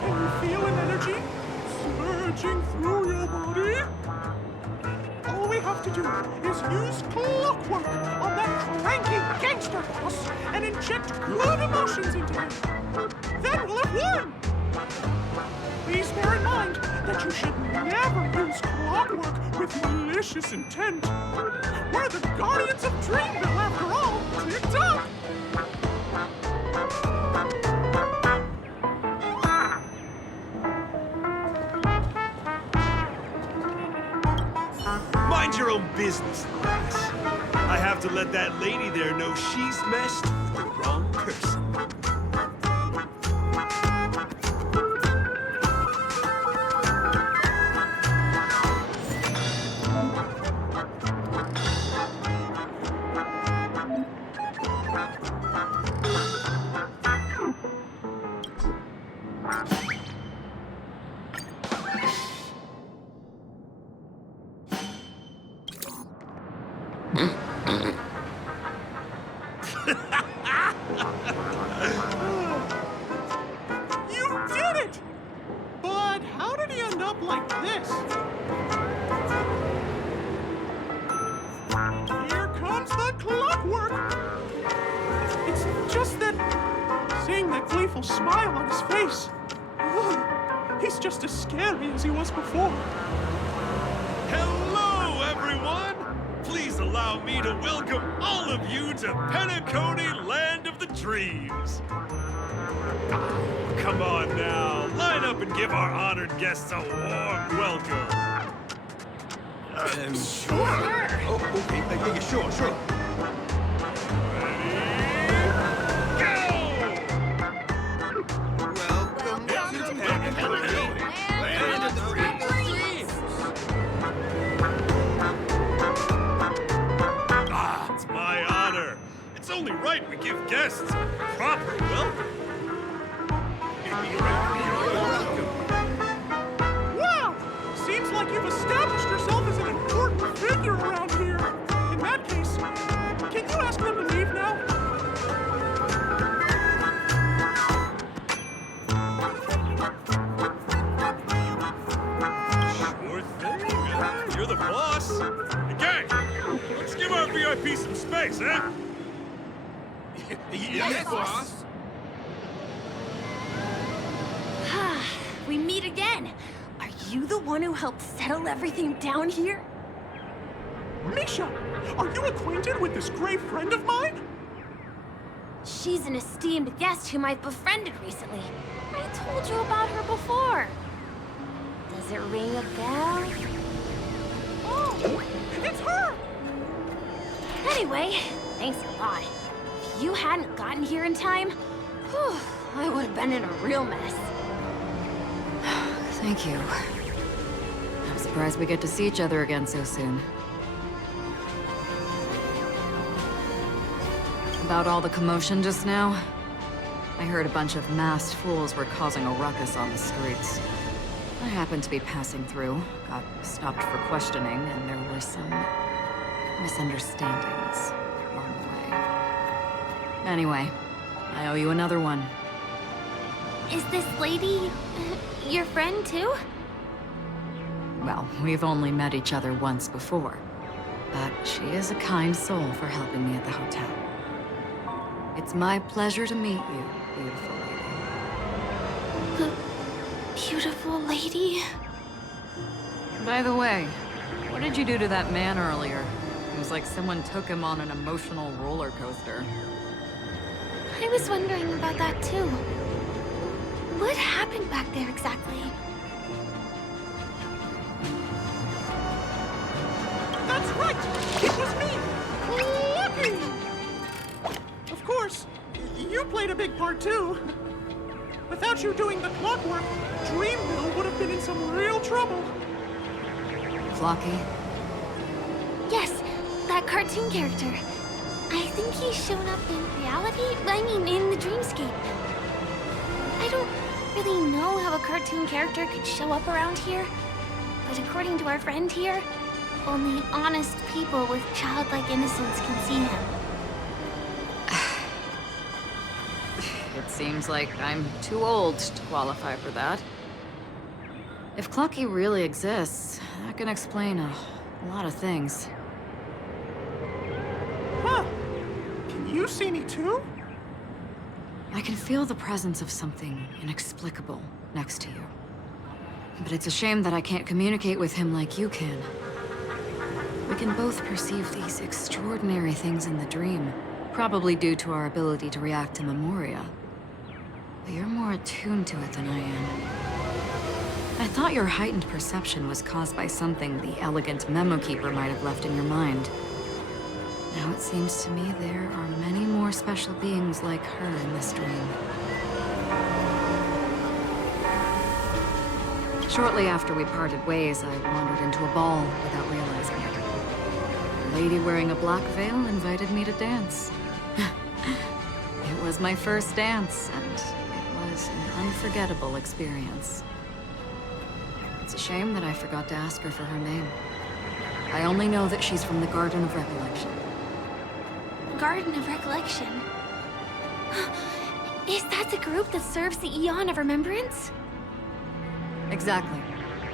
Can you feel an energy surging through your body? All we have to do is use clockwork on that cranky gangster boss and inject good emotions into him. Then we'll have won! Please bear in mind that you should never use clockwork with malicious intent. We're the guardians of Dreamville, after all. Tick-tock! My Mind your own business, Louise. I have to let that lady there know she's messed with the wrong person. You did it! But how did he end up like this? Here comes the clockwork! It's just that seeing that gleeful smile on his face, he's just as scary as he was before. Hello, everyone! Please allow me to welcome all of you to Penacony, Land of the Dreams. Come on now, line up and give our honored guests a warm welcome. Sure. Oh, okay. Yeah, sure. It's only right we give guests a proper welcome. Wow! Seems like you've established yourself as an important figure around here. In that case, can you ask them to leave now? Sure thing. You're the boss. Hey, gang, let's give our VIP some space, eh? Yes, boss. We meet again. Are you the one who helped settle everything down here? Misha, are you acquainted with this grave friend of mine? She's an esteemed guest whom I've befriended recently. I told you about her before. Does it ring a bell? Oh, it's her! Anyway, thanks a lot. If you hadn't gotten here in time, whew, I would have been in a real mess. Thank you. I'm surprised we get to see each other again so soon. About all the commotion just now, I heard a bunch of masked fools were causing a ruckus on the streets. I happened to be passing through, got stopped for questioning, and there were some misunderstandings along the way. Anyway, I owe you another one. Is this lady your friend too? Well, we've only met each other once before, but she is a kind soul for helping me at the hotel. It's my pleasure to meet you, beautiful lady. Beautiful lady? By the way, what did you do to that man earlier? It was like someone took him on an emotional roller coaster. I was wondering about that too. What happened back there exactly? That's right! It was me! Lucky! Of course, you played a big part too. Without you doing the clockwork, Dreamville would have been in some real trouble. Flocky? Yes, that cartoon character. I think he's shown up in reality. I mean, in the dreamscape. I don't really know how a cartoon character could show up around here, but according to our friend here, only honest people with childlike innocence can see him. It seems like I'm too old to qualify for that. If Clucky really exists, that can explain a lot of things. Huh. Can you see me too? I can feel the presence of something inexplicable next to you. But it's a shame that I can't communicate with him like you can. We can both perceive these extraordinary things in the dream, probably due to our ability to react to memoria. But you're more attuned to it than I am. I thought your heightened perception was caused by something the elegant memo keeper might have left in your mind. Now it seems to me there are many more special beings like her in this dream. Shortly after we parted ways, I wandered into a ball without realizing it. A lady wearing a black veil invited me to dance. It was my first dance, and it was an unforgettable experience. It's a shame that I forgot to ask her for her name. I only know that she's from the Garden of Recollection. Garden of Recollection? Is that the group that serves the Eon of Remembrance? Exactly.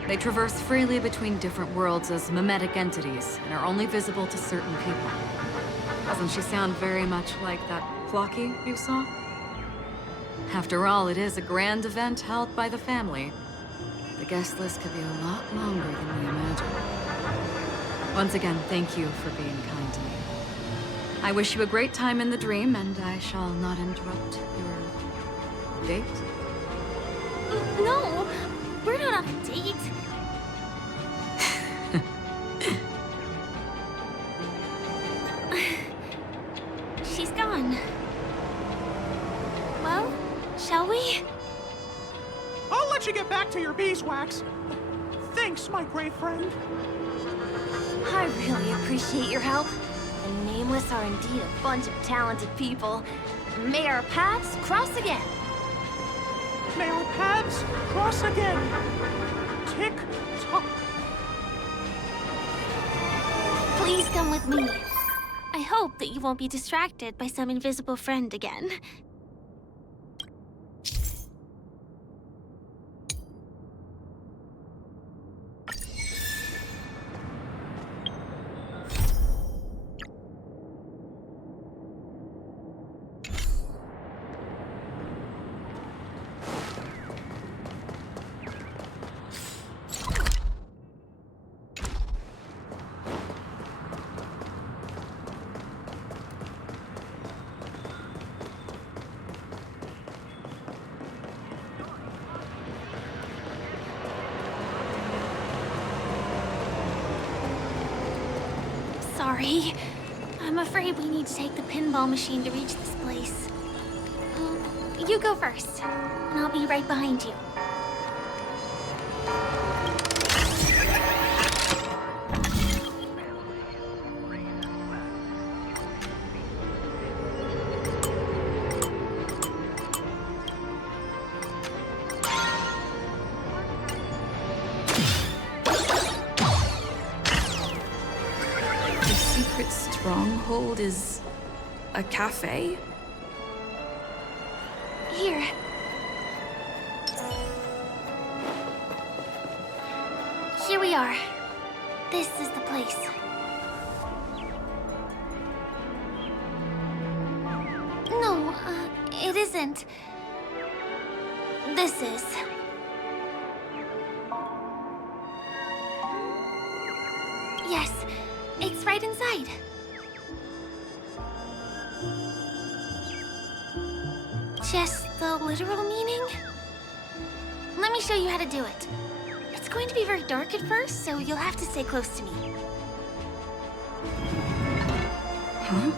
They traverse freely between different worlds as mimetic entities, and are only visible to certain people. Doesn't she sound very much like that Clocky you saw? After all, it is a grand event held by the family. The guest list could be a lot longer than we imagined. Once again, thank you for being kind to me. I wish you a great time in the dream, and I shall not interrupt your date. No, we're not on a date. She's gone. Well, shall we? I'll let you get back to your beeswax. Thanks, my great friend. I really appreciate your help. The Nameless are indeed a bunch of talented people. May our paths cross again. May our paths cross again. Tick tock. Please come with me. I hope that you won't be distracted by some invisible friend again. Sorry. I'm afraid we need to take the pinball machine to reach this place. You go first, and I'll be right behind you. Stronghold is a cafe? Here. Here we are. This is the place. No, it isn't. This is. Yes, it's right inside. Just the literal meaning? Let me show you how to do it. It's going to be very dark at first, so you'll have to stay close to me. Huh?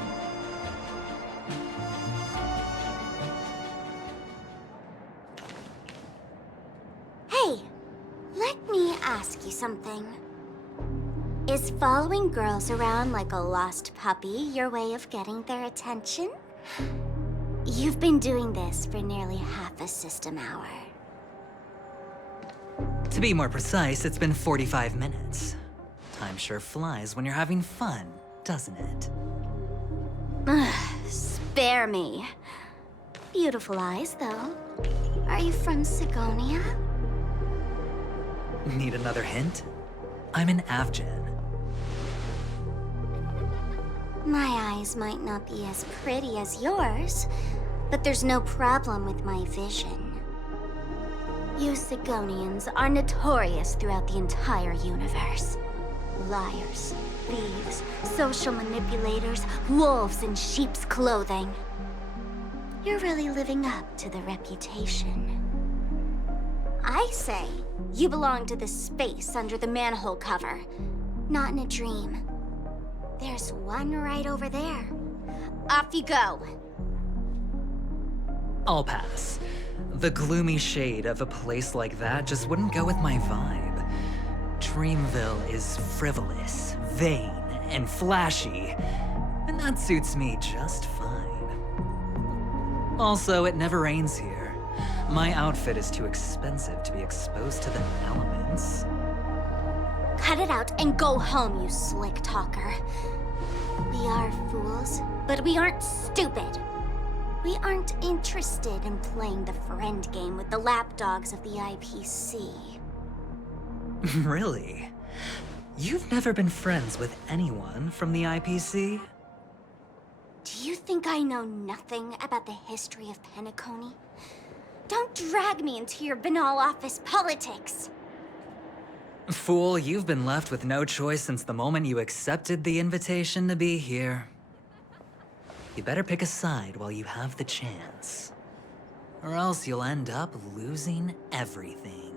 Hey, let me ask you something. Is following girls around like a lost puppy your way of getting their attention? You've been doing this for nearly half a system hour. To be more precise, it's been 45 minutes. Time sure flies when you're having fun, doesn't it? Spare me. Beautiful eyes, though. Are you from Sigonia? Need another hint? I'm an Avgen. My eyes might not be as pretty as yours, but there's no problem with my vision. You Sigonians are notorious throughout the entire universe. Liars, thieves, social manipulators, wolves in sheep's clothing. You're really living up to the reputation. I say, You belong to the space under the manhole cover, not in a dream. There's one right over there. Off you go. I'll pass. The gloomy shade of a place like that just wouldn't go with my vibe. Dreamville is frivolous, vain, and flashy, and that suits me just fine. Also, it never rains here. My outfit is too expensive to be exposed to the elements. Cut it out and go home, you slick talker. We are fools, but we aren't stupid. We aren't interested in playing the friend game with the lapdogs of the IPC. Really? You've never been friends with anyone from the IPC? Do you think I know nothing about the history of Penacony? Don't drag me into your banal office politics! Fool, you've been left with no choice since the moment you accepted the invitation to be here. You better pick a side while you have the chance. Or else you'll end up losing everything.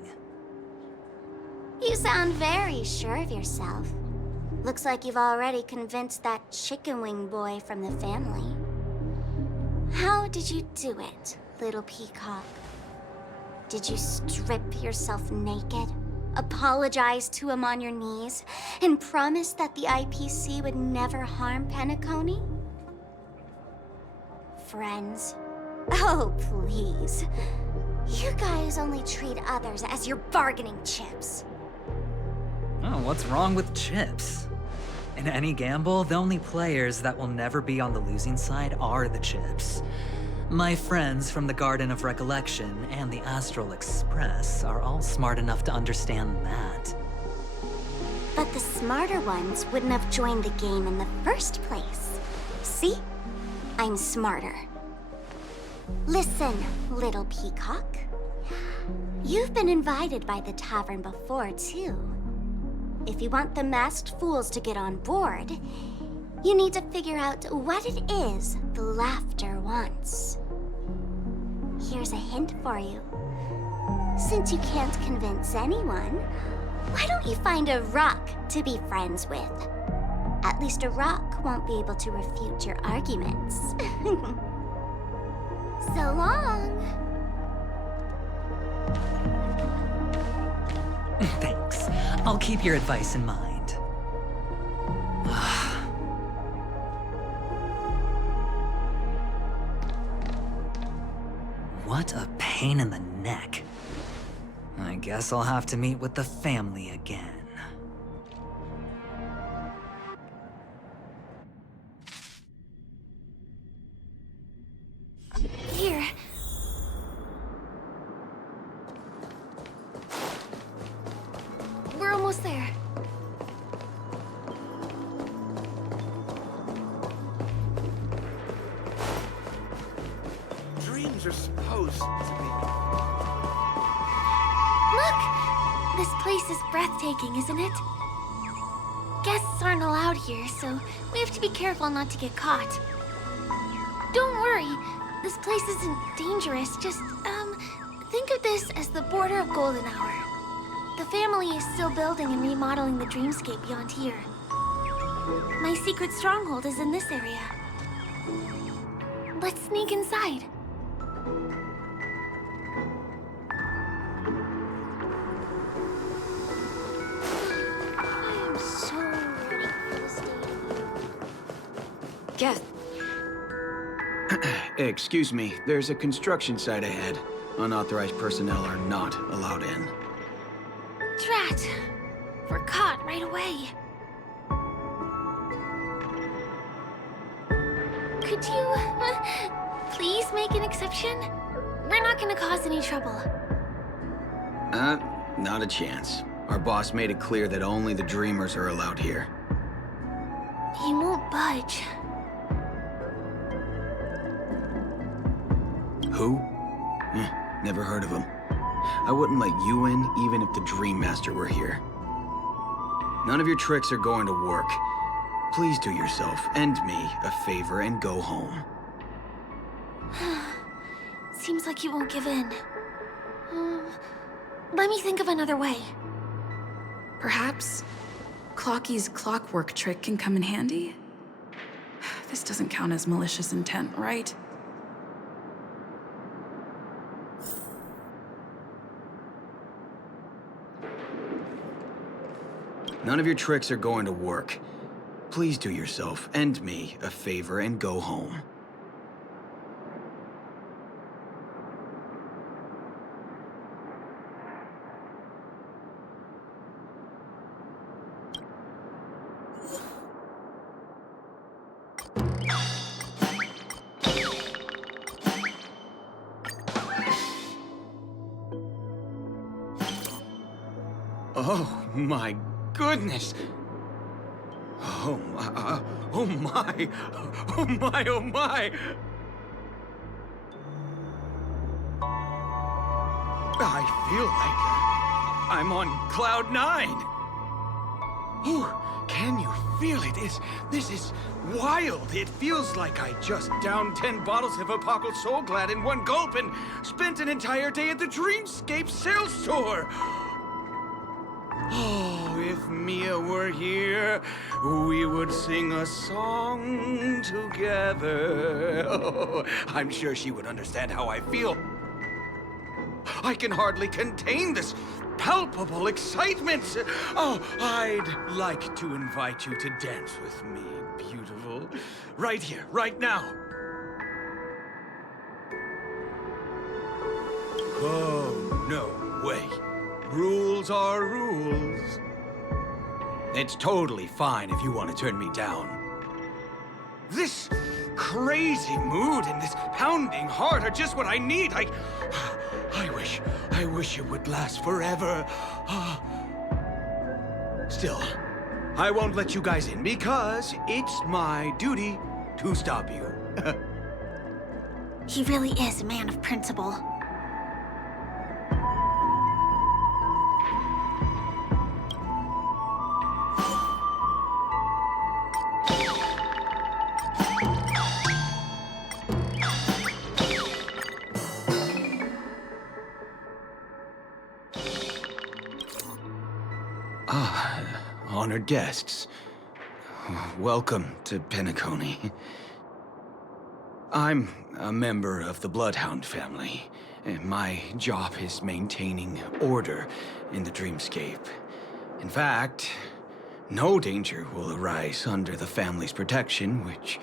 You sound very sure of yourself. Looks like you've already convinced that chicken wing boy from the family. How did you do it, little peacock? Did you strip yourself naked, apologize to him on your knees, and promise that the IPC would never harm Penacony? Friends? Oh, please. You guys only treat others as your bargaining chips. Oh, what's wrong with chips? In any gamble, the only players that will never be on the losing side are the chips. My friends from the Garden of Recollection and the Astral Express are all smart enough to understand that. But the smarter ones wouldn't have joined the game in the first place. See? I'm smarter. Listen, little peacock. You've been invited by the tavern before, too. If you want the masked fools to get on board, you need to figure out what it is the laughter wants. Here's a hint for you. Since you can't convince anyone, why don't you find a rock to be friends with? At least a rock won't be able to refute your arguments. So long. Thanks. I'll keep your advice in mind. What a pain in the neck. I guess I'll have to meet with the family again. Here. We're almost there. Dreams are supposed to be. Look! This place is breathtaking, isn't it? Guests aren't allowed here, so we have to be careful not to get caught. Don't worry. This place isn't dangerous, just, think of this as the border of Golden Hour. The family is still building and remodeling the dreamscape beyond here. My secret stronghold is in this area. Let's sneak inside. I am so ready for this day. Guess. Excuse me, there's a construction site ahead. Unauthorized personnel are not allowed in. Drat! We're caught right away. Could you, please make an exception? We're not gonna cause any trouble. Not a chance. Our boss made it clear that only the dreamers are allowed here. He won't budge. Who? Never heard of him. I wouldn't let you in even if the Dream Master were here. None of your tricks are going to work. Please do yourself and me a favor and go home. Seems like he won't give in. let me think of another way. Perhaps Clocky's clockwork trick can come in handy? This doesn't count as malicious intent, right? None of your tricks are going to work. Please do yourself and me a favor and go home. Oh my goodness! Oh my, oh my, oh my, oh my! I feel like I'm on cloud 9. Oh, can you feel it? This is wild. It feels like I just downed 10 bottles of Apocal Soul Glad in one gulp and spent an entire day at the Dreamscape sales store. Oh, if Mia were here, we would sing a song together. Oh, I'm sure she would understand how I feel. I can hardly contain this palpable excitement. Oh, I'd like to invite you to dance with me, beautiful. Right here, right now. Oh, no way. Rules are rules. It's totally fine if you want to turn me down. This crazy mood and this pounding heart are just what I need. I wish it would last forever. Still, I won't let you guys in because it's my duty to stop you. He really is a man of principle. Honored guests, welcome to Penacony. I'm a member of the Bloodhound family, and my job is maintaining order in the Dreamscape. In fact, no danger will arise under the family's protection, which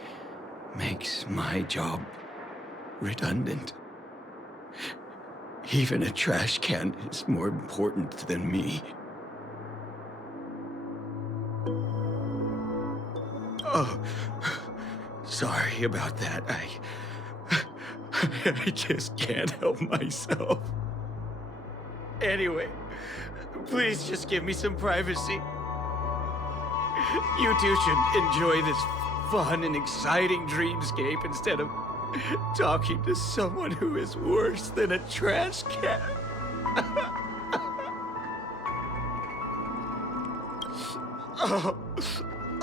makes my job redundant. Even a trash can is more important than me. Oh, sorry about that. I just can't help myself. Anyway, please just give me some privacy. You two should enjoy this fun and exciting dreamscape instead of talking to someone who is worse than a trash can.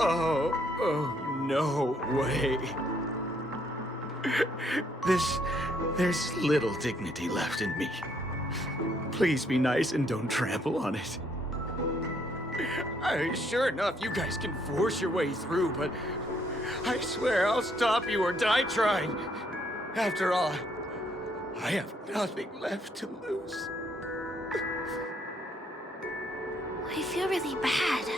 Oh, no way. There's little dignity left in me. Please be nice and don't trample on it. Sure enough, you guys can force your way through, but I swear I'll stop you or die trying. After all, I have nothing left to lose. I feel really bad.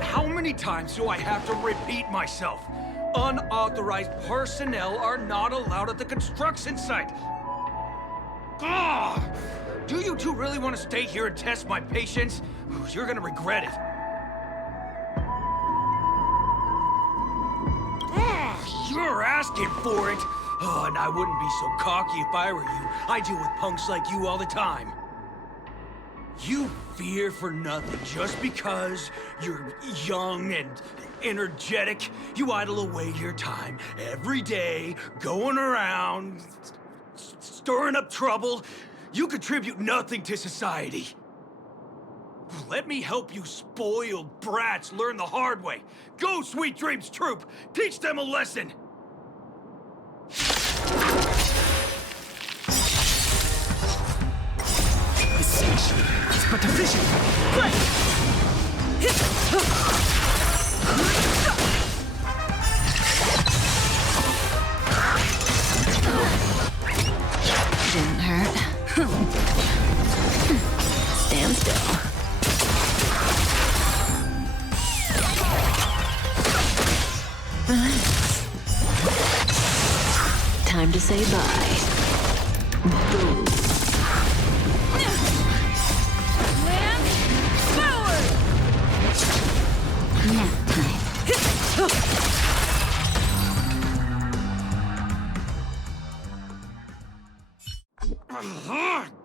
How many times do I have to repeat myself? Unauthorized personnel are not allowed at the construction site. Ugh! Do you two really want to stay here and test my patience? You're gonna regret it. You're asking for it. Oh, and I wouldn't be so cocky if I were you. I deal with punks like you all the time. You fear for nothing just because you're young and energetic. You idle away your time every day, going around, stirring up trouble. You contribute nothing to society. Let me help you spoiled brats learn the hard way. Go, Sweet Dreams Troop! Teach them a lesson! It's but a vision. Quick! Didn't hurt. Stand still. Time to say bye. Boom. Land forward! Nap time.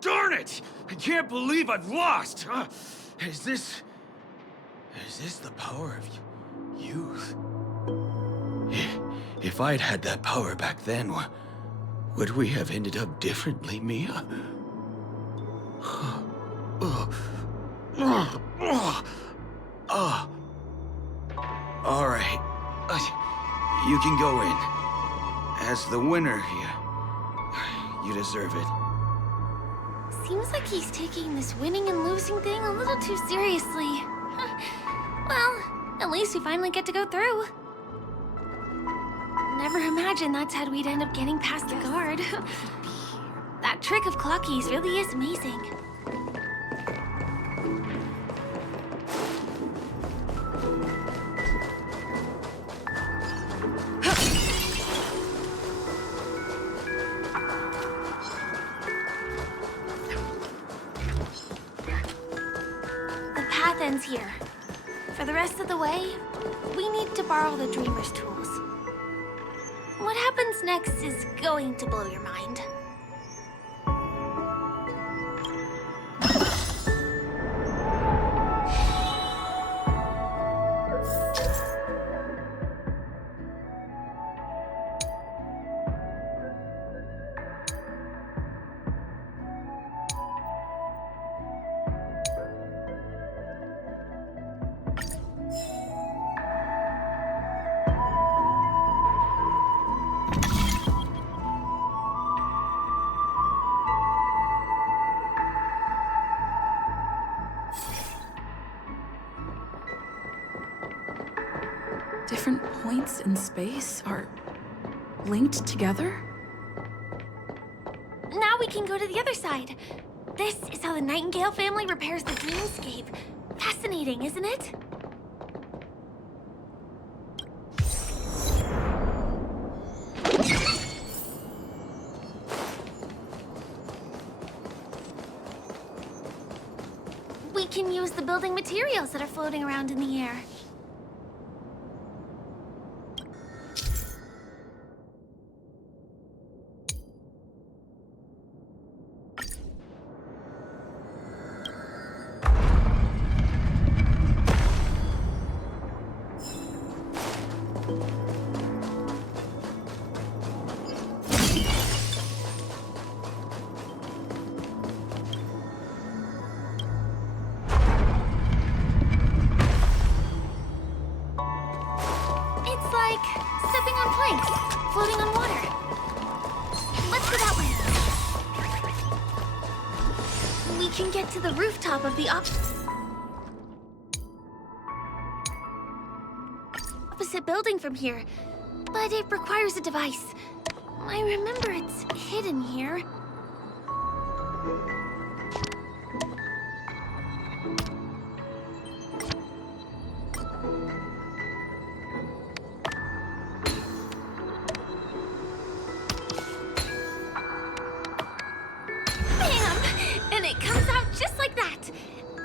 Darn it! I can't believe I've lost! Is this the power of youth? If I'd had that power back then, would we have ended up differently, Mia? All right. You can go in. As the winner, you deserve it. Seems like he's taking this winning and losing thing a little too seriously. Well, at least we finally get to go through. Never imagined that's how we'd end up getting past the guard. That trick of Clocky's really is amazing. The path ends here. For the rest of the way, we need to borrow the Dreamer's tools. What happens next is going to blow your mind. Different points in space are linked together? Now we can go to the other side. This is how the Nightingale family repairs the dreamscape. Fascinating, isn't it? We can use the building materials that are floating around in the air. Floating on water. Let's go that way. We can get to the rooftop of the opposite building from here, but it requires a device. I remember it's hidden here.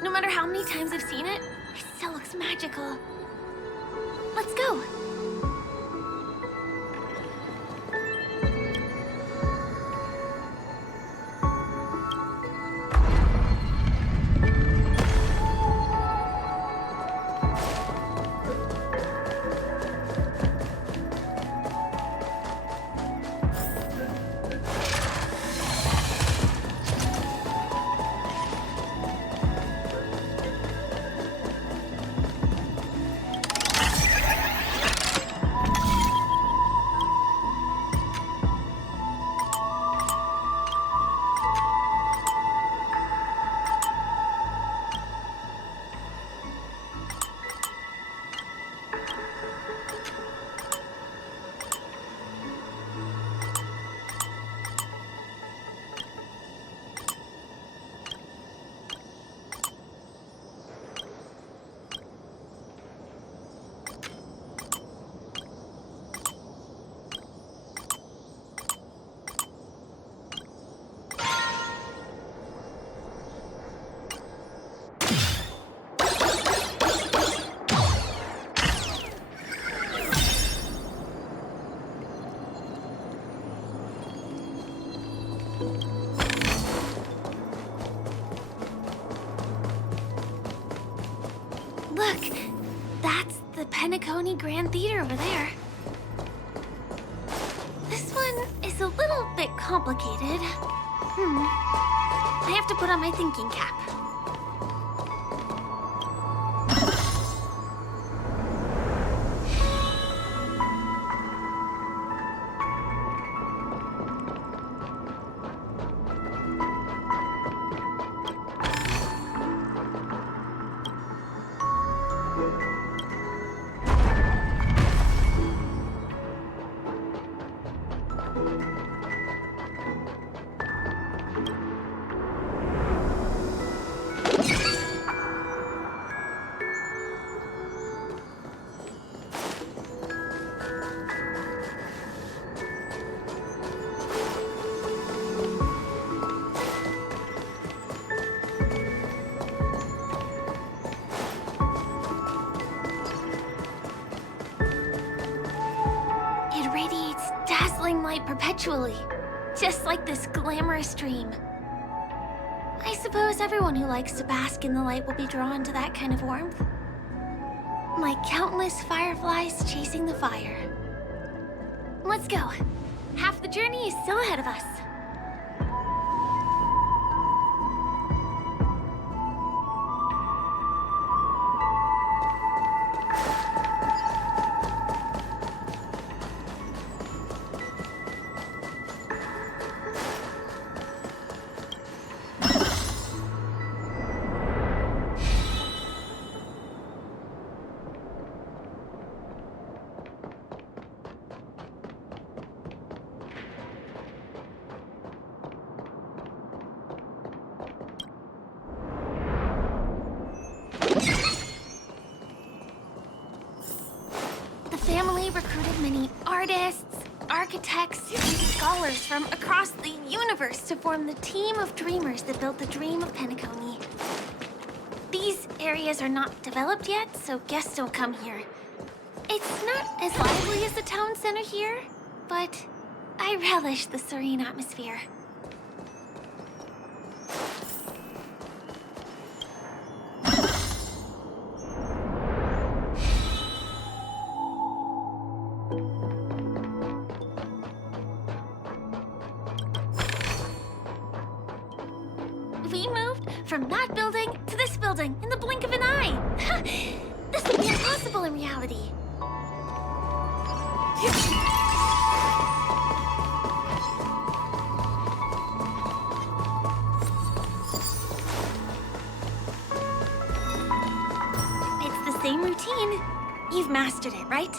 No matter how many times I've seen it, it still looks magical. Let's go. Look, that's the Penacony Grand Theater over there. This one is a little bit complicated. I have to put on my thinking cap. Perpetually, just like this glamorous dream. I suppose everyone who likes to bask in the light will be drawn to that kind of warmth. Like countless fireflies chasing the fire. Let's go. Half the journey is still ahead of us. Recruited many artists, architects, and scholars from across the universe to form the team of dreamers that built the dream of Penacony. These areas are not developed yet, so guests don't come here. It's not as lively as the town center here, but I relish the serene atmosphere. From that building to this building in the blink of an eye. This would be impossible in reality. It's the same routine. You've mastered it, right?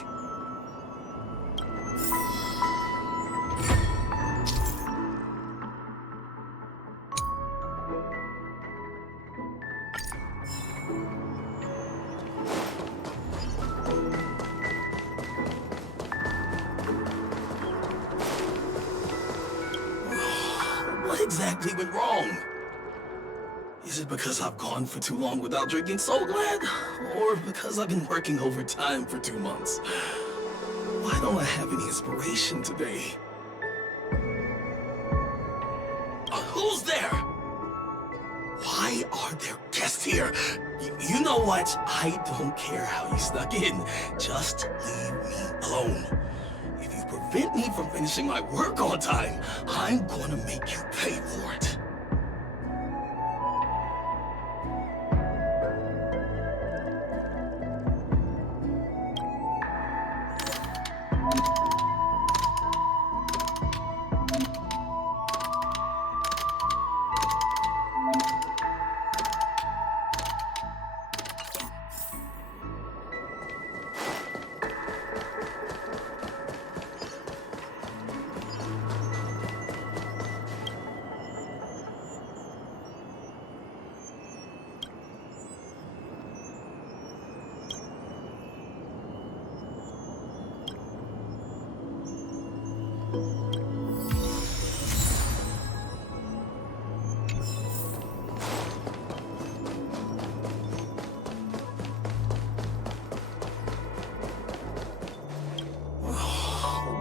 What exactly went wrong? Is it because I've gone for too long without drinking So Glad? Or because I've been working overtime for 2 months? Why don't I have any inspiration today? Who's there? Why are there guests here? You know what? I don't care how you snuck in. Just leave me alone. If you prevent me from finishing my work on time, I'm gonna make you pay for it.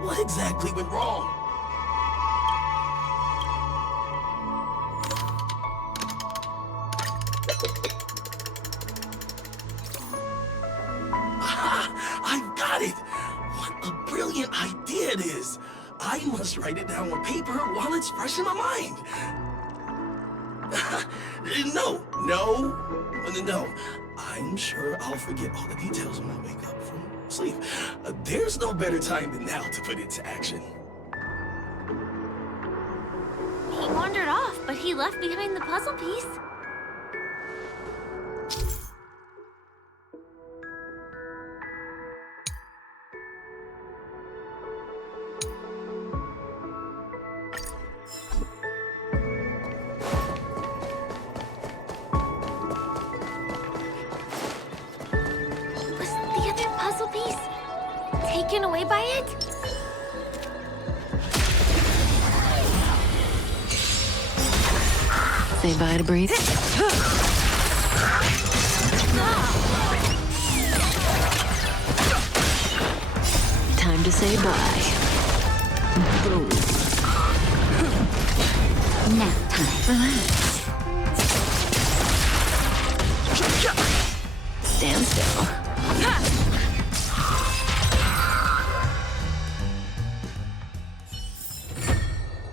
What exactly went wrong? must write it down on paper while it's fresh in my mind. No. I'm sure I'll forget all the details when I wake up from sleep. There's no better time than now to put it to action. He wandered off, but he left behind the puzzle piece. Was the other puzzle piece taken away by it? Say bye to breathe. Time to say bye. Boom. Nap time. Relax. Stand still.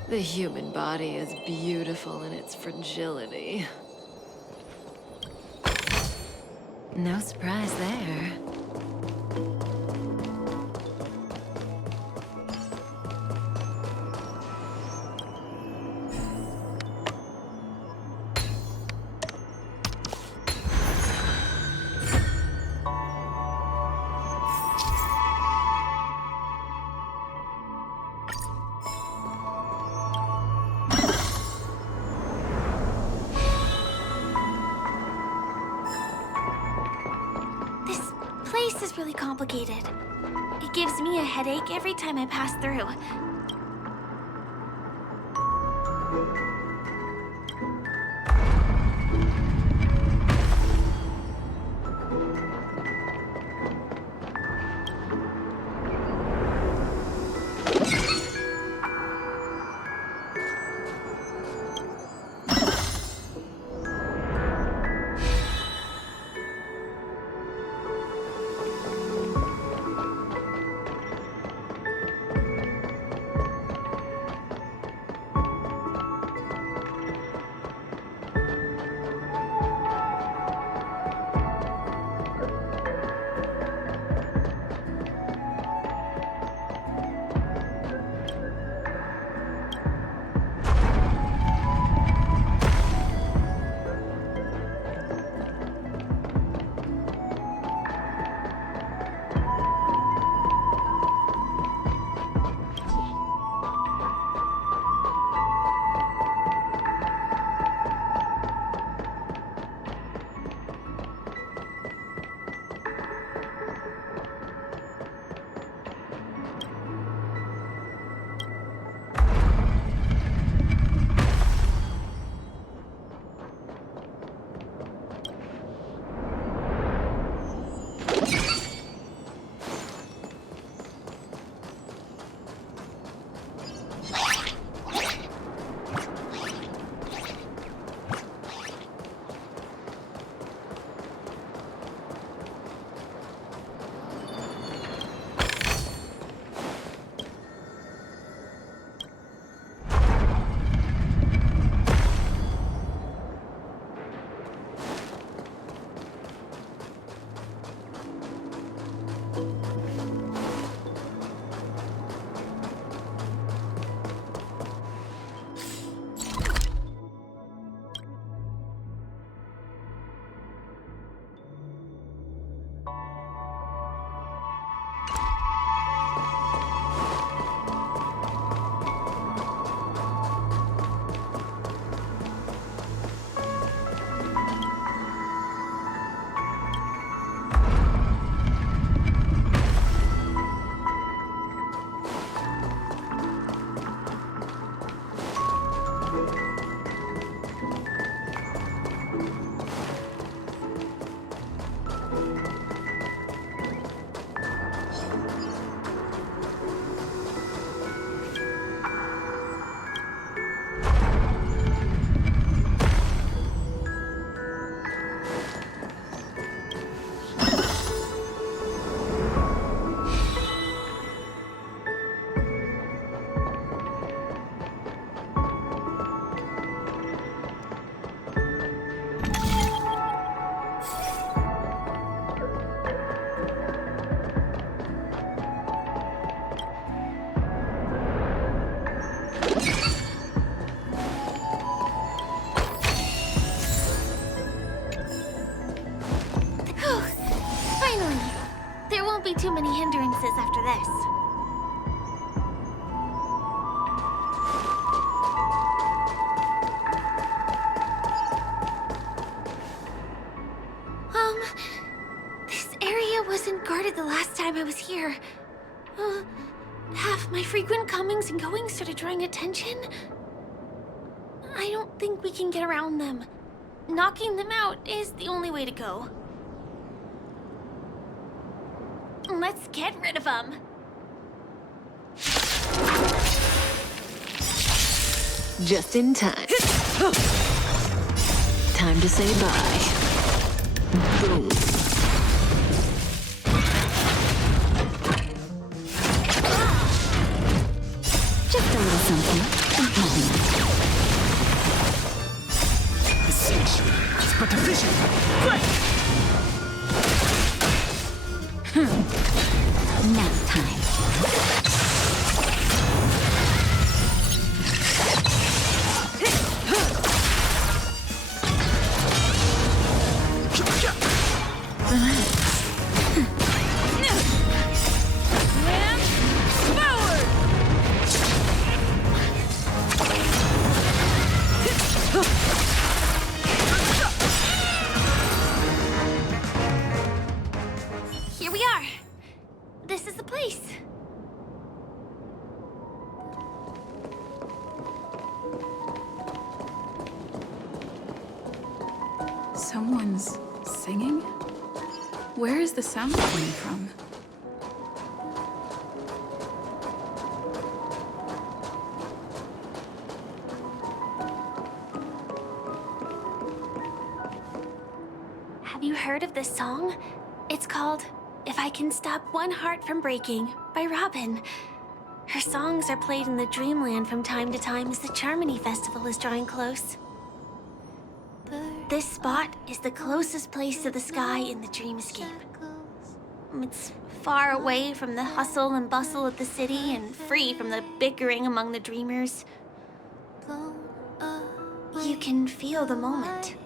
The human body is beautiful in its fragility. No surprise there. This is really complicated. It gives me a headache every time I pass through. won't be too many hindrances after this. This area wasn't guarded the last time I was here. Have my frequent comings and goings started drawing attention? I don't think we can get around them. Knocking them out is the only way to go. Let's get rid of them. Just in time. Time to say bye. Boom. Just a little something. It's but a vision. Nap time. Here we are. This is the place. Someone's singing? Where is the sound coming from? Have you heard of this song? It's called If I Can Stop One Heart from Breaking by Robin. Her songs are played in the Dreamland from time to time as the Charmony Festival is drawing close. This spot is the closest place to the sky in the dreamscape. It's far away from the hustle and bustle of the city and free from the bickering among the dreamers. You can feel the moment.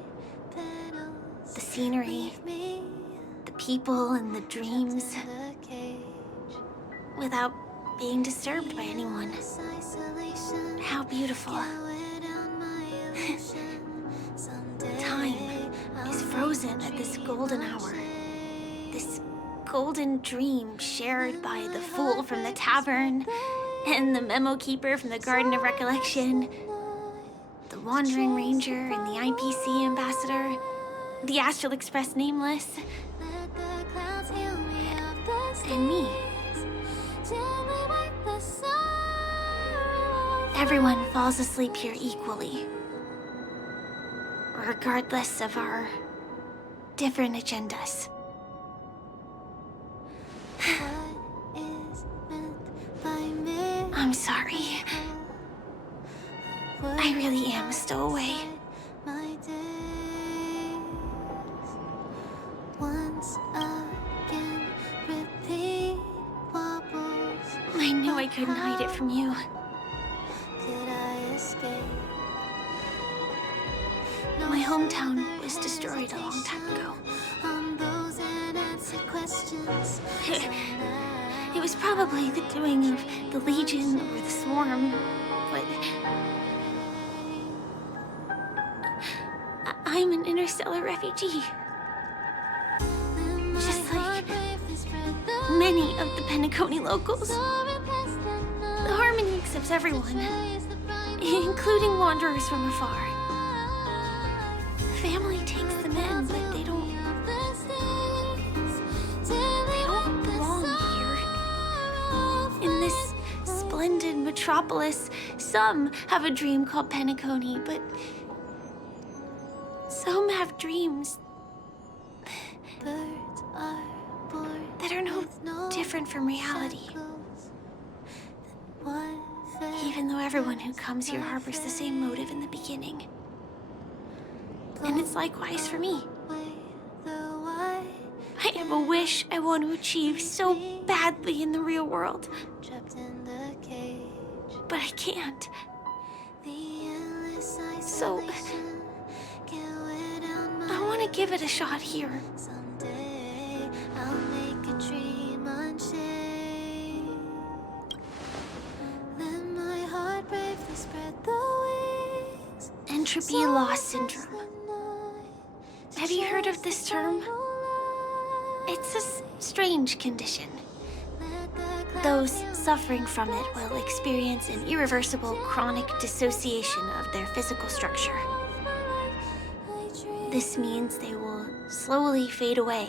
The scenery, the people and the dreams, without being disturbed by anyone. How beautiful. Time is frozen at this golden hour. This golden dream shared by the fool from the tavern and the memo keeper from the Garden of Recollection, the wandering ranger and the IPC ambassador, the Astral Express nameless, and me. Everyone falls asleep here equally, regardless of our different agendas. I'm sorry. I really am a stowaway. I knew I couldn't hide it from you. My hometown was destroyed a long time ago. It was probably the doing of the Legion or the Swarm, but I'm an interstellar refugee. Just like many of the Penacony locals. The Harmony accepts everyone, including wanderers from afar. Family takes them in, but they don't belong here. In this splendid metropolis, some have a dream called Penacony, but some have dreams that are no different from reality. Even though everyone who comes here harbors the same motive in the beginning. And it's likewise for me. I have a wish I want to achieve so badly in the real world. But I can't. So I want to give it a shot here. entropy loss syndrome. Have you heard of this term? It's a strange condition. Those suffering from it will experience an irreversible chronic dissociation of their physical structure. This means they will slowly fade away,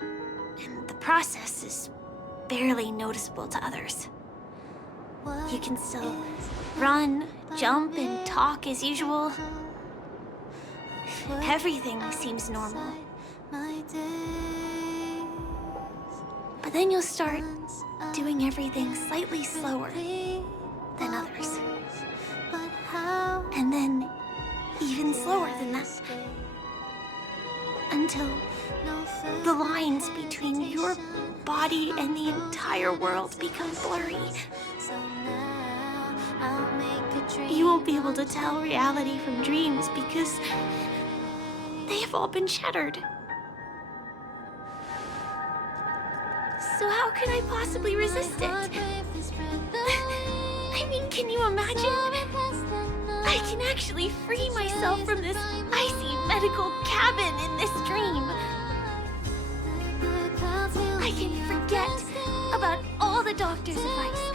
and the process is barely noticeable to others. You can still run, jump, and talk as usual. Everything seems normal. But then you'll start doing everything slightly slower than others. And then even slower than that. Until the lines between your body and the entire world become blurry. You won't be able to tell reality from dreams because they have all been shattered. So how could I possibly resist it? I mean, can you imagine? I can actually free myself from this icy medical cabin in this dream. I can forget about all the doctor's advice.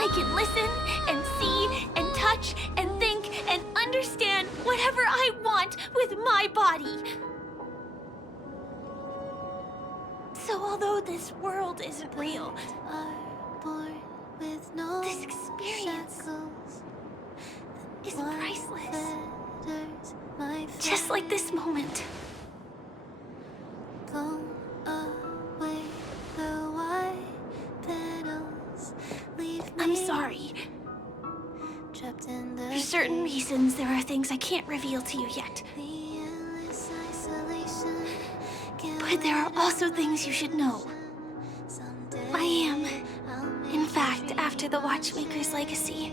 I can listen and see and touch and think and understand whatever I want with my body. So although this world isn't real, this experience is priceless. Just like this moment. I'm sorry. For certain reasons, there are things I can't reveal to you yet. But there are also things you should know. I am, in fact, after the Watchmaker's legacy.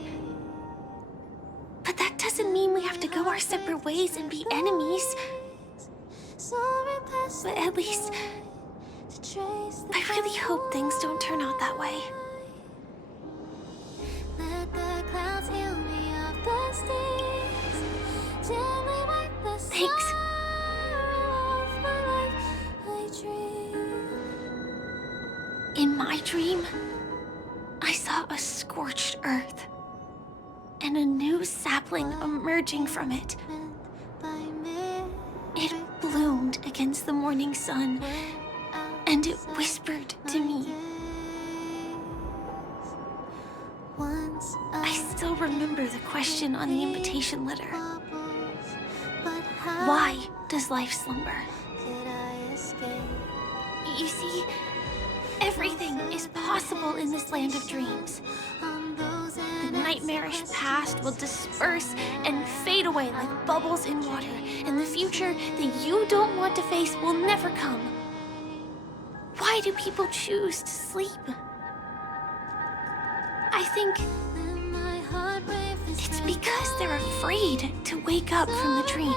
But that doesn't mean we have to go our separate ways and be enemies. But at least, I really hope things don't turn out that way. Thanks. In my dream, I saw a scorched earth and a new sapling emerging from it. It bloomed against the morning sun, and it whispered to me. I still remember the question on the invitation letter. Why does life slumber? You see, everything is possible in this land of dreams. The nightmarish past will disperse and fade away like bubbles in water, and the future that you don't want to face will never come. Why do people choose to sleep? I think it's because they're afraid to wake up from the dream.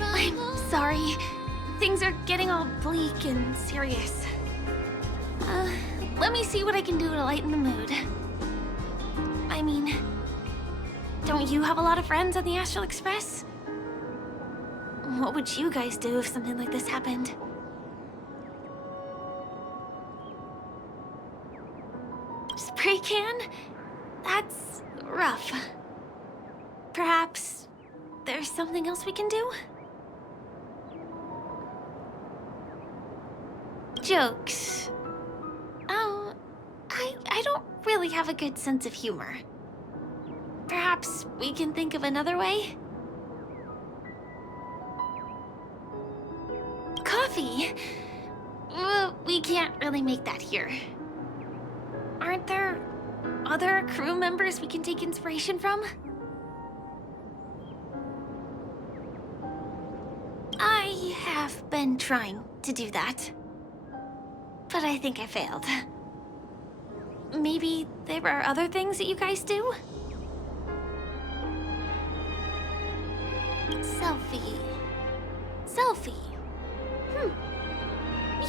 I'm sorry. Things are getting all bleak and serious. Let me see what I can do to lighten the mood. I mean, don't you have a lot of friends on the Astral Express? What would you guys do if something like this happened? Spray can? That's rough. Perhaps there's something else we can do? Jokes. Oh, I don't really have a good sense of humor. Perhaps we can think of another way? Coffee? We can't really make that here. Aren't there other crew members we can take inspiration from? I have been trying to do that. But I think I failed. Maybe there are other things that you guys do? Selfie.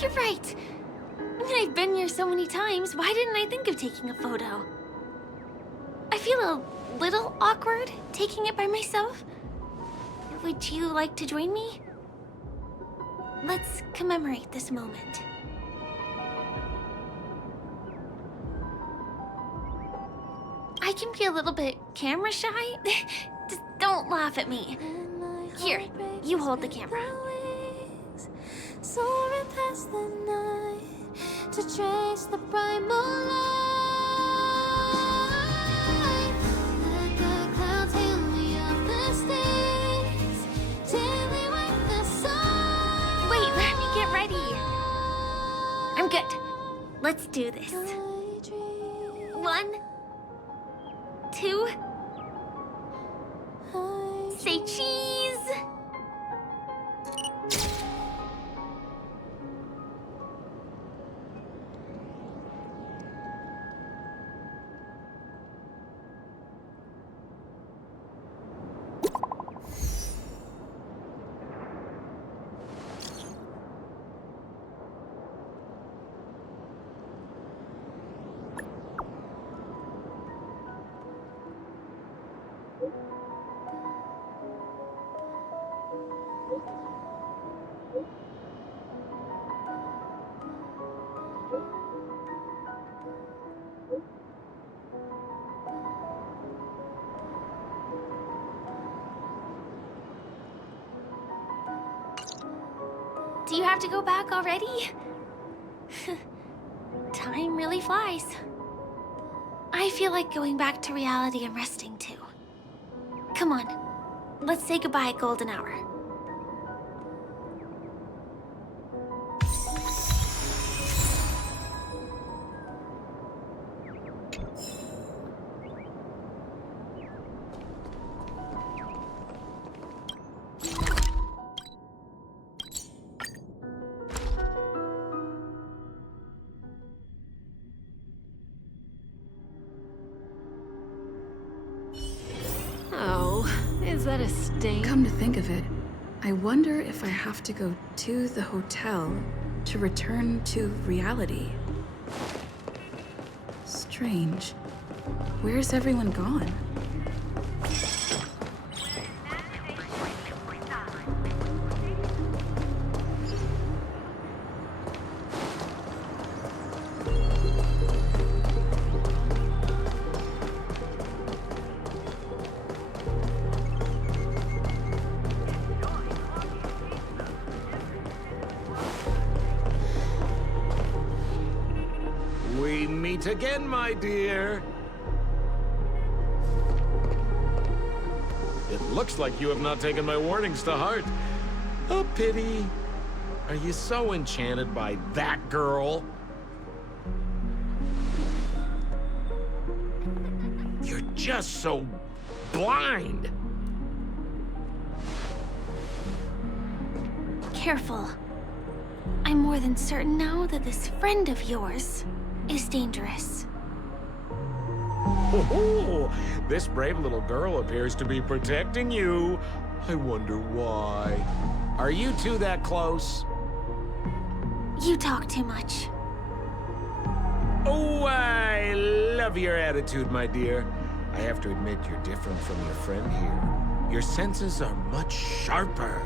You're right. I've been here so many times, why didn't I think of taking a photo? I feel a little awkward taking it by myself. Would you like to join me? Let's commemorate this moment. I can be a little bit camera shy. Just don't laugh at me. Here, you hold the camera. Soaring past the night to chase the primal light. Let the clouds heal me of the stains till they wake the sun. Wait, let me get ready. I'm good. Let's do this. 1, 2. Say cheese. Do you have to go back already? Time really flies. I feel like going back to reality and resting too. Come on, let's say goodbye, golden hour. Is that a stain? Come to think of it, I wonder if I have to go to the hotel to return to reality. Strange. Where's everyone gone? We meet again, my dear. It looks like you have not taken my warnings to heart. A pity. Are you so enchanted by that girl? You're just so blind. Careful. I'm more than certain now that this friend of yours is dangerous. Oh, this brave little girl appears to be protecting you. I wonder why. Are you two that close? You talk too much. Oh, I love your attitude, my dear. I have to admit you're different from your friend here. Your senses are much sharper.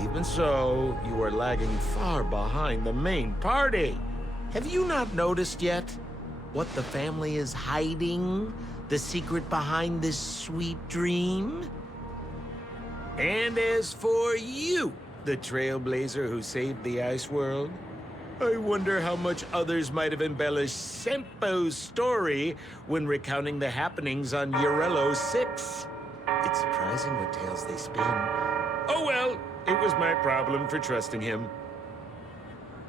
Even so, you are lagging far behind the main party. Have you not noticed yet what the family is hiding? The secret behind this sweet dream? And as for you, the Trailblazer who saved the ice world, I wonder how much others might have embellished Sempo's story when recounting the happenings on Urello 6. It's surprising what tales they spin. Oh well, it was my problem for trusting him.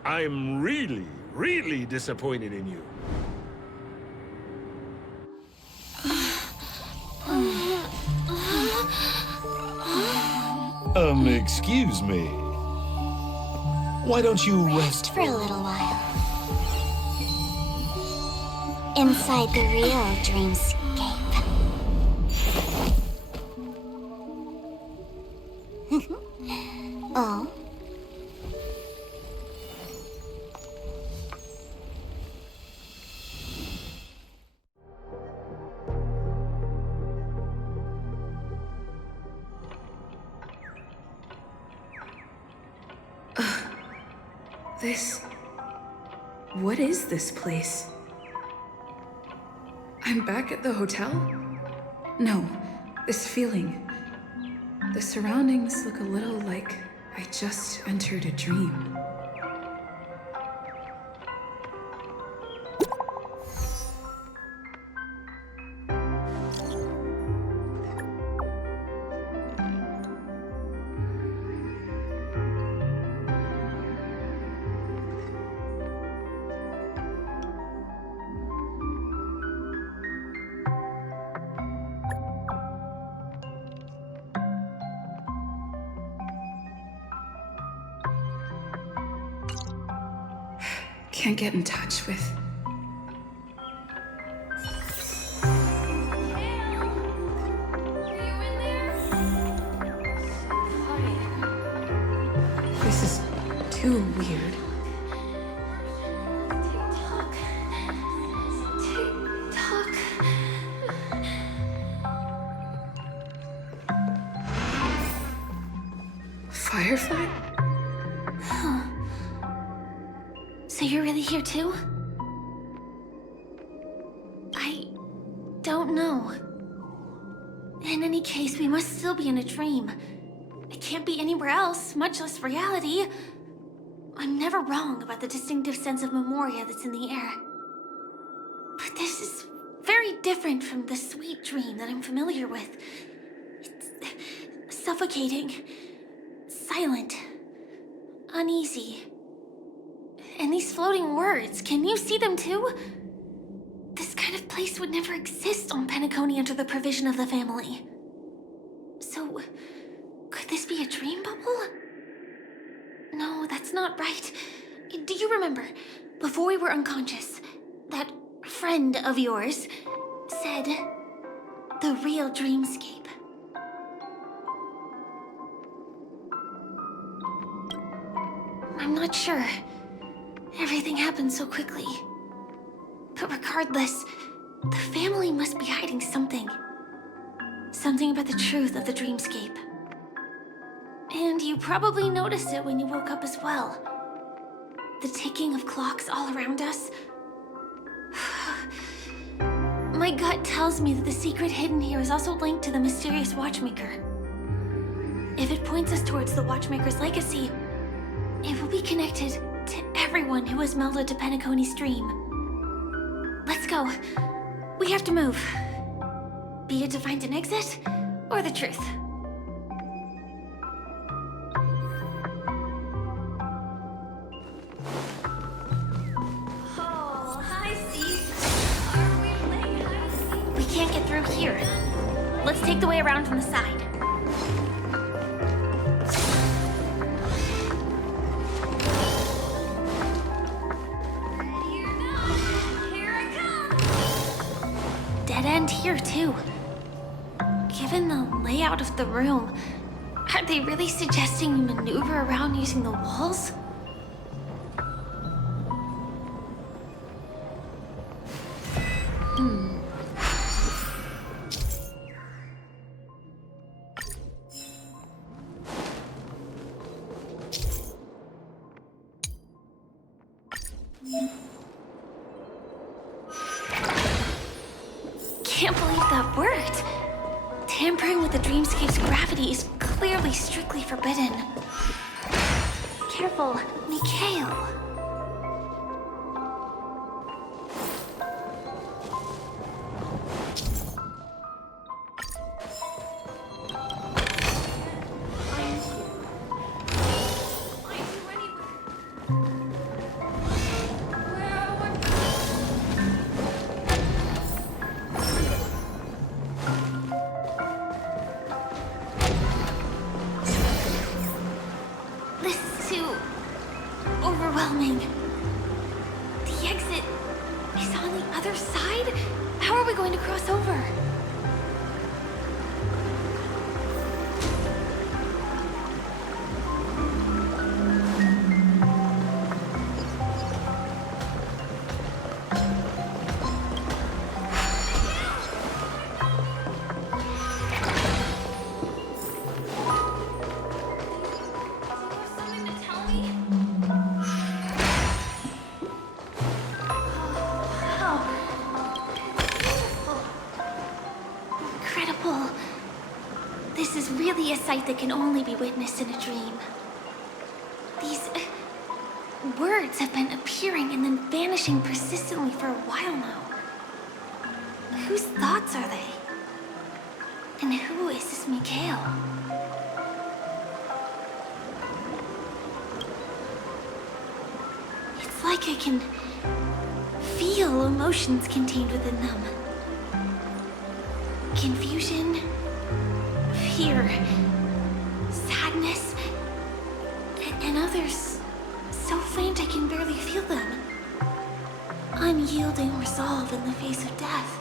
I'm really disappointed in you. Excuse me. Why don't you Rest for a little while. Inside the real dreamscape. Oh? What is this place? I'm back at the hotel? No, this feeling. The surroundings look a little like I just entered a dream. Can't get in touch with... This is too weird. Tick-tock. Firefly? Huh. So you're really here too? I don't know. In any case, we must still be in a dream. It can't be anywhere else, much less reality. I'm never wrong about the distinctive sense of memoria that's in the air. But this is very different from the sweet dream that I'm familiar with. It's suffocating, silent, uneasy. And these floating words, can you see them too? This kind of place would never exist on Penacony under the provision of the family. So, could this be a dream bubble? No, that's not right. Do you remember, before we were unconscious, that friend of yours said the real dreamscape? I'm not sure. Everything happened so quickly. But regardless, the family must be hiding something. Something about the truth of the dreamscape. And you probably noticed it when you woke up as well. The ticking of clocks all around us. My gut tells me that the secret hidden here is also linked to the mysterious Watchmaker. If it points us towards the Watchmaker's legacy, it will be connected to everyone who has melded to Penacony's dream. Let's go. We have to move. Be it to find an exit, or the truth. Oh, hi, Steve. Are we playing hide and seek? We can't get through here. Let's take the way around from the side. Dead end here, too. Given the layout of the room, are they really suggesting we maneuver around using the walls? Can't believe that worked. Tampering with the dreamscape's gravity is clearly strictly forbidden. Careful, Mikhail. This is too overwhelming. The exit is on the other side? How are we going to cross over? a sight that can only be witnessed in a dream. These words have been appearing and then vanishing persistently for a while now. Whose thoughts are they? And who is this Mikhail? It's like I can feel emotions contained within them. Confusion, fear, sadness, and others so faint I can barely feel them. Unyielding resolve in the face of death.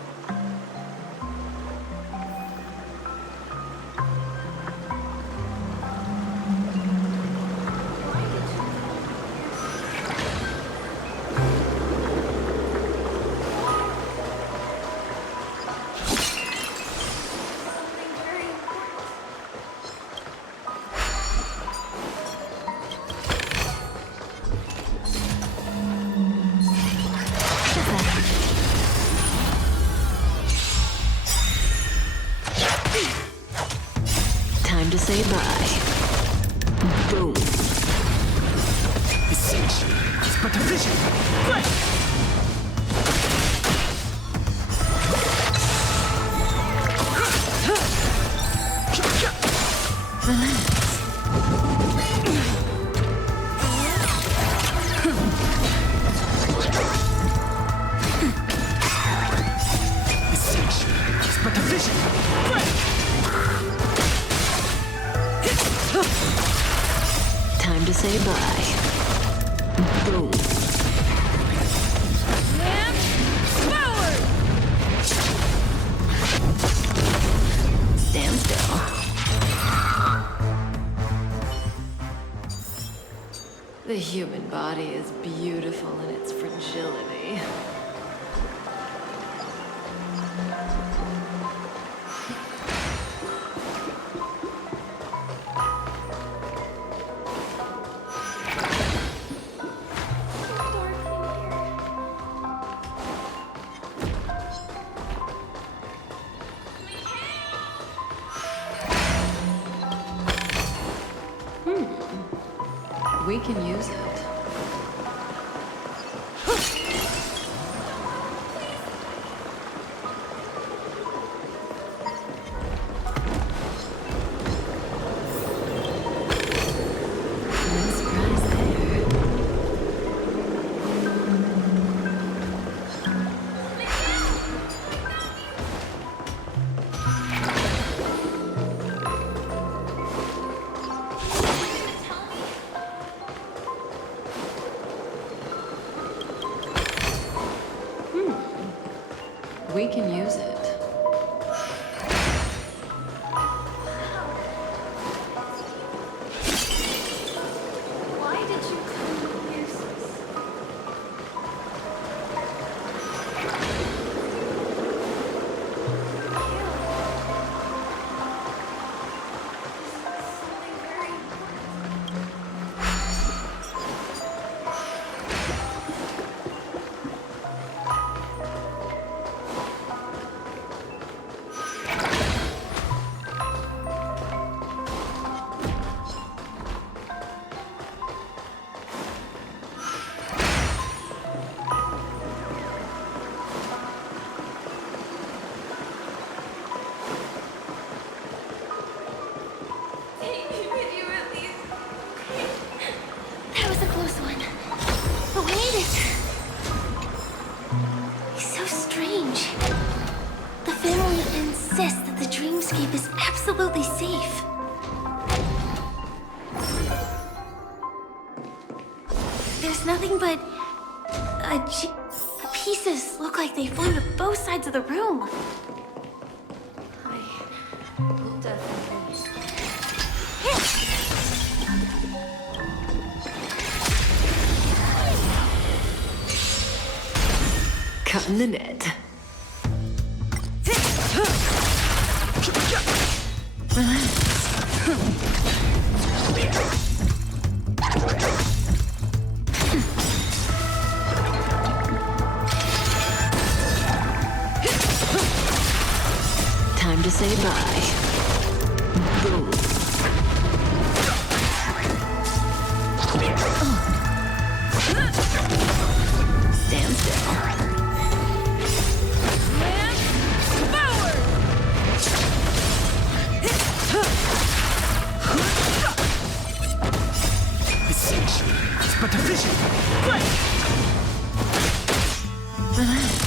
Time to say bye. Boom. Essential is but a vision. Essential is but a vision. Time to say bye. Boom. Stand still. The human body is beautiful in its fragility. We can use it. No surprise there. We can use it. Why did you come here, sis? That was a close one. But wait, it's so strange. The family insists that the dreamscape is absolutely safe. There's nothing but pieces look like they flew to both sides of the room. We'll definitely. Cutting the net. Time to say bye. Boom. It's but a vision. Relax.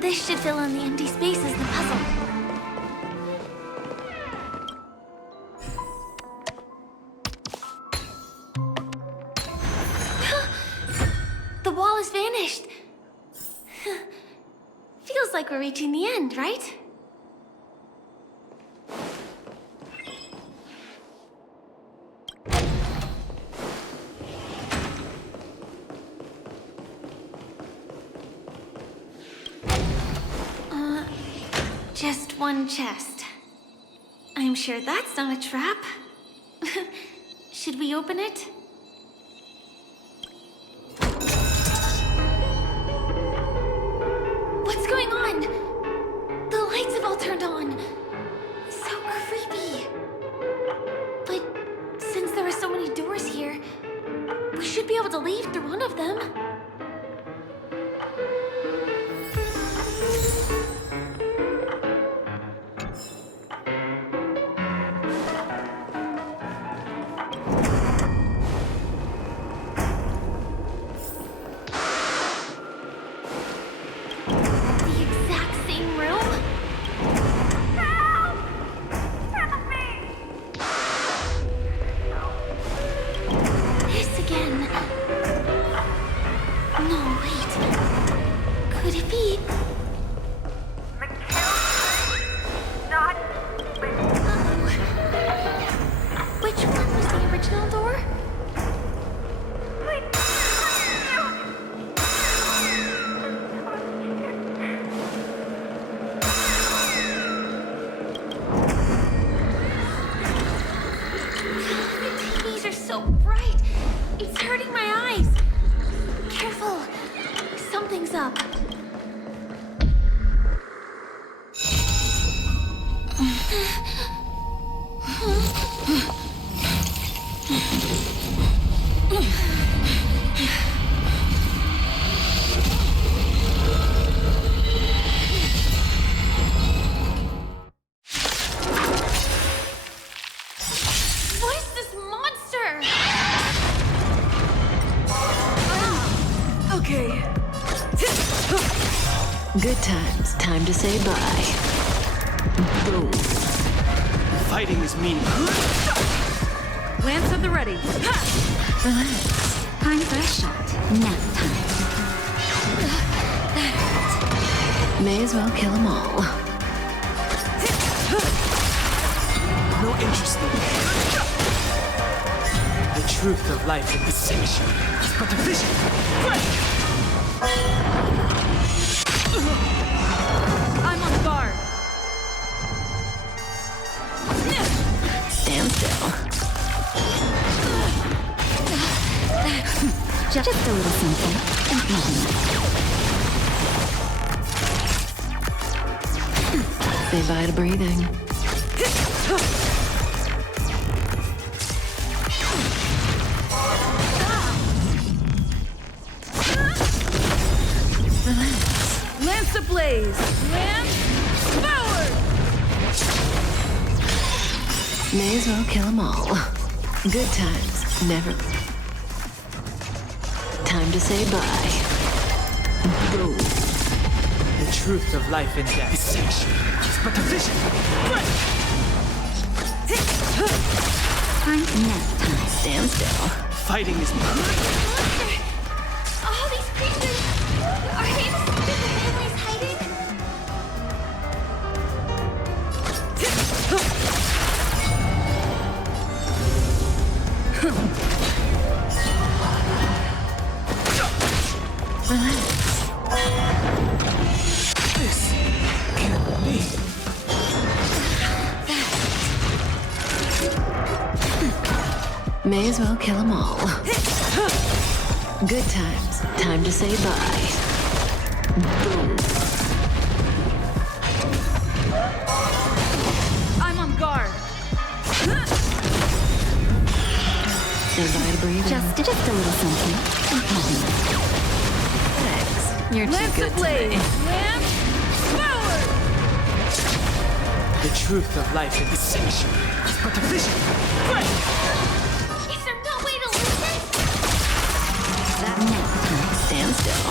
This should fill in the empty spaces in the puzzle. The wall has vanished. Feels like we're reaching the end, right? Just one chest. I'm sure that's not a trap. Should we open it? What's going on? The lights have all turned on. So creepy. But since there are so many doors here, we should be able to leave through one of them. Good times. Time to say bye. Boom. Fighting is meaningless. Lance at the ready. Relax. Time for a shot. Nap time. May as well kill them all. No interest in the truth of life in this section is but a vision. I'm on guard. Stand still. Just a little something. And nothing. Say bye to breathing. Lance ablaze! Lance forward! May as well kill them all. Good times, never. time to say bye. Boom. The truth of life and death. Essential. It's but a vision. Right now. Stand still. Fighting is All these creatures! Are they the stuff that the family's hiding? This can't be. May as well kill them all. Good times. Time to say bye. Boom. I'm on guard. Stand by to breathe. Just a little something. Thanks. You're too good today. The truth of life is essential. It's but a vision. Is there no way to lose it? Stand still.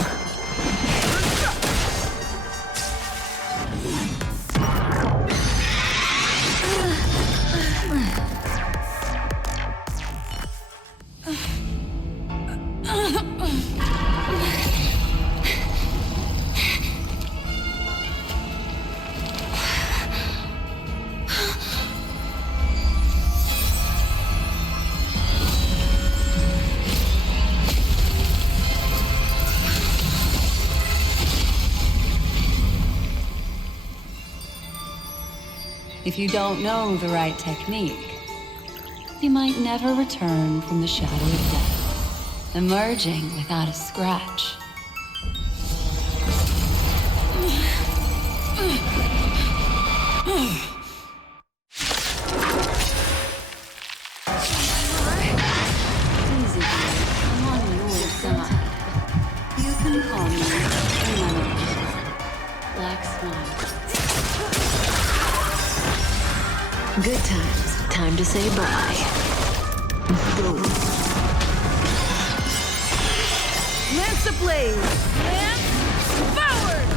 If you don't know the right technique, you might never return from the shadow of death, emerging without a scratch. Easy, dear. I'm on your side. You can call me Black Swan. Good times. Time to say bye. Boom. Lance ablaze! Lance forward!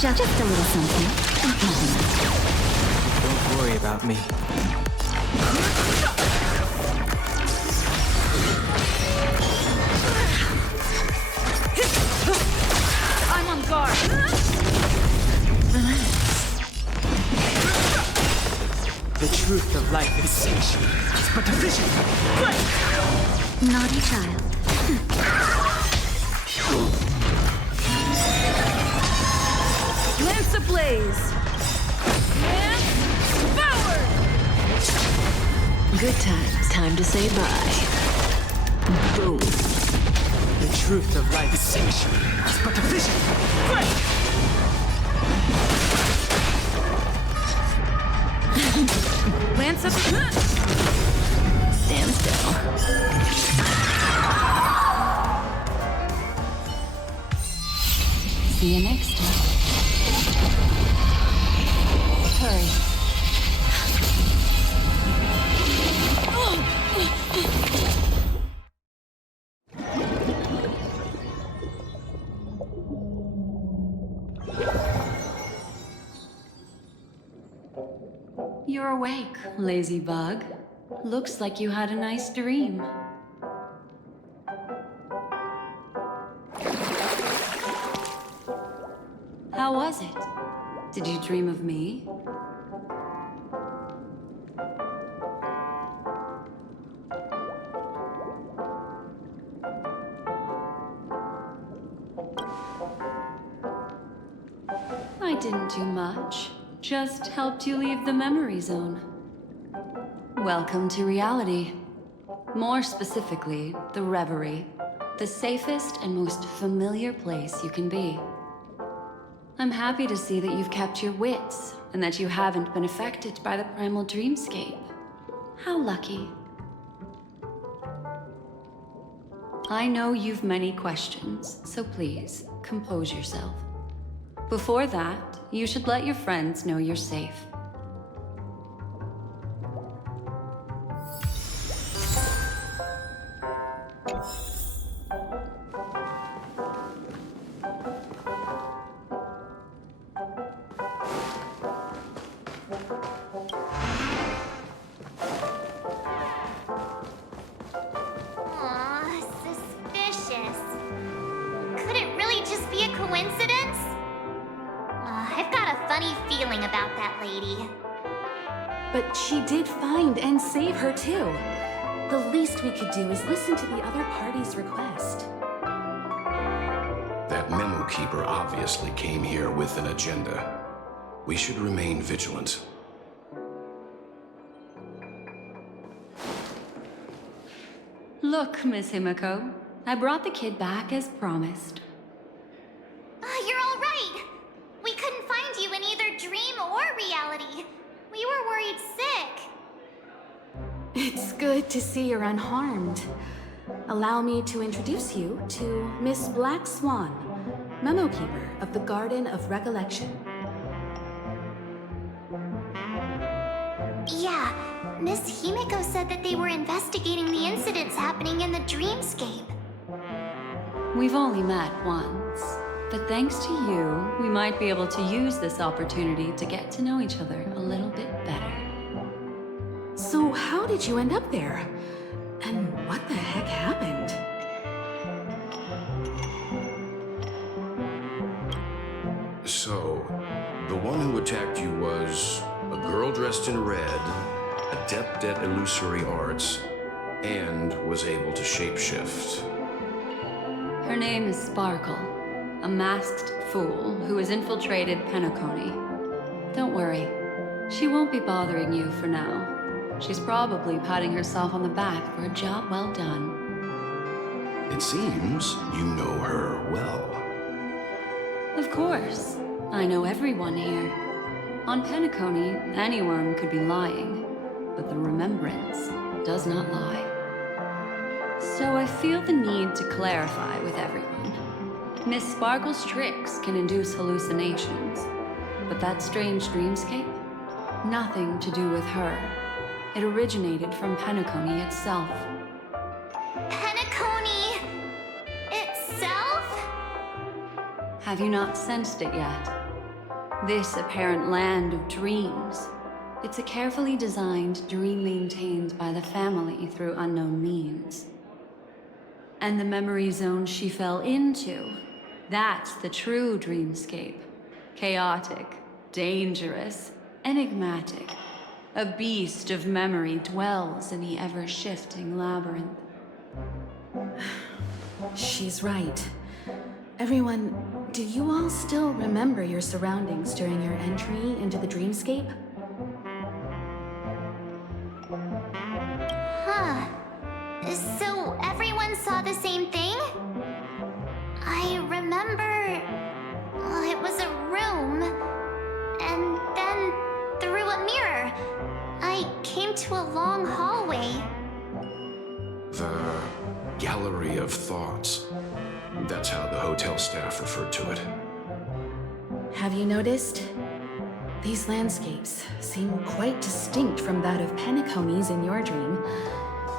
Just a little something. Don't worry about me. I'm on guard. The truth of life is essential. It's but a vision. Naughty child. Lance ablaze! Lance forward! Good times. Time to say bye. Boom. The truth of life is essential. It's but a vision. Lance up. Stand still. See you next time. Hurry. You're awake, lazy bug. Looks like you had a nice dream. How was it? Did you dream of me? I didn't do much. Just helped you leave the memory zone. Welcome to reality. More specifically, the Reverie. The safest and most familiar place you can be. I'm happy to see that you've kept your wits, and that you haven't been affected by the primal dreamscape. How lucky. I know you've many questions, so please, compose yourself. Before that, you should let your friends know you're safe. that lady. But she did find and save her too. The least we could do is listen to the other party's request. That memo keeper obviously came here with an agenda. We should remain vigilant. Look, Miss Himiko, I brought the kid back as promised. You're all right. We couldn't find you in either dream or reality. We were worried sick. It's good to see you're unharmed. Allow me to introduce you to Miss Black Swan, memo keeper of the Garden of Recollection. Yeah, Miss Himiko said that they were investigating the incidents happening in the dreamscape. We've only met once, but thanks to you, we might be able to use this opportunity to get to know each other a little bit better. So how did you end up there? And what the heck happened? So, the one who attacked you was a girl dressed in red, adept at illusory arts, and was able to shapeshift. Her name is Sparkle, a masked fool who has infiltrated Penacony. Don't worry, she won't be bothering you for now. She's probably patting herself on the back for a job well done. It seems you know her well. Of course, I know everyone here. On Penacony, anyone could be lying, but the remembrance does not lie. So I feel the need to clarify with everyone. Miss Sparkle's tricks can induce hallucinations, but that strange dreamscape? Nothing to do with her. It originated from Penacony itself. Penacony itself? Have you not sensed it yet? This apparent land of dreams. It's a carefully designed dream maintained by the family through unknown means. And the memory zone she fell into, that's the true dreamscape. Chaotic, dangerous, enigmatic. A beast of memory dwells in the ever-shifting labyrinth. She's right. Everyone, do you all still remember your surroundings during your entry into the dreamscape? Huh. So everyone saw the same thing? I remember... it was a room. And then, through a mirror, I came to a long hallway. The Gallery of Thoughts. That's how the hotel staff referred to it. Have you noticed? These landscapes seem quite distinct from that of Penacony's in your dream,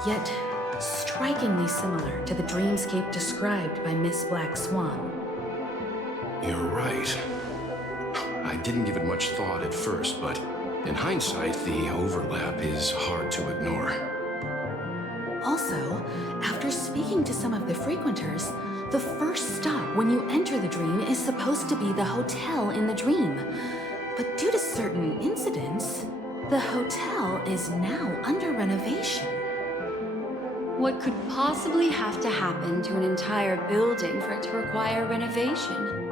yet strikingly similar to the dreamscape described by Miss Black Swan. You're right. I didn't give it much thought at first, but in hindsight, the overlap is hard to ignore. Also, after speaking to some of the frequenters, the first stop when you enter the dream is supposed to be the hotel in the dream. But due to certain incidents, the hotel is now under renovation. What could possibly have to happen to an entire building for it to require renovation?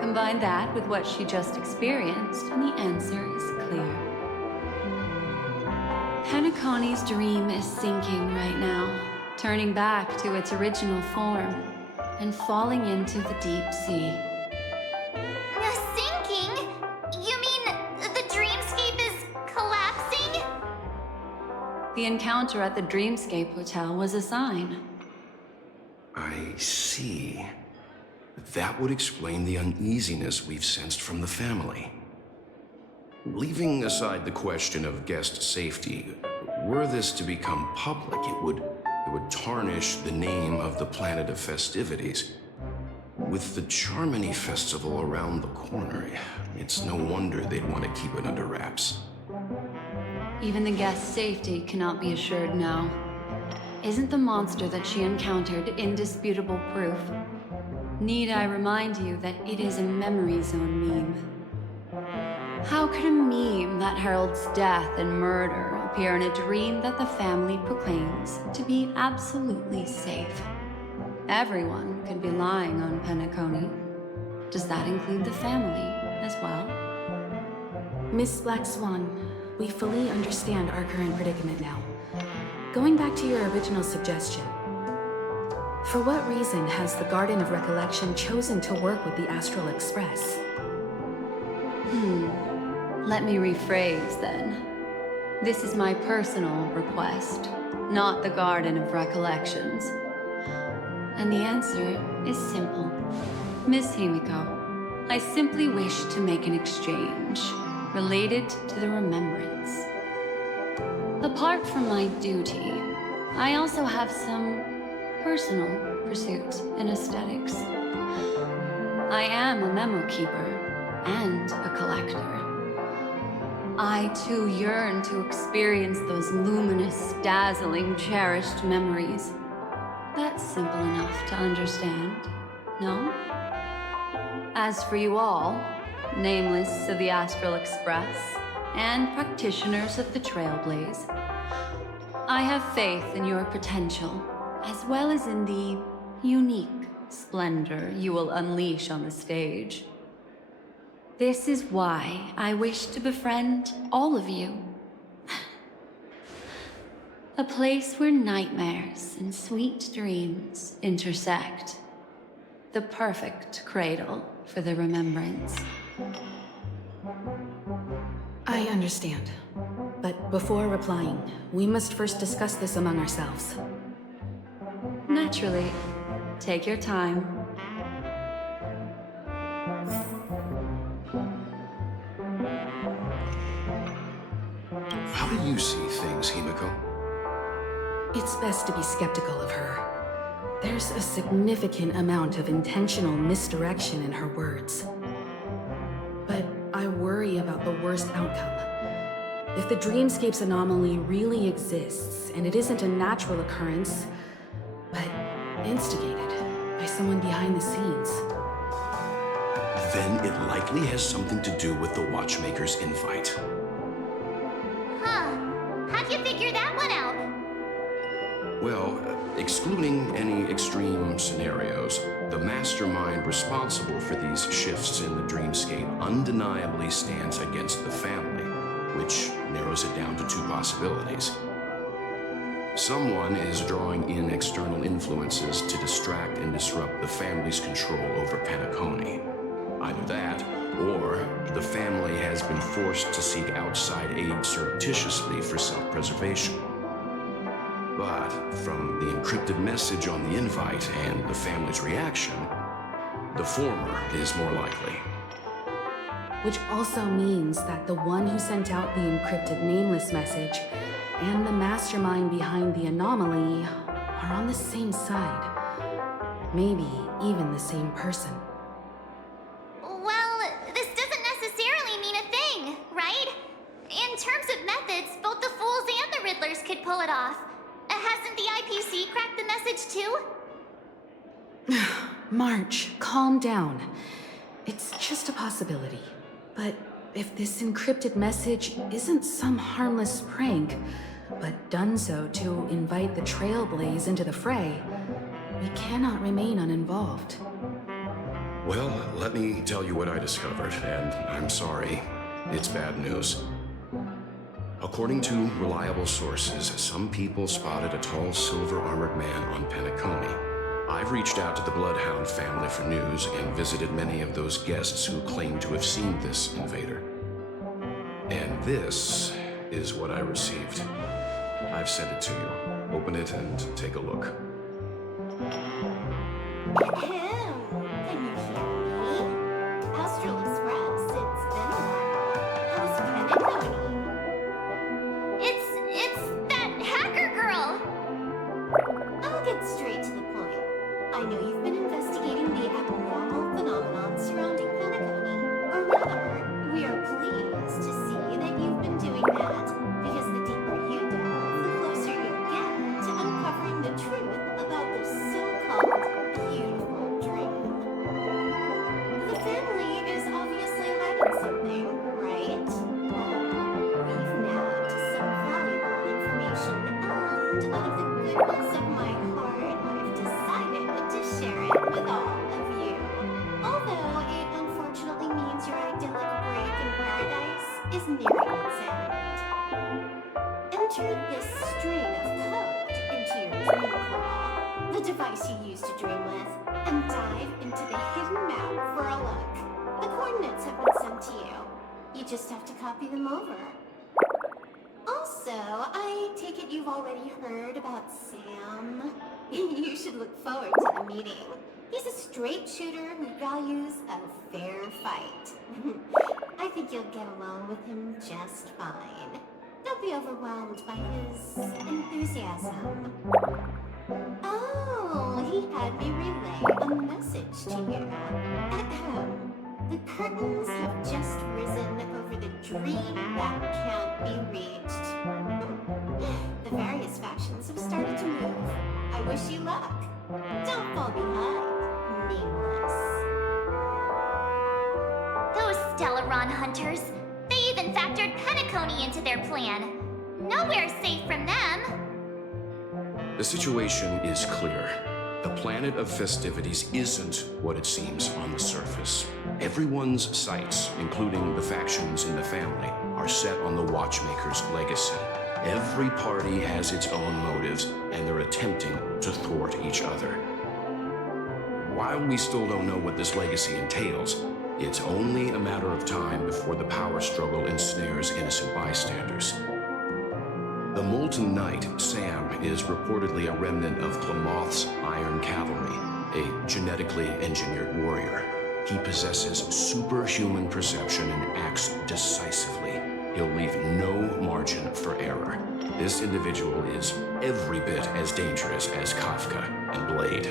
Combine that with what she just experienced, and the answer is clear. Penacony's dream is sinking right now, turning back to its original form, and falling into the deep sea. Sinking? You mean the dreamscape is collapsing? The encounter at the Dreamscape Hotel was a sign. I see. That would explain the uneasiness we've sensed from the family. Leaving aside the question of guest safety, were this to become public, it would tarnish the name of the planet of festivities. With the Charmony Festival around the corner, it's no wonder they'd want to keep it under wraps. Even the guest's safety cannot be assured now. Isn't the monster that she encountered indisputable proof? Need I remind you that it is a memory zone meme? How could a meme that heralds death and murder appear in a dream that the family proclaims to be absolutely safe? Everyone could be lying on Penacony. Does that include the family as well? Miss Black Swan, we fully understand our current predicament now. Going back to your original suggestion, for what reason has the Garden of Recollection chosen to work with the Astral Express? Let me rephrase then. This is my personal request, not the Garden of Recollections. And the answer is simple. Miss Himiko, I simply wish to make an exchange related to the remembrance. Apart from my duty, I also have some personal pursuit in aesthetics. I am a memo keeper and a collector. I too yearn to experience those luminous, dazzling, cherished memories. That's simple enough to understand, no? As for you all, nameless of the Astral Express and practitioners of the Trailblaze, I have faith in your potential, as well as in the unique splendor you will unleash on the stage. This is why I wish to befriend all of you. A place where nightmares and sweet dreams intersect. The perfect cradle for the remembrance. I understand. But before replying, we must first discuss this among ourselves. Naturally. Take your time. How do you see things, Himiko? It's best to be skeptical of her. There's a significant amount of intentional misdirection in her words. But I worry about the worst outcome. If the dreamscape's anomaly really exists, and it isn't a natural occurrence, but instigated by someone behind the scenes. Then it likely has something to do with the Watchmaker's invite. How'd you figure that one out? Well, excluding any extreme scenarios, the mastermind responsible for these shifts in the dreamscape undeniably stands against the family, which narrows it down to two possibilities. Someone is drawing in external influences to distract and disrupt the family's control over Penacony. Either that, or the family has been forced to seek outside aid surreptitiously for self-preservation. But from the encrypted message on the invite and the family's reaction, the former is more likely. Which also means that the one who sent out the encrypted nameless message and the mastermind behind the anomaly are on the same side. Maybe even the same person. Well, this doesn't necessarily mean a thing, right? In terms of methods, both the Fools and the Riddlers could pull it off. Hasn't the IPC cracked the message too? March, calm down. It's just a possibility. But if this encrypted message isn't some harmless prank, but done so to invite the Trailblaze into the fray, we cannot remain uninvolved. Well, let me tell you what I discovered, and I'm sorry. It's bad news. According to reliable sources, some people spotted a tall silver-armored man on Penacony. I've reached out to the Bloodhound family for news and visited many of those guests who claim to have seen this invader. And this is what I received. I've sent it to you. Open it and take a look. Can you hear me? Astral Express, it's been a while. How's Penacony? It's that hacker girl! I'll get straight to the point. I know you've been investigating the abnormal phenomenon surrounding Penacony. Or rather, we are pleased to see that you've been doing that, because the deeper you delve, the closer you get to uncovering the truth about this so-called beautiful dream. The family is obviously hiding something, right? friend with all of you. Although it unfortunately means your idyllic break in paradise is nearing its end. Enter this string of code into your dream crawl, the device you use to dream with, and dive into the hidden map for a look. The coordinates have been sent to you. You just have to copy them over. Also, I take it you've already heard about Sam. You should look forward to the meeting. He's a straight shooter who values a fair fight. I think you'll get along with him just fine. Don't be overwhelmed by his enthusiasm. Oh, he had me relay a message to you. Ahem. The curtains have just risen over the dream that can't be reached. The various factions have started to move. I wish you luck. Don't fall behind, nameless. Those Stellaron hunters. They even factored Penacony into their plan. Nowhere's safe from them. The situation is clear. The planet of festivities isn't what it seems on the surface. Everyone's sights, including the factions in the family, are set on the Watchmaker's legacy. Every party has its own motives, and they're attempting to thwart each other. While we still don't know what this legacy entails, it's only a matter of time before the power struggle ensnares innocent bystanders. The Molten Knight, Sam, is reportedly a remnant of Glamoth's Iron Cavalry, a genetically engineered warrior. He possesses superhuman perception and acts decisively. He'll leave no margin for error. This individual is every bit as dangerous as Kafka and Blade.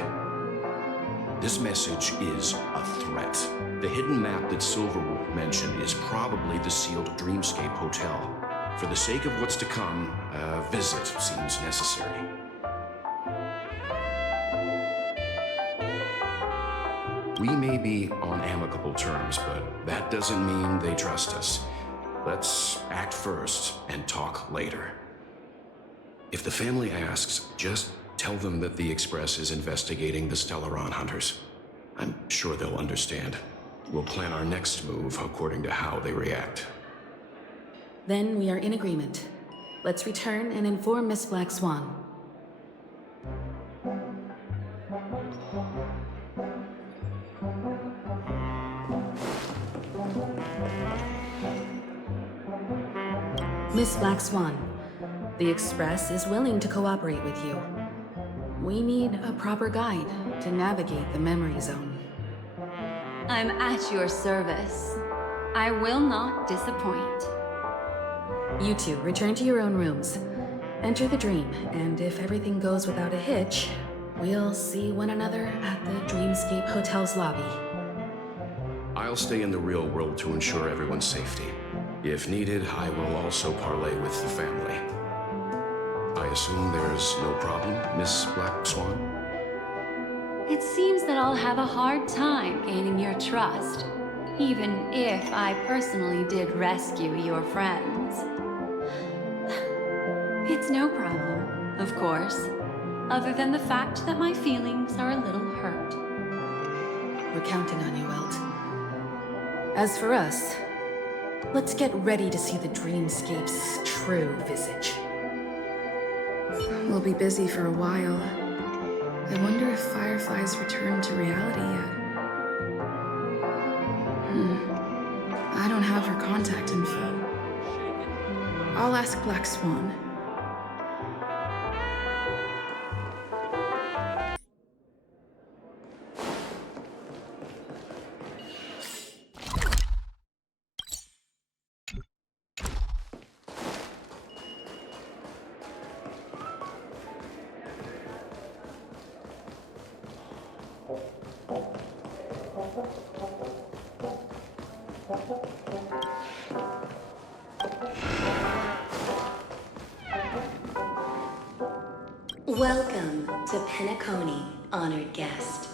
This message is a threat. The hidden map that Silverwolf mentioned is probably the sealed Dreamscape Hotel. For the sake of what's to come, a visit seems necessary. We may be on amicable terms, but that doesn't mean they trust us. Let's act first and talk later. If the family asks, just tell them that the Express is investigating the Stellaron hunters. I'm sure they'll understand. We'll plan our next move according to how they react. Then we are in agreement. Let's return and inform Miss Black Swan. Miss Black Swan, the Express is willing to cooperate with you. We need a proper guide to navigate the memory zone. I'm at your service. I will not disappoint. You two, return to your own rooms. Enter the dream, and if everything goes without a hitch, we'll see one another at the Dreamscape Hotel's lobby. I'll stay in the real world to ensure everyone's safety. If needed, I will also parlay with the family. I assume there's no problem, Miss Black Swan? It seems that I'll have a hard time gaining your trust, even if I personally did rescue your friends. It's no problem, of course, other than the fact that my feelings are a little hurt. We're counting on you, Welt. As for us, let's get ready to see the Dreamscape's true visage. We'll be busy for a while. I wonder if Firefly's returned to reality yet. I don't have her contact info. I'll ask Black Swan. Welcome to Penacony, honored guest.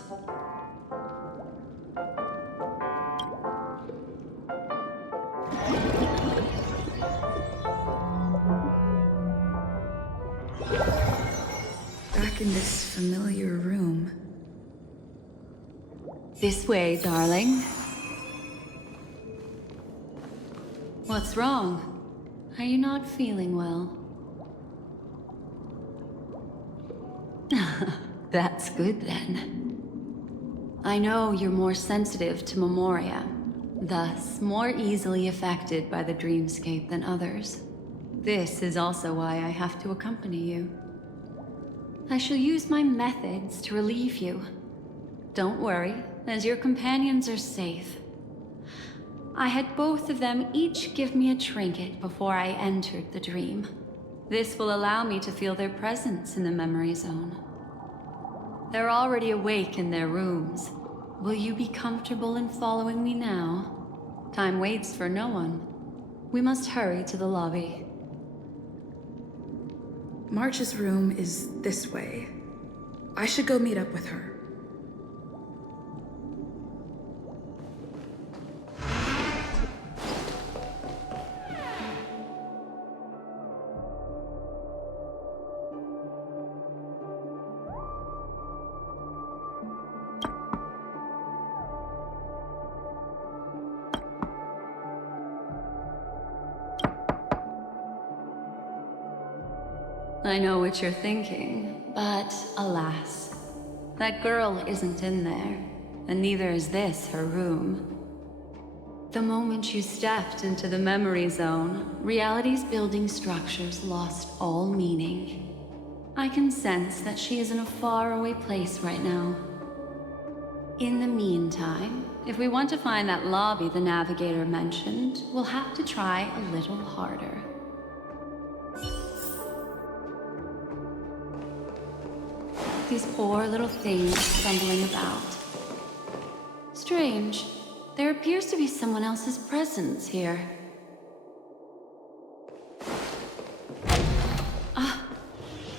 Back in this familiar room. This way, darling. What's wrong? Are you not feeling well? That's good then. I know you're more sensitive to Memoria, thus more easily affected by the dreamscape than others. This is also why I have to accompany you. I shall use my methods to relieve you. Don't worry, as your companions are safe. I had both of them each give me a trinket before I entered the dream. This will allow me to feel their presence in the memory zone. They're already awake in their rooms. Will you be comfortable in following me now? Time waits for no one. We must hurry to the lobby. March's room is this way. I should go meet up with her. I know what you're thinking, but alas, that girl isn't in there, and neither is this her room. The moment you stepped into the memory zone, reality's building structures lost all meaning. I can sense that she is in a faraway place right now. In the meantime, if we want to find that lobby the navigator mentioned, we'll have to try a little harder. These poor little things stumbling about. Strange. There appears to be someone else's presence here.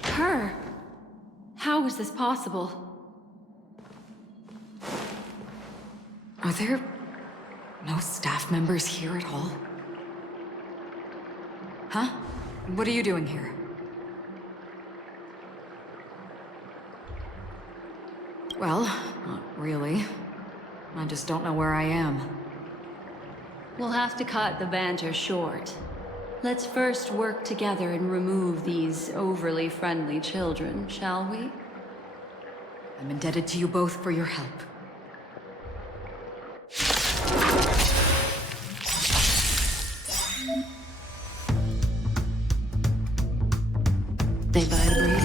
Her! How is this possible? Are there no staff members here at all? Huh? What are you doing here? Well, not really. I just don't know where I am. We'll have to cut the banter short. Let's first work together and remove these overly friendly children, shall we? I'm indebted to you both for your help. They vibrated.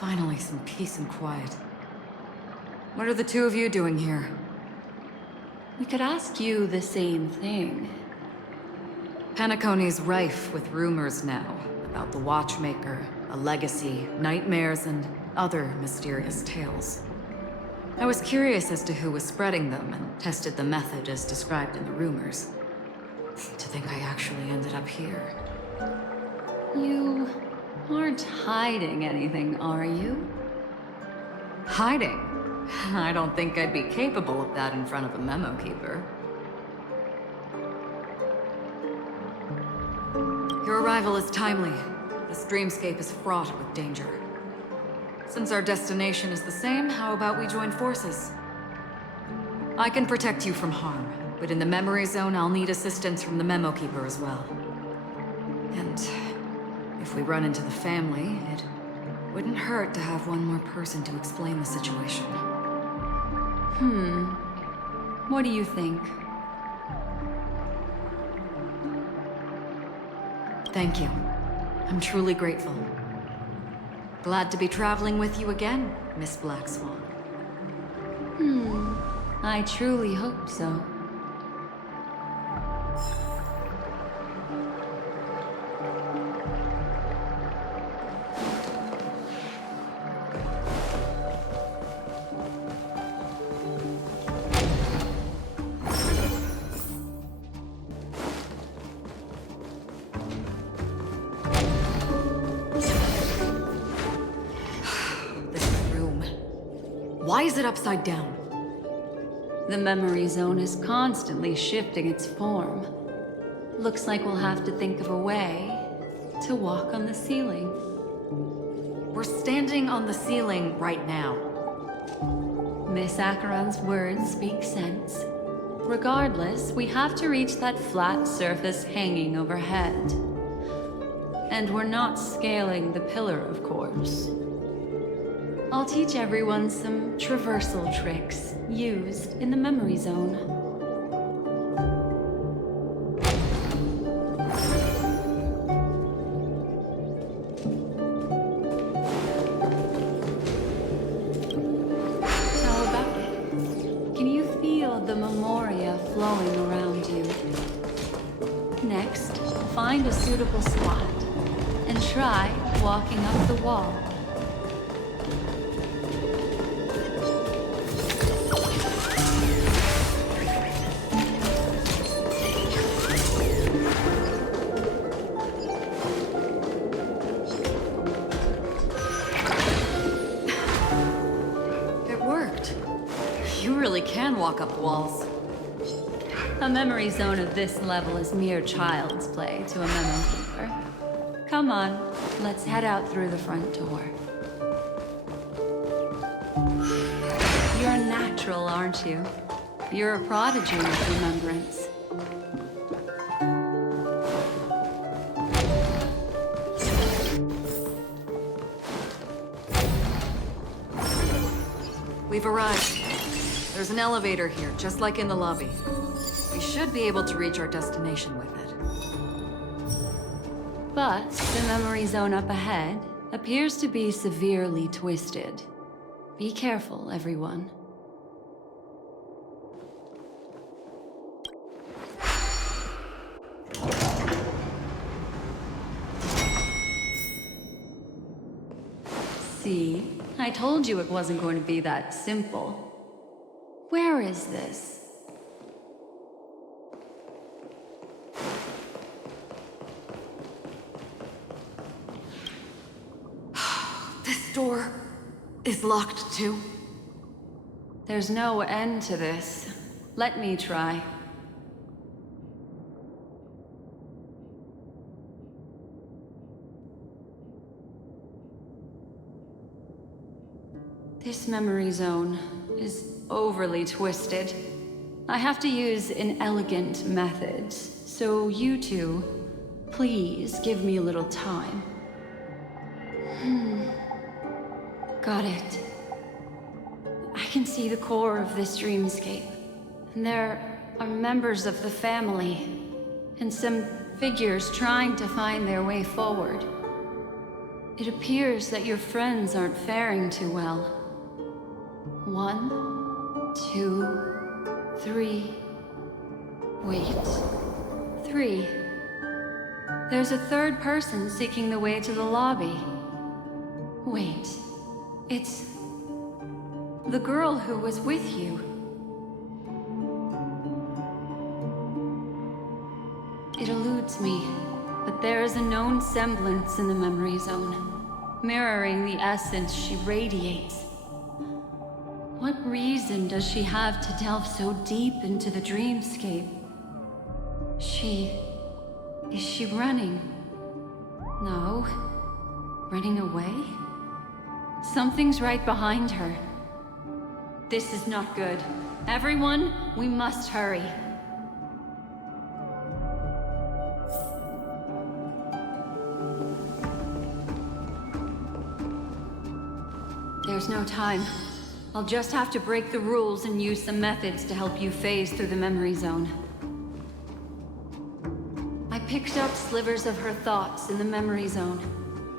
Finally, some peace and quiet. What are the two of you doing here? We could ask you the same thing. Penacony's rife with rumors now about the Watchmaker, a legacy, nightmares, and other mysterious tales. I was curious as to who was spreading them and tested the method as described in the rumors. To think I actually ended up here. You aren't hiding anything, are you? Hiding? I don't think I'd be capable of that in front of a memo keeper. Your arrival is timely. This dreamscape is fraught with danger. Since our destination is the same, how about we join forces? I can protect you from harm, but in the memory zone, I'll need assistance from the memo keeper as well. And if we run into the family, it wouldn't hurt to have one more person to explain the situation. What do you think? Thank you. I'm truly grateful. Glad to be traveling with you again, Miss Black Swan. I truly hope so. Why is it upside down? The memory zone is constantly shifting its form. Looks like we'll have to think of a way to walk on the ceiling. We're standing on the ceiling right now. Miss Acheron's words speak sense. Regardless, we have to reach that flat surface hanging overhead. And we're not scaling the pillar, of course. I'll teach everyone some traversal tricks used in the memory zone. How about it? Can you feel the memoria flowing around you? Next, find a suitable spot and try walking up the wall. It worked. You really can walk up walls. A memory zone of this level is mere child's play to a memo keeper. Come on, let's head out through the front door. You're a natural, aren't you? You're a prodigy of remembrance. We've arrived. There's an elevator here, just like in the lobby. We should be able to reach our destination with it. But the memory zone up ahead appears to be severely twisted. Be careful, everyone. See? I told you it wasn't going to be that simple. Where is this? This door is locked too. There's no end to this. Let me try. This memory zone is overly twisted. I have to use inelegant methods, so you two, please give me a little time. Got it. I can see the core of this dreamscape. And there are members of the family, and some figures trying to find their way forward. It appears that your friends aren't faring too well. 1, 2, 3. Wait. 3. There's a third person seeking the way to the lobby. Wait. It's the girl who was with you. It eludes me, but there is a known semblance in the memory zone, mirroring the essence she radiates. What reason does she have to delve so deep into the dreamscape? Is she running? No. Running away? Something's right behind her. This is not good. Everyone, we must hurry. There's no time. I'll just have to break the rules and use some methods to help you phase through the memory zone. I picked up slivers of her thoughts in the memory zone.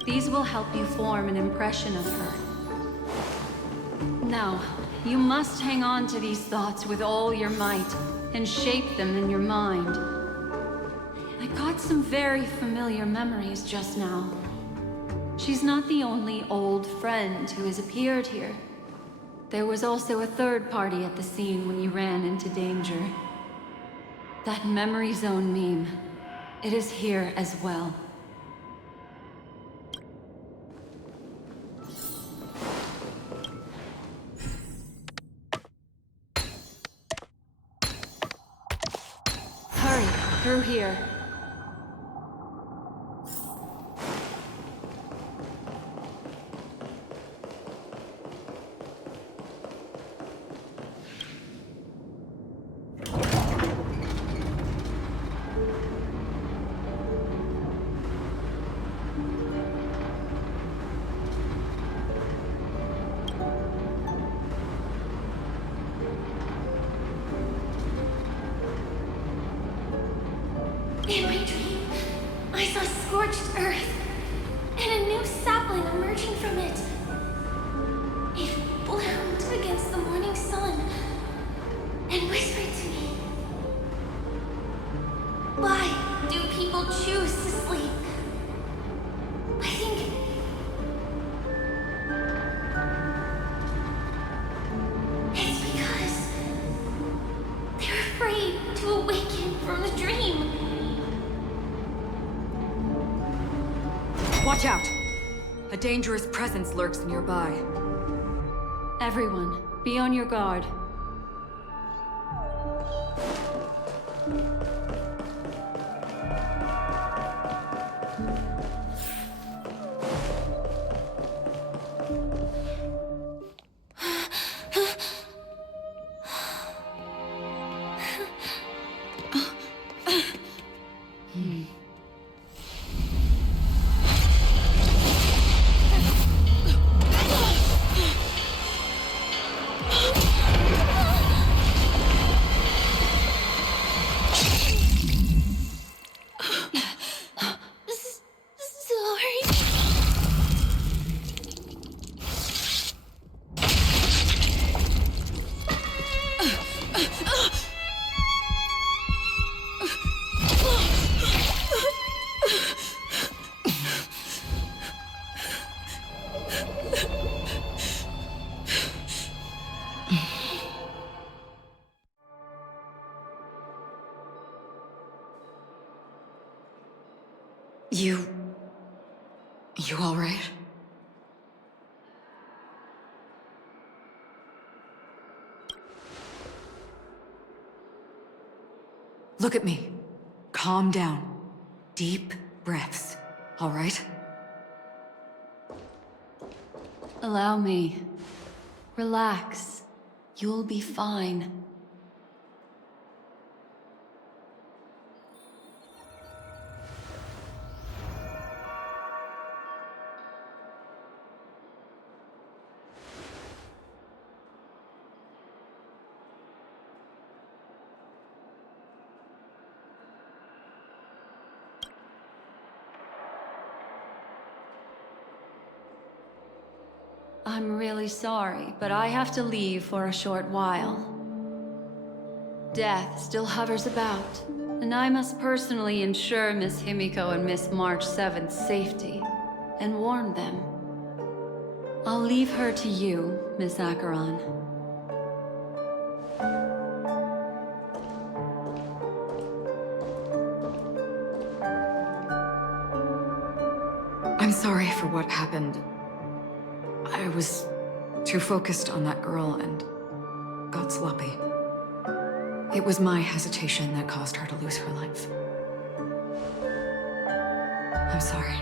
These will help you form an impression of her. Now, you must hang on to these thoughts with all your might and shape them in your mind. I got some very familiar memories just now. She's not the only old friend who has appeared here. There was also a third party at the scene when you ran into danger. That memory zone meme, it is here as well. Through here. In my dream, I saw scorched earth and a new sapling emerging from it. It bloomed against the morning sun and whispered to me, "Why do people choose to sleep?" I think it's because they're afraid to awaken from the dream. Watch out! A dangerous presence lurks nearby. Everyone, be on your guard. You all right? Look at me. Calm down. Deep breaths, all right? Allow me. Relax. You'll be fine. I'm really sorry, but I have to leave for a short while. Death still hovers about, and I must personally ensure Miss Himiko and Miss March 7th's safety, and warn them. I'll leave her to you, Miss Acheron. I'm sorry for what happened. I was too focused on that girl and got sloppy. It was my hesitation that caused her to lose her life. I'm sorry.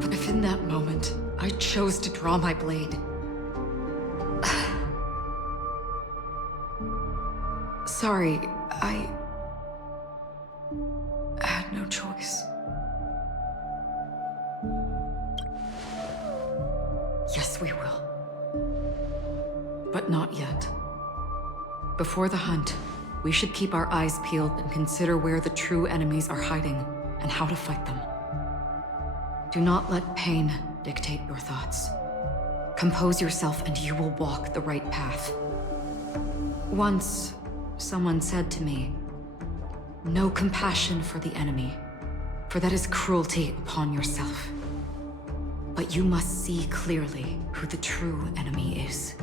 But if in that moment I chose to draw my blade, sorry, I had no choice. Yes, we will. But not yet. Before the hunt, we should keep our eyes peeled and consider where the true enemies are hiding and how to fight them. Do not let pain dictate your thoughts. Compose yourself and you will walk the right path. Once, someone said to me, "No compassion for the enemy, for that is cruelty upon yourself. But you must see clearly who the true enemy is.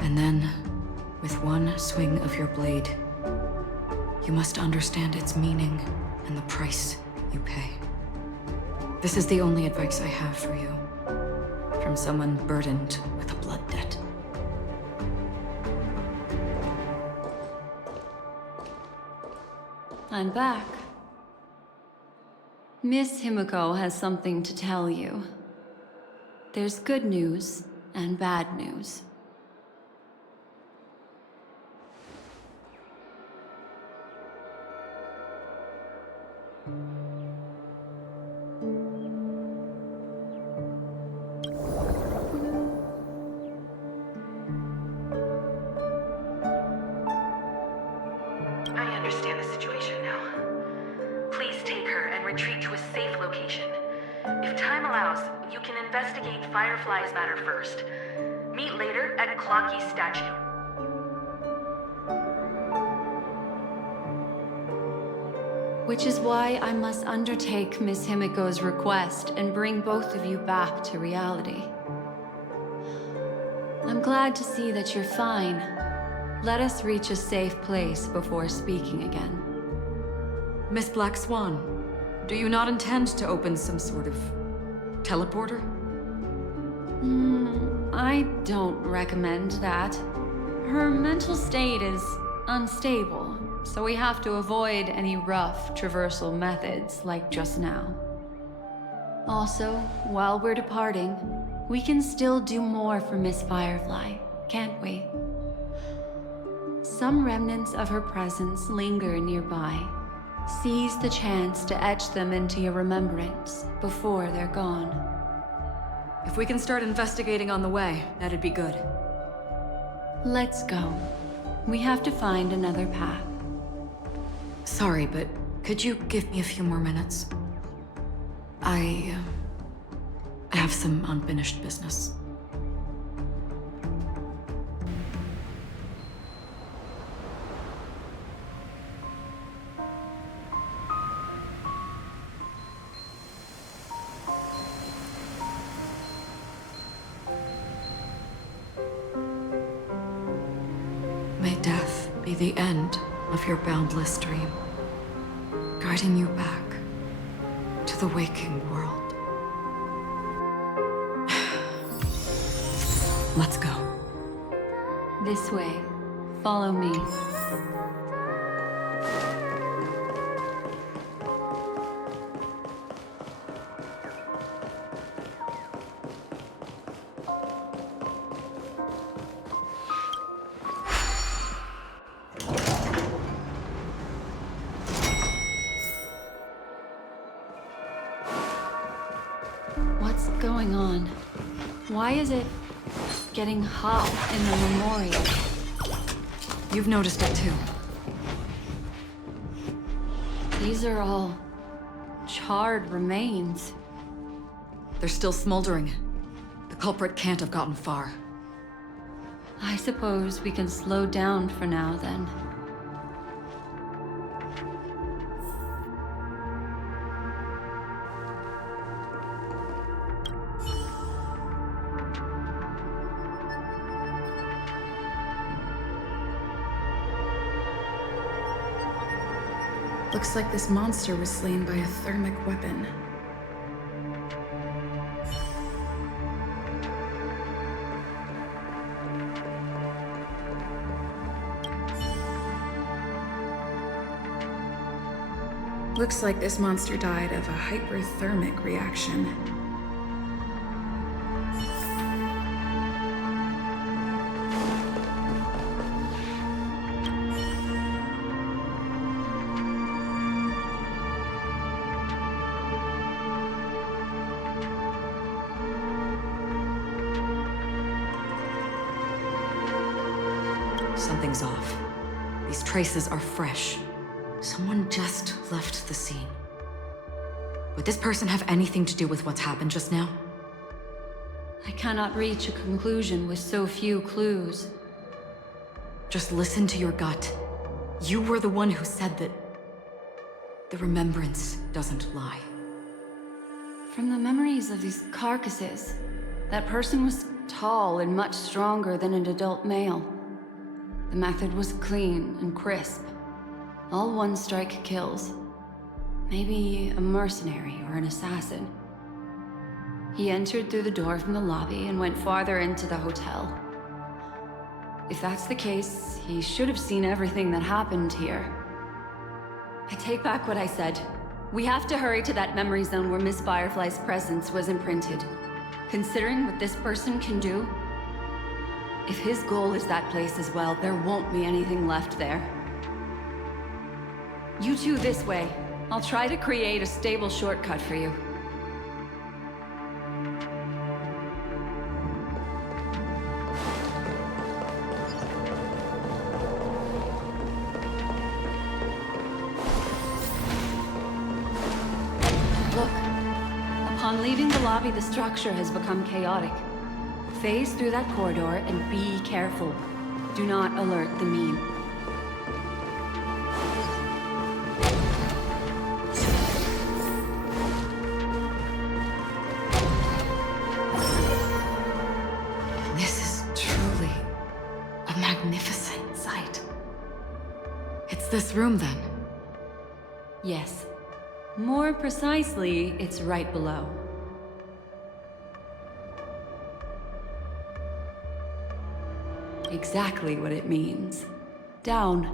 And then, with one swing of your blade, you must understand its meaning and the price you pay." This is the only advice I have for you. from someone burdened with a blood debt. I'm back. Miss Himiko has something to tell you. There's good news and bad news. I understand the situation now. Please take her and retreat to a safe location. If time allows, you can investigate Firefly's matter first. Meet later at Clocky's statue. Which is why I must undertake Miss Himiko's request and bring both of you back to reality. I'm glad to see that you're fine. Let us reach a safe place before speaking again. Miss Black Swan, do you not intend to open some sort of teleporter? I don't recommend that. Her mental state is unstable, so we have to avoid any rough traversal methods like just now. Also, while we're departing, we can still do more for Miss Firefly, can't we? Some remnants of her presence linger nearby. Seize the chance to etch them into your remembrance before they're gone. If we can start investigating on the way, that'd be good. Let's go. We have to find another path. Sorry, but could you give me a few more minutes? I have some unfinished business. May death be the end of your boundless dream, guiding you back to the waking world. Let's go. This way. Follow me. What's going on? Why is it getting hot in the memorial? You've noticed it too. These are all charred remains. They're still smoldering. The culprit can't have gotten far. I suppose we can slow down for now then. Looks like this monster was slain by a thermic weapon. Looks like this monster died of a hyperthermic reaction. Something's off. These traces are fresh. Someone just left the scene. Would this person have anything to do with what's happened just now? I cannot reach a conclusion with so few clues. Just listen to your gut. You were the one who said that the remembrance doesn't lie. From the memories of these carcasses, that person was tall and much stronger than an adult male. The method was clean and crisp. All one-strike kills. Maybe a mercenary or an assassin. He entered through the door from the lobby and went farther into the hotel. If that's the case, he should have seen everything that happened here. I take back what I said. We have to hurry to that memory zone where Miss Firefly's presence was imprinted. Considering what this person can do, if his goal is that place as well, there won't be anything left there. You two this way. I'll try to create a stable shortcut for you. Look. Upon leaving the lobby, the structure has become chaotic. Phase through that corridor and be careful. Do not alert the meme. This is truly a magnificent sight. It's this room, then? Yes. More precisely, it's right below. Exactly what it means. Down.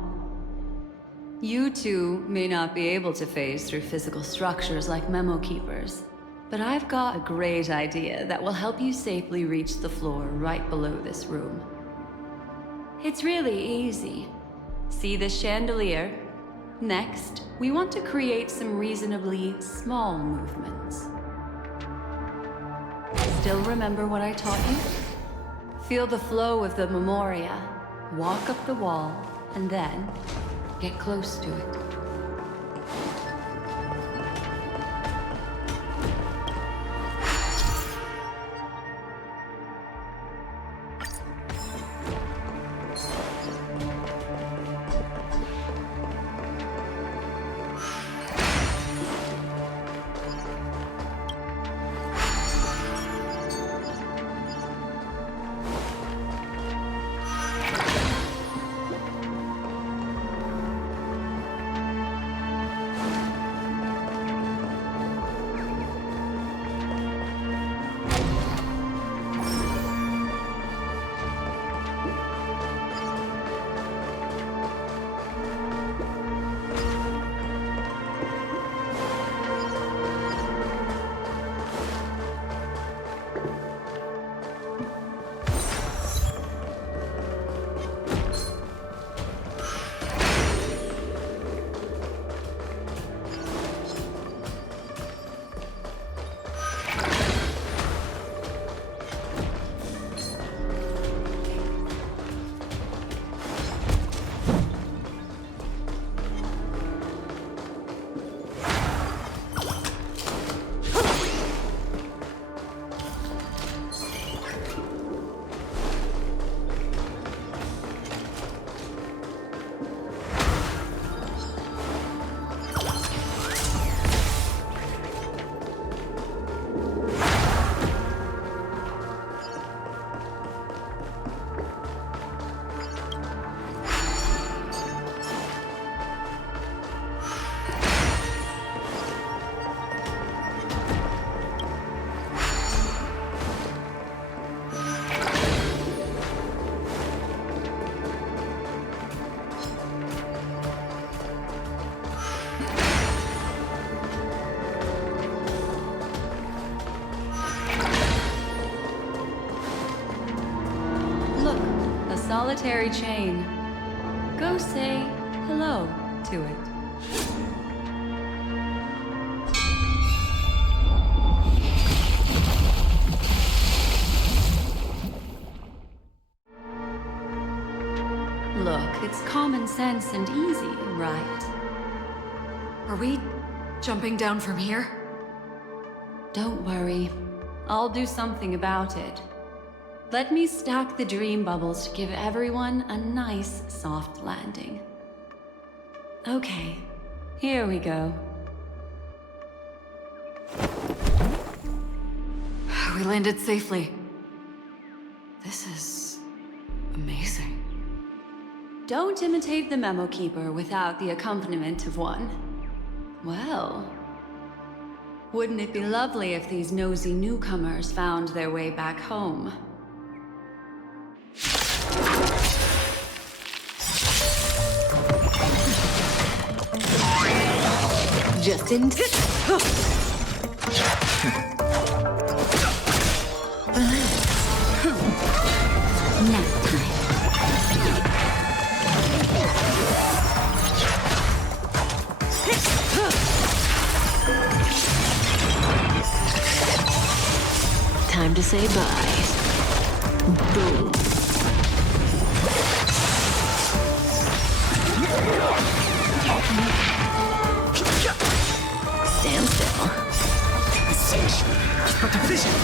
You two may not be able to phase through physical structures like memo keepers, but I've got a great idea that will help you safely reach the floor right below this room. It's really easy. See this chandelier? Next, we want to create some reasonably small movements. Still remember what I taught you? Feel the flow of the memoria, walk up the wall, and then get close to it. Solitary chain. Go say hello to it. Look, it's common sense and easy, right? Are we jumping down from here? Don't worry. I'll do something about it. Let me stack the dream bubbles to give everyone a nice, soft landing. Okay, here we go. We landed safely. This is amazing. Don't imitate the memo keeper without the accompaniment of one. Well, Wouldn't it be lovely if these nosy newcomers found their way back home? Just in nap time. Time to say bye. Boom. Stand still. But the vision!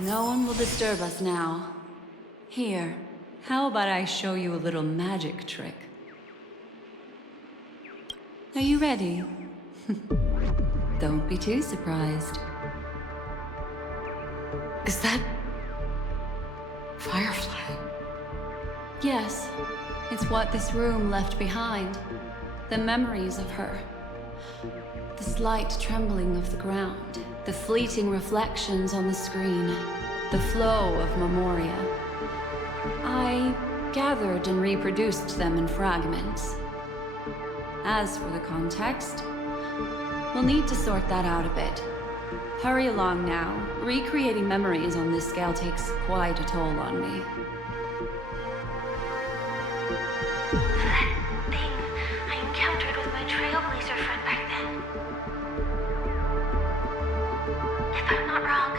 No one will disturb us now. Here, how about I show you a little magic trick? Are you ready? Don't be too surprised. Is that... Firefly? Yes, it's what this room left behind. The memories of her. The slight trembling of the ground. The fleeting reflections on the screen. The flow of memoria. I gathered and reproduced them in fragments. As for the context, we'll need to sort that out a bit. Hurry along now. Recreating memories on this scale takes quite a toll on me. That thing I encountered with my Trailblazer friend back then. If I'm not wrong,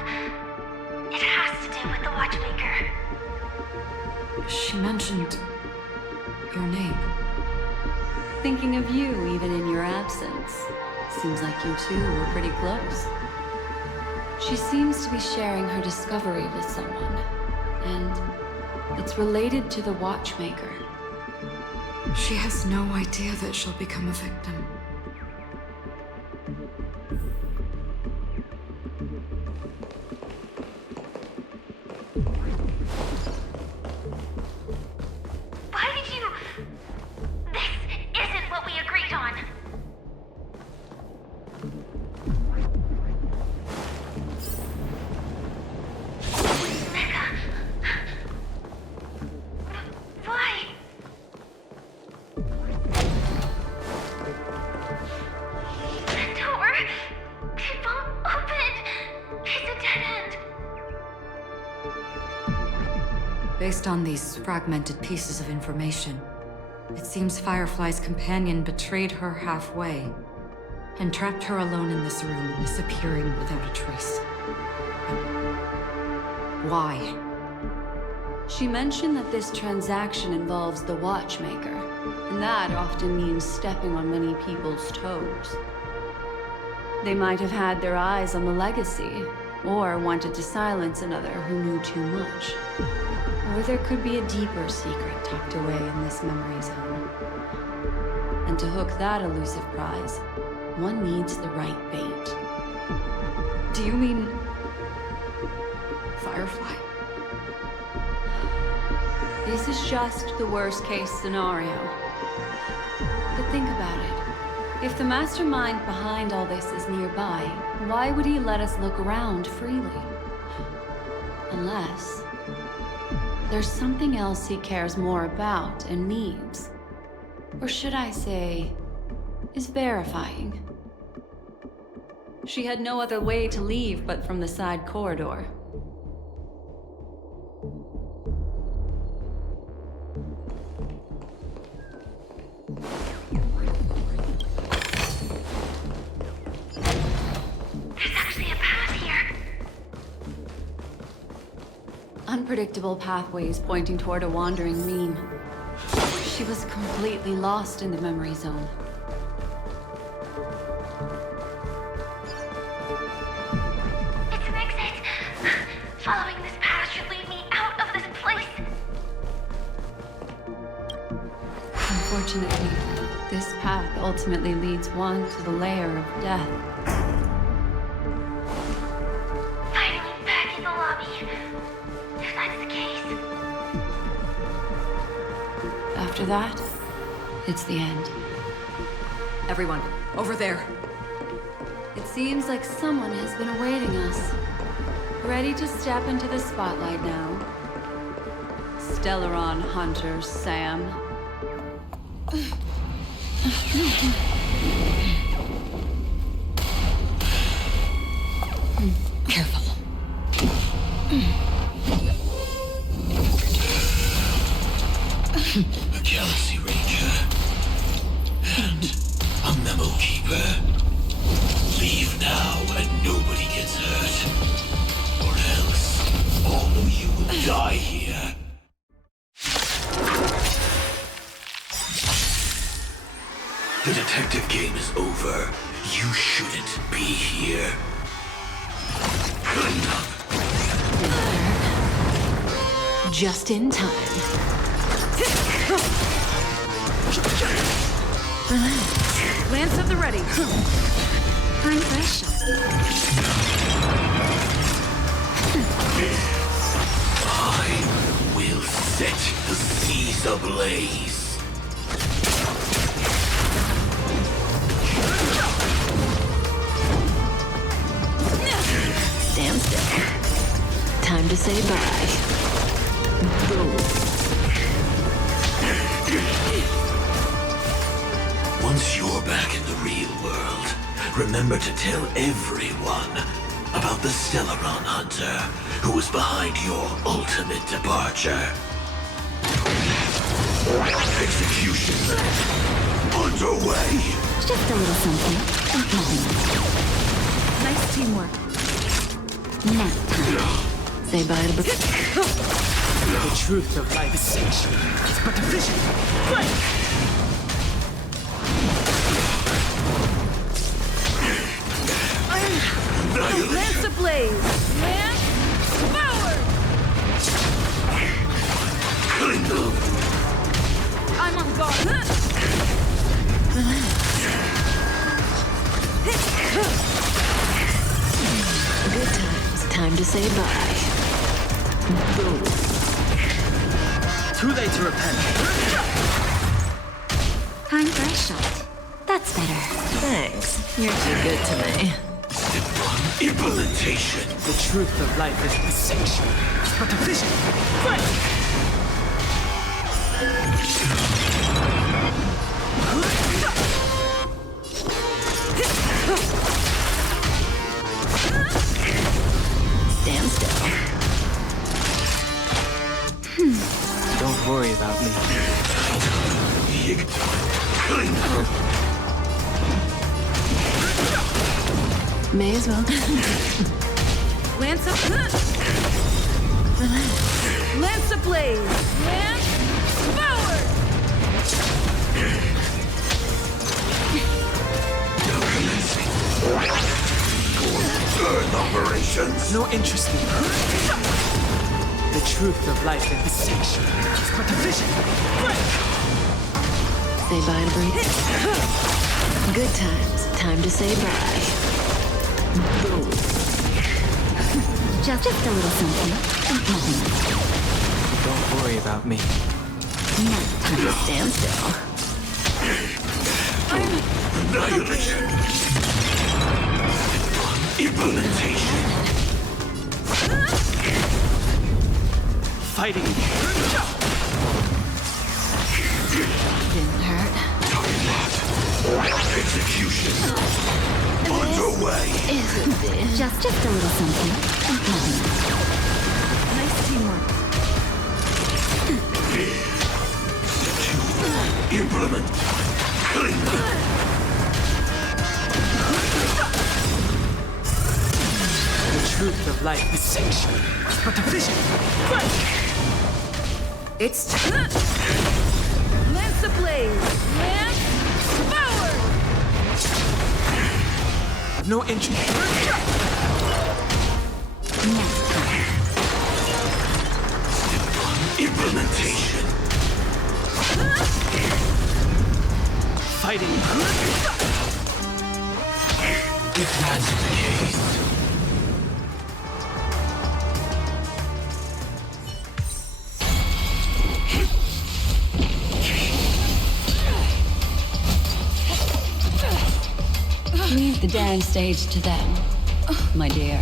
it has to do with the Watchmaker. She mentioned... your name. Thinking of you even in your absence. Seems like you two were pretty close. She seems to be sharing her discovery with someone. And it's related to the Watchmaker. She has no idea that she'll become a victim. Why did you... This isn't what we agreed on. Mecca. Why? The door... It won't open. It's a dead end. Based on these fragmented pieces of information, it seems Firefly's companion betrayed her halfway and trapped her alone in this room, disappearing without a trace. But why? She mentioned that this transaction involves the Watchmaker, and that often means stepping on many people's toes. They might have had their eyes on the legacy, or wanted to silence another who knew too much. Or there could be a deeper secret tucked away in this memory zone. And to hook that elusive prize, one needs the right bait. Do you mean... Firefly? This is just the worst-case scenario. But think about it. If the mastermind behind all this is nearby, why would he let us look around freely? Unless... there's something else he cares more about and needs. Or should I say, is verifying. She had no other way to leave but from the side corridor. There's actually a path here. Unpredictable pathways pointing toward a wandering meme. She was completely lost in the memory zone. It's an exit. Following this path should lead me out of this place. Unfortunately, this path ultimately leads one to the layer of death. Finally back in the lobby. If that's the case. After that, it's the end. Everyone, over there. It seems like someone has been awaiting us. Ready to step into the spotlight now. Stellaron Hunter Sam. Careful. A Galaxy Ranger and a Memo Keeper. Leave now and nobody gets hurt. Or else all of you will die here. The detective game is over. You shouldn't be here. Clean up. Just in time. Lance at the ready. I'm fresh. I will set the seas ablaze. Stand still. Time to say bye. Boom. Once you're back in the real world, remember to tell everyone about the Stellaron Hunter who was behind your ultimate departure. Execution underway. Just a little something. Nice teamwork. Nap time. Say bye to The truth of life is sanction. It's but a vision. Right. Lance ablaze. Lance forward. I'm on guard. Good times. Time to say bye. Boom. Too late to repent. Time for a shot. That's better. Thanks. You're too good to me. Implementation. The truth of life is dissection. It's but a vision. Right. Stand still. Don't worry about me. May as well. Lance Lance ablaze. Lance forward. Earth operations. No interest in her. The truth of life is dissection. It's but a vision. Right. Say bye to Bree. Good times. Time to say bye. Boom. Just a little something. Don't worry about me. Now, time to stand still. Annihilation. Implementation. Fighting. Didn't hurt. Execution underway. Isn't this? Just a little something. Nice teamwork. Implement. The truth of life is sanction. It's but a vision. Right. It's Lance ablaze. Lance forward. No interest. Implementation. downstage to them, my dear.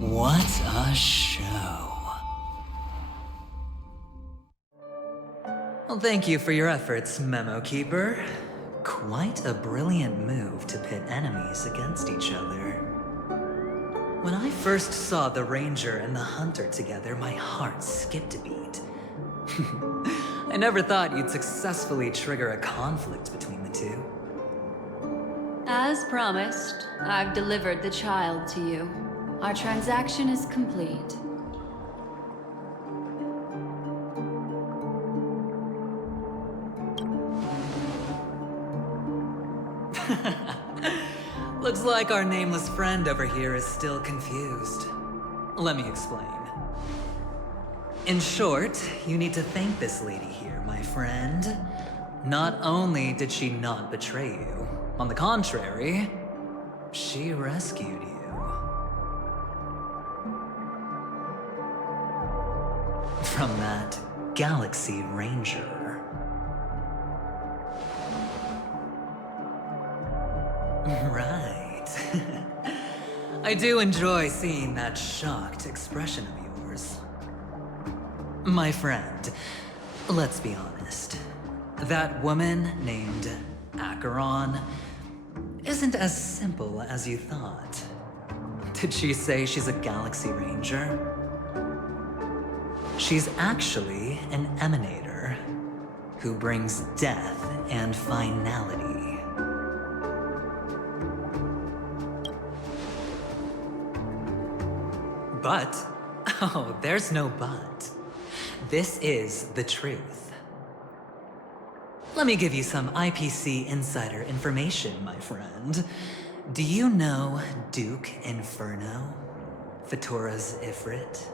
What a show. Well, thank you for your efforts, Memo Keeper. Quite a brilliant move to pit enemies against each other. When I first saw the Ranger and the Hunter together, my heart skipped a beat. I never thought you'd successfully trigger a conflict between the two. As promised, I've delivered the child to you. Our transaction is complete. Looks like our nameless friend over here is still confused. Let me explain. In short, you need to thank this lady here, my friend. Not only did she not betray you, on the contrary, she rescued you. From that Galaxy Ranger. Right. I do enjoy seeing that shocked expression of yours. My friend, let's be honest. That woman named Acheron isn't as simple as you thought. Did she say she's a Galaxy Ranger? She's actually an emanator who brings death and finality. But, oh, there's no but. This is the truth. Let me give you some IPC insider information, my friend. Do you know Duke Inferno? Fatora's Ifrit?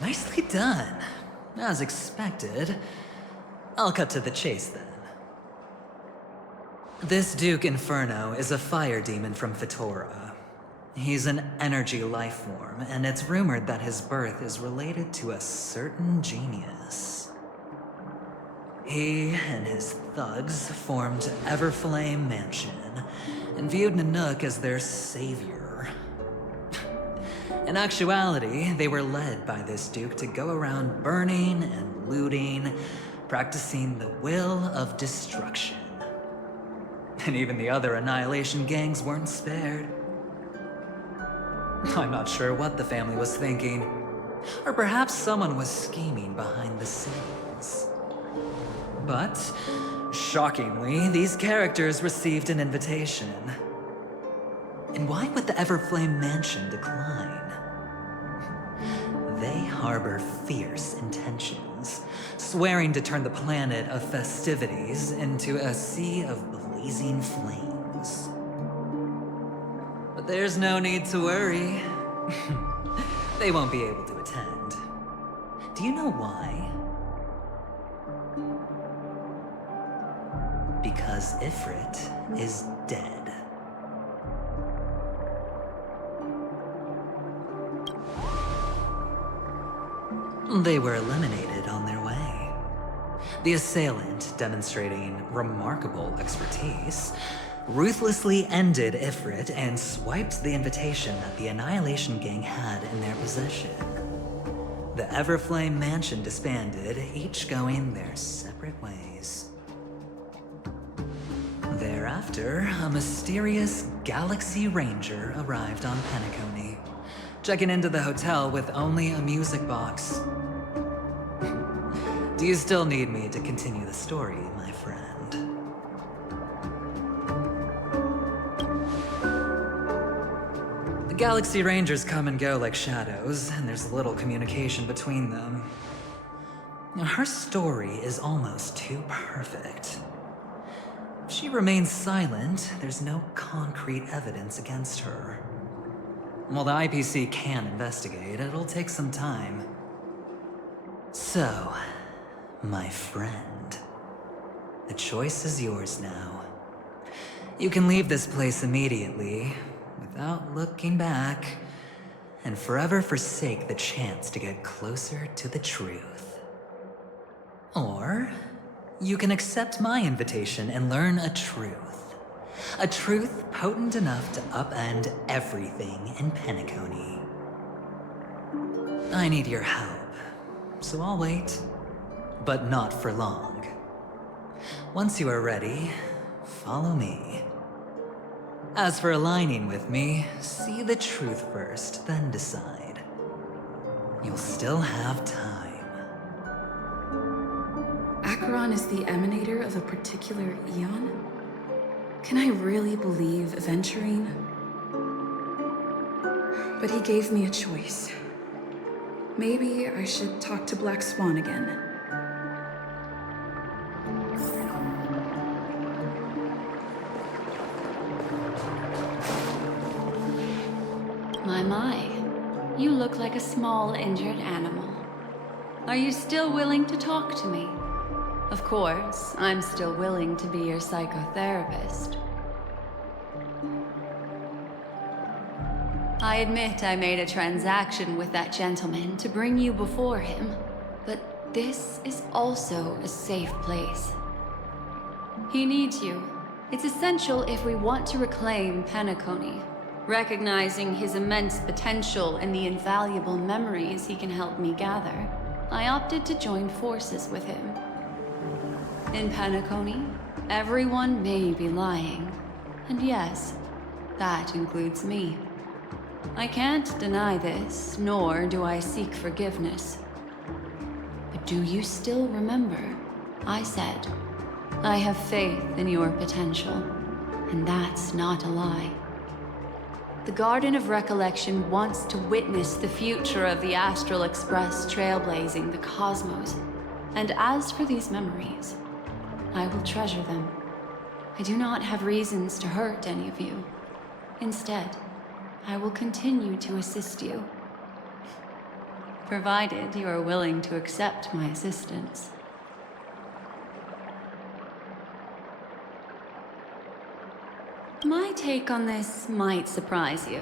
Nicely done. As expected. I'll cut to the chase then. This Duke Inferno is a fire demon from Fatora. He's an energy life form, and it's rumored that his birth is related to a certain genius. He and his thugs formed Everflame Mansion, and viewed Nanook as their savior. In actuality, they were led by this Duke to go around burning and looting, practicing the will of destruction. And even the other Annihilation gangs weren't spared. I'm not sure what the family was thinking. Or perhaps someone was scheming behind the scenes. But, shockingly, these characters received an invitation. And why would the Everflame Mansion decline? They harbor fierce intentions, swearing to turn the planet of festivities into a sea of blazing flames. But there's no need to worry. They won't be able to attend. Do you know why? Because Ifrit is dead. They were eliminated on their way. The assailant, demonstrating remarkable expertise, ruthlessly ended Ifrit and swiped the invitation that the Annihilation Gang had in their possession. The Everflame Mansion disbanded, each going their separate ways. Thereafter, a mysterious Galaxy Ranger arrived on Penacony, checking into the hotel with only a music box. Do you still need me to continue the story, my friend? The Galaxy Rangers come and go like shadows, and there's little communication between them. Her story is almost too perfect. If she remains silent, there's no concrete evidence against her. While the IPC can investigate, it'll take some time. So, my friend, the choice is yours now. You can leave this place immediately, without looking back, and forever forsake the chance to get closer to the truth. Or, you can accept my invitation and learn a truth. A truth potent enough to upend everything in Penacony. I need your help, so I'll wait. But not for long. Once you are ready, follow me. As for aligning with me, see the truth first, then decide. You'll still have time. Acheron is the emanator of a particular eon? Can I really believe Aventurine? But he gave me a choice. Maybe I should talk to Black Swan again. My. You look like a small, injured animal. Are you still willing to talk to me? Of course, I'm still willing to be your psychotherapist. I admit I made a transaction with that gentleman to bring you before him, but this is also a safe place. He needs you. It's essential if we want to reclaim Penacony. Recognizing his immense potential and the invaluable memories he can help me gather, I opted to join forces with him. In Penacony, everyone may be lying. And yes, that includes me. I can't deny this, nor do I seek forgiveness. But do you still remember? I said, I have faith in your potential, and that's not a lie. The Garden of Recollection wants to witness the future of the Astral Express trailblazing the cosmos. And as for these memories, I will treasure them. I do not have reasons to hurt any of you. Instead, I will continue to assist you. Provided you are willing to accept my assistance. My take on this might surprise you.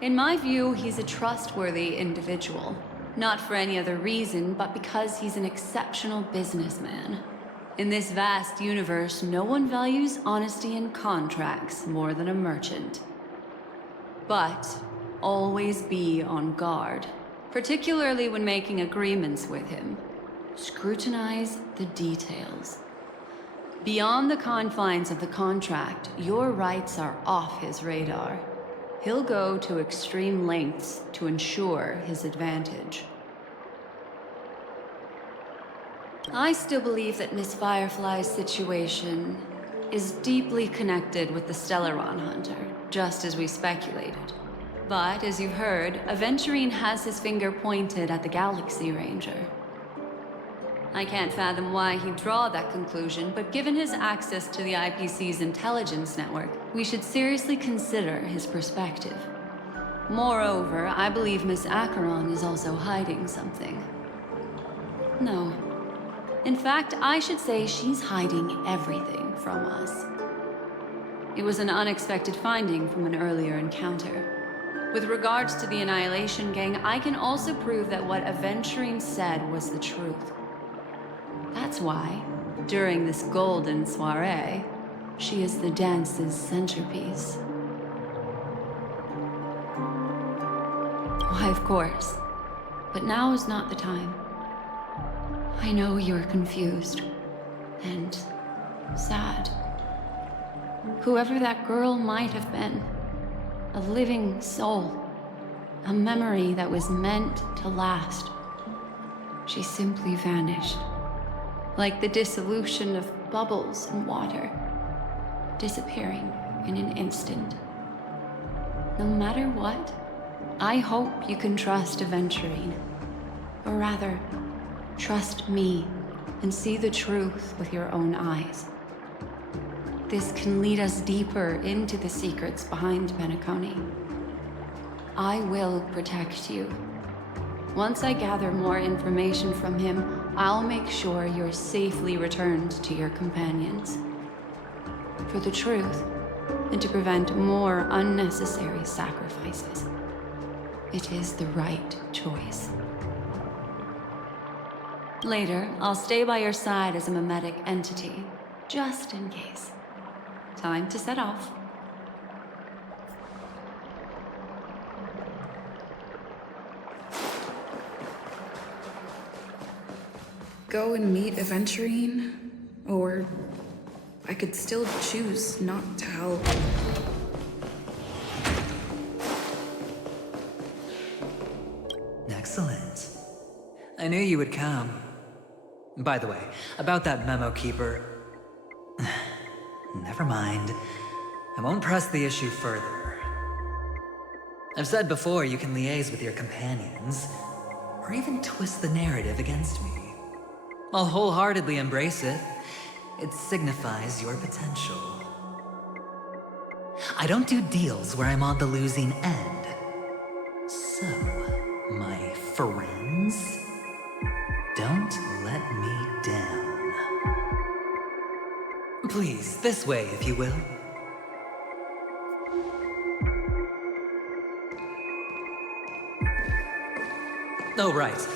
In my view, he's a trustworthy individual. Not for any other reason, but because he's an exceptional businessman. In this vast universe, no one values honesty in contracts more than a merchant. But always be on guard, particularly when making agreements with him. Scrutinize the details. Beyond the confines of the contract, your rights are off his radar. He'll go to extreme lengths to ensure his advantage. I still believe that Miss Firefly's situation is deeply connected with the Stellaron Hunter, just as we speculated. But, as you've heard, Aventurine has his finger pointed at the Galaxy Ranger. I can't fathom why he'd draw that conclusion, but given his access to the IPC's intelligence network, we should seriously consider his perspective. Moreover, I believe Miss Acheron is also hiding something. No. In fact, I should say she's hiding everything from us. It was an unexpected finding from an earlier encounter. With regards to the Annihilation Gang, I can also prove that what Aventurine said was the truth. That's why, during this golden soiree, she is the dance's centerpiece. Why, of course. But now is not the time. I know you're confused and sad. Whoever that girl might have been, a living soul, a memory that was meant to last. She simply vanished. Like the dissolution of bubbles in water, disappearing in an instant. No matter what, I hope you can trust Aventurine. Or rather, trust me and see the truth with your own eyes. This can lead us deeper into the secrets behind Penacony. I will protect you. Once I gather more information from him, I'll make sure you're safely returned to your companions. For the truth, and to prevent more unnecessary sacrifices. It is the right choice. Later, I'll stay by your side as a mimetic entity, just in case. Time to set off. Go and meet Aventurine? Or I could still choose not to help. Excellent. I knew you would come. By the way, about that memo keeper... Never mind. I won't press the issue further. I've said before you can liaise with your companions, or even twist the narrative against me. I'll wholeheartedly embrace it. It signifies your potential. I don't do deals where I'm on the losing end. So, my friends, don't let me down. Please, this way, if you will. Oh, right.